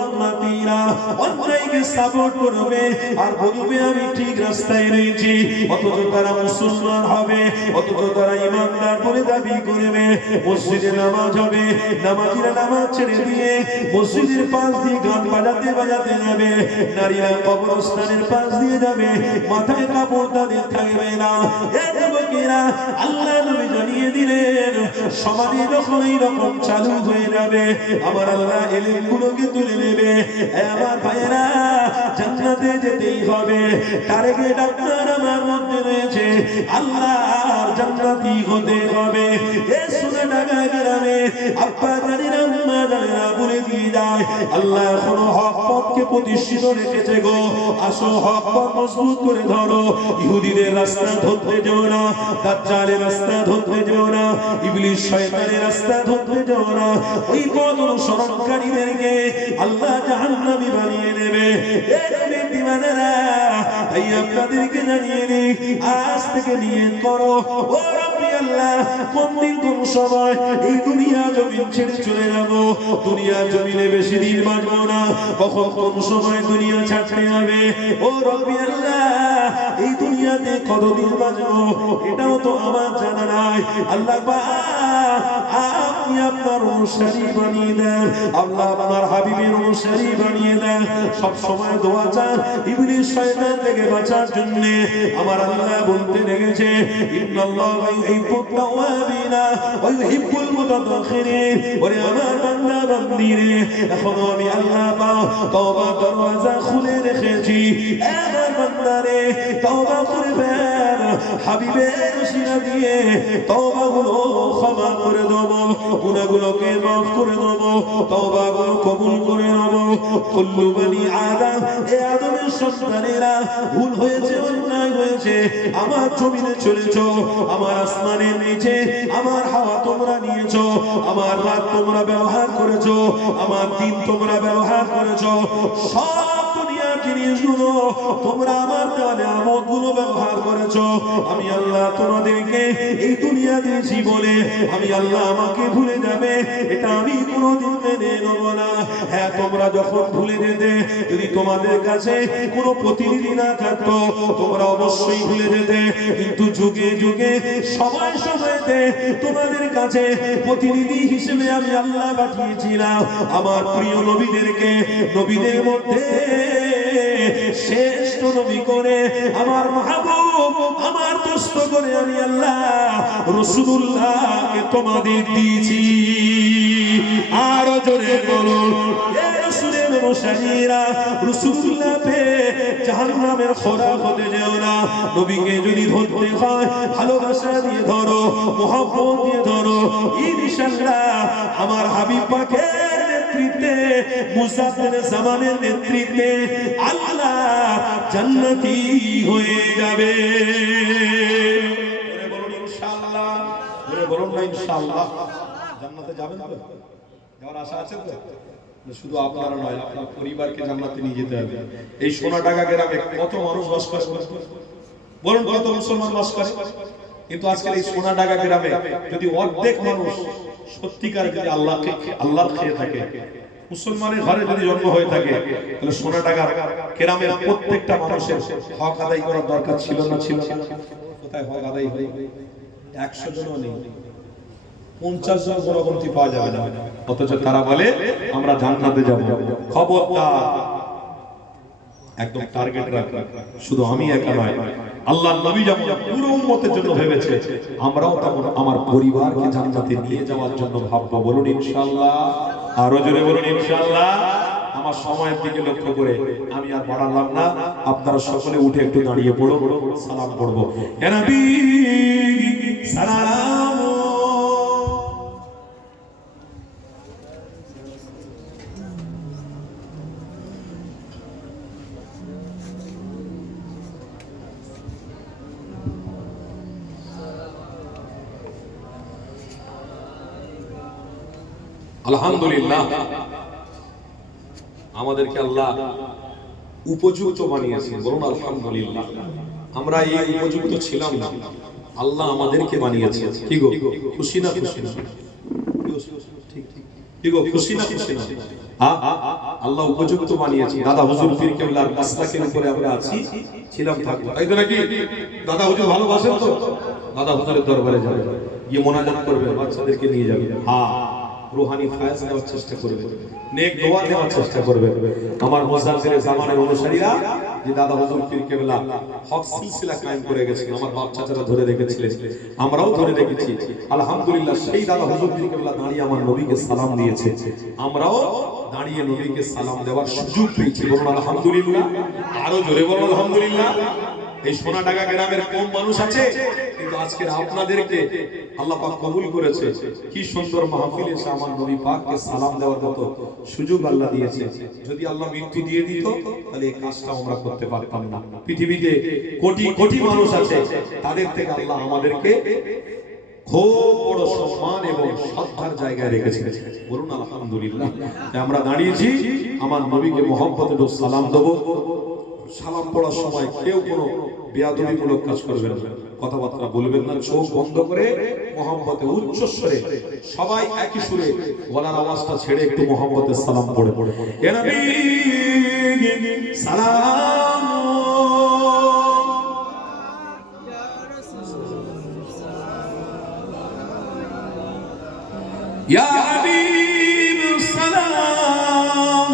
উম্মতীরা অন্যায়কে সাপোর্ট করবে আর বলবে আমি ঠিক রাস্তায় রয়েছি অথচ তারা মুসলমান হবে অথচ তারা ইমানদার বলে দাবি করবে মসজিদে নামাজ হবে নামাজিরা নামাজ ছেড়ে দিয়ে মসজিদের পাশ দিয়ে গান বাজাতে বাজাতে যাবে নারীরা কবরস্থানের পাশ দিয়ে যাবে মাথায় কাপড় তাদের থাকবে না এ যুবকেরা আল্লাহ নবী জানিয়ে দিলেন সমাজে যখন এই রকম চালু হয়ে যাবে আমার আল্লাহ এলেমগুলোকে তুলে নেবে আমার ভাইয়েরা জান্নাতে যেতেই হবে টার্গেট আপনার আমার মধ্যে রয়েছে আল্লাহর জান্নাতি হতে হবে এ শুনে ঢাকা গ্রামে আব্বা জানেন আম্মা জানেন বলে দিয়ে যায় আল্লাহ এখনো হক পথকে প্রতিষ্ঠিত রেখেছে গো আসো হক পথ মজবুত করে ধরো ইহুদিদের রাস্তা ধরতে যেও না দাজ্জালের রাস্তা ধরতে যেও না ইবলিস শয়তানের রাস্তা ধরতে যেও না ওই পথ অনুসরণকারীদেরকে আল্লাহ জাহান্নামী বানিয়ে নেবে এ নবীর দিওয়ানারা তাই আপনাদেরকে জানিয়ে দিই আজ থেকে নিয়ত করো ও রব্বি আল্লাহ কোন দিন কোন সময় এই দুনিয়া জমিন ছেড়ে চলে যাব দুনিয়া জমিনে বেশি দিন বাঁচবো না কখন কোন সময় দুনিয়া ছাড়তে হবে ও রব্বি আল্লাহ এই দুনিয়াতে কতদিন বাঁচবো এটাও তো আমার জানা নাই আল্লাহ আপনি আপনার অনুসারী বানিয়ে দেন আল্লাহ আপনার হাবিবের অনুসারী বানিয়ে দেন সব সময় দোয়া চান ইবলিস শয়তান থেকে বাঁচার জন্য আমার আল্লাহ বলতে লেগেছে ইন্নাল্লাহা ইউহিব্বুত তাওয়াবিনা ওয়া ইউহিব্বুল মুতাতাখিরিন ওরে আমার বান্দা বান্দিরে এখনো আমি আল্লাহ পাক তওবা দরওয়াজা খুলে রেখেছি আমার বান্দারে তওবা করবেন হাবিবের ওসিলা দিয়ে তওবাগুলো ক্ষমা করে দেব গুনাহগুলোকে মাফ করে দেব তওবাগুলো কবুল করে নেব কুল্লু বনি আদম এ আদমের সন্তানেরা ভুল হয়েছে অন্যায় হয়েছে আমার জমিনে চলেছো আমার আসমানের নিচে আমার হাওয়া তোমরা নিয়েছো আমার রাত তোমরা ব্যবহার করেছো আমার দিন তোমরা ব্যবহার করেছো সব দুনিয়ার জিনিসগুলো তোমরা আমার দেওয়া নিয়ামতগুলো ব্যবহার করেছো, আমি আল্লাহ তোমাদেরকে এই দুনিয়াতে জীবনে আমি আল্লাহ আমাকে ভুলে যাবে এটা আমি কোনোদিন মেনে নেব না। হ্যাঁ, তোমরা যখন ভুলে যেতে, যদি তোমাদের কাছে কোনো প্রতিনিধি না থাকতো তোমরা অবশ্যই ভুলে যেতে, কিন্তু যুগে যুগে সময় সময়তে তোমাদের কাছে প্রতিনিধি হিসেবে আমি আল্লাহ পাঠিয়েছিলাম আমার প্রিয় নবীদেরকে। নবীদের মধ্যে শ্রেষ্ঠ নবী করে আমার মাহবুব আমার দোস্ত করে আমি আল্লাহ রাসূলুল্লাহকে তোমাদের দিয়েছি। আরো জোরে বলুন, এ রাসূলের অনুসারীরা, রাসূলুল্লাহ পেয়ে জাহান্নামের খোরাক হতে যেও না। নবীকে যদি ধরতে হয় ভালোবাসা দিয়ে ধরো, মহব্বত দিয়ে ধরো, ইনশাআল্লাহ আমার হাবিব পাকের নেতৃত্বে, মুসাফির জামানের নেতৃত্বে আল্লাহ জান্নাতি হয়ে যাবে। বলুন ইনশাআল্লাহ, বলুন না ইনশাআল্লাহ। জান্নাতে যাবেন তো? যাওয়ার আশা আছে তো? শুধু আপনারা নয়, আপনার পরিবারকে জান্নাতে নিয়ে যেতে হবে। এই সোনাডাঙ্গা গ্রামে কত মানুষ বাস করে বলুন, কত মুসলমান বাস করে? কিন্তু আজকাল এই সোনাডাঙ্গা গ্রামে যদি অর্ধেক মানুষ সত্যিকার যদি আল্লাহর খেয়ে থাকে, মুসলমানের ঘরে যদি জন্ম হয়ে থাকে, তাহলে সোনাডাঙ্গা গ্রামের প্রত্যেকটা মানুষের হক আদায় করার দরকার ছিল না? ছিল না? কোথায় হক আদায় হয়? 100 জনও নেই, 50 জন গুণগন্তি পাওয়া যাবে না, অথচ তারা বলে আমরা জান্নাতে যাব। খবরদার, একদম টার্গেট রাখা। শুধু আমি একা নয়, আল্লাহর নবী যেমন পুরো উম্মতের জন্য ভেবেছে, আমরাও তেমন আমার পরিবারকে জান্নাতে নিয়ে যাওয়ার জন্য ভাববো। বলুন ইনশাআল্লাহ, আরো জোরে বলুন ইনশাআল্লাহ। আমার সময়ের দিকে লক্ষ্য করে আমি আর বাড়ালাম না, আপনারা সকলে উঠে একটু দাঁড়িয়ে পড়ো, সালাম পড়বো। ইয়া নবী সালাম, আলহামদুলিল্লাহ, আমাদেরকে আল্লাহ উপযুক্ত বানিয়েছেন। বলুন আলহামদুলিল্লাহ। আমরা এই উপযুক্ত ছিলাম না, আল্লাহ আমাদেরকে বানিয়েছে। কি গো, খুশি না? খুশি না? কি গো, খুশি না? খুশি না? আল্লাহ উপযুক্ত বানিয়েছে। দাদা হুজুর পীর কেবলার মাসলাকের উপরে আমরা আছি, ছিলাম, থাকবো, তাই তো নাকি? দাদা হুজুর ভালোবাসেন তো? দাদা হুজুরের দরবারে যাবে, গিয়ে মোনাজাত করবে, বাচ্চাদেরকে নিয়ে যাবে, রুহানি ফায়েজ দেওয়ার চেষ্টা করবে, নেক দোয়া দেওয়ার চেষ্টা করবে। আমার মুজাদ্দিদ জামানের অনুসারীরা যে দাদা হুজুর পীর কেবলা হক সিলসিলা কায়েম করে গেছেন, আমার বাপ চাচারা ধরে রেখেছিলেন, আমরাও ধরে রেখেছি। আলহামদুলিল্লাহ, সেই দাদা হুজুর পীর কেবলা দাঁড়িয়ে আমার নবীকে সালাম দিয়েছে, আমরাও দাঁড়িয়ে নবীকে সালাম দেওয়ার সুযোগ পেয়েছি। বলুন আলহামদুলিল্লাহ, আরো জোরে বলুন আলহামদুলিল্লাহ। এই সোনাডাঙ্গা গ্রামের কম মানুষ আছে, কিন্তু আজকে আপনাদেরকে আল্লাহ পাক কবুল করেছে। কি সুন্দর মাহফিল এসে আমার নবী পাককে সালাম দেওয়ার মতো সুযোগ আল্লাহ দিয়েছে। যদি আল্লাহ মৃত্যু দিয়ে দিত, তাহলে এই কাজটা আমরা করতে পারতাম না। পৃথিবীতে কোটি কোটি মানুষ আছে, তাদের থেকে আল্লাহ আমাদেরকে খুব বড় সম্মান এবং শ্রদ্ধার জায়গায় রেখেছে। বলুন আলহামদুলিল্লাহ। আমরা দাঁড়িয়েছি, আমার নবীকে মহব্বতে সালাম দেবো। সালাম পড়ার সময় কেউ কোনো বেয়াদবিমূলক কাজ করবেন না, কথাবার্তা বলবেন না, চোখ বন্ধ করে মহব্বতে উচ্চস্বরে সবাই একই সুরে গলার আওয়াজটা ছেড়ে একটু মহব্বতে সালাম পড়ে পড়ে ইয়া নবী সালাম, ইয়া হাবিব সালাম,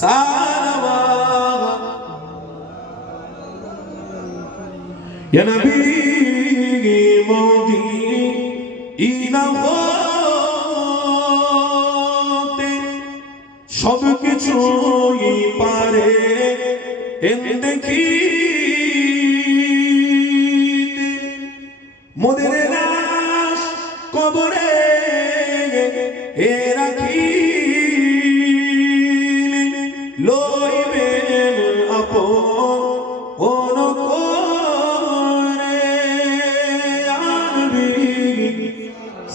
সালাম, ইয়া নবী মদিনা হতে সব কিছুই পারে দেখি মোদের লাশ কবরে রাখি লইবেন আপন করে আনবি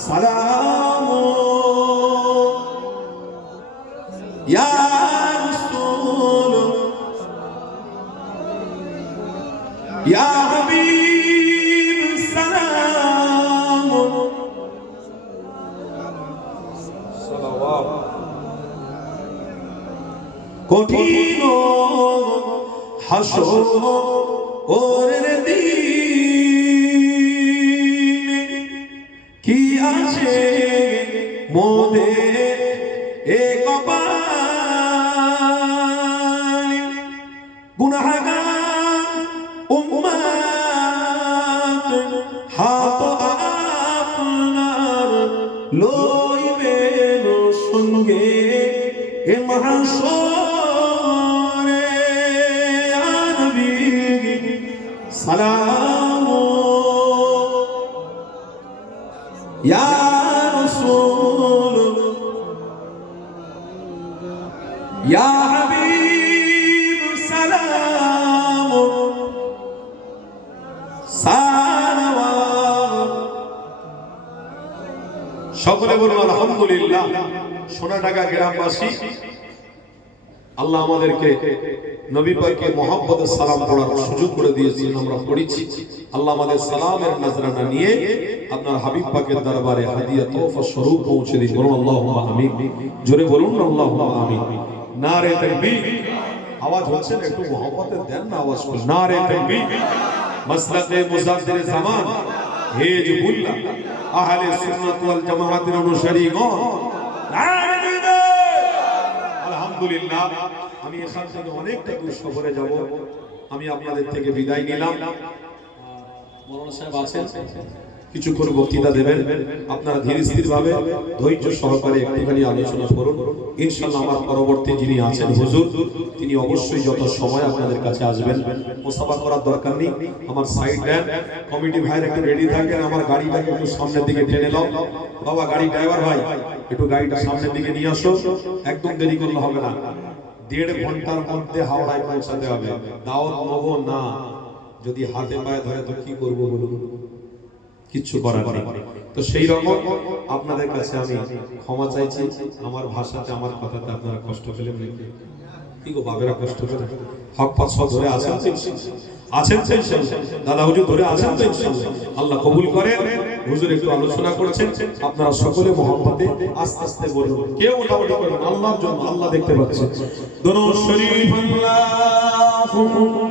সালাম ইয়া রাসূল কঠিন হাসরের দিনে কি আছে মোদের এ কপালে গুনাহগার উম্মত হাত আপনার লইবেন সঙ্গে এ মাহশরে ইয়া নবী সালাম ইয়া রাসূল ইয়া হাবিব সালাম সালাওয়াত। সকলে বলুন আলহামদুলিল্লাহ। সোনাডাঙ্গা গ্রামবাসী, আল্লাহ আমাদেরকে নবী পাকের মহব্বতের সালাম পড়ার সুযোগ করে দিয়েছেন, আমরা পড়েছি। আল্লাহ আমাদের সালামের নজরানা নিয়ে আপনার হাবিব পাকের দরবারে হাদিয়া তোহফা স্বরূপ পৌঁছে দিন। বলুন আল্লাহুম্মা আমিন। জোরে বলুন আল্লাহুম্মা আমিন। নারে তাকবীর। আওয়াজ হচ্ছে না, একটু মহব্বতের দেন না আওয়াজ করে। নারে তাকবীর। মাসলাকে মুজাদ্দির জামান হিজবুল্লাহ আহলে সুন্নাত ওয়াল জামাআতের অনুসারীগণ, আলহামদুলিল্লাহ। আমি এখান থেকে অনেকটা দূর সফরে যাব, আমি আপনাদের থেকে বিদায় নিলাম। মাওলানা সাহেব আছেন, কিছুক্ষণ বক্তৃতা দেবেন। আপনারা ধীর স্থির ভাবে ধৈর্য সহকারে একটুখানি আলোচনা করুন। ইনশাআল্লাহ আমার পরবর্তী যিনি আছেন হুজুর, তিনি অবশ্যই যত সময় আপনাদের কাছে আসবেন। মোসাফা করার দরকার নেই, আমার সাইড দেন। কমিটি ভাইরা একটু রেডি থাকেন, আমার গাড়িটাকে একটু সামনের দিকে টেনে নাও। বাবা গাড়ি ড্রাইভার ভাই, একটু গাড়িটা সামনের দিকে নিয়ে আসো, একদম দেরি করলে হবে না। 1.5 ঘন্টার মধ্যে হাওড়ায় পৌঁছাতে হবে। দাওয়াত নেব না, যদি হাতে পায়ে ধরে তো কি করব বলুন, কিচ্ছু করার নেই। তো সেই রকম আপনাদের কাছে আমি ক্ষমা চাইছি। আমার ভাষাতে, আমার কথাতে আপনারা কষ্ট পেলেন নাকি? কি গো বাবেরা কষ্ট পেলেন? হক পথ সব ধরে আছেন তো? আছেন তো ইনশাআল্লাহ? দাদা হুজুর ধরে আছেন তো ইনশাআল্লাহ? আল্লাহ কবুল করেন। হুজুর একটু আলোচনা করছেন, আপনারা সকলে মহব্বতে আস্তে আস্তে বলুন, কেউ ওটাওটি করবেন, আল্লাহর জন্য। আল্লাহ দেখতে পাচ্ছেন। দরুদ শরীফ আল্লাহুম্মা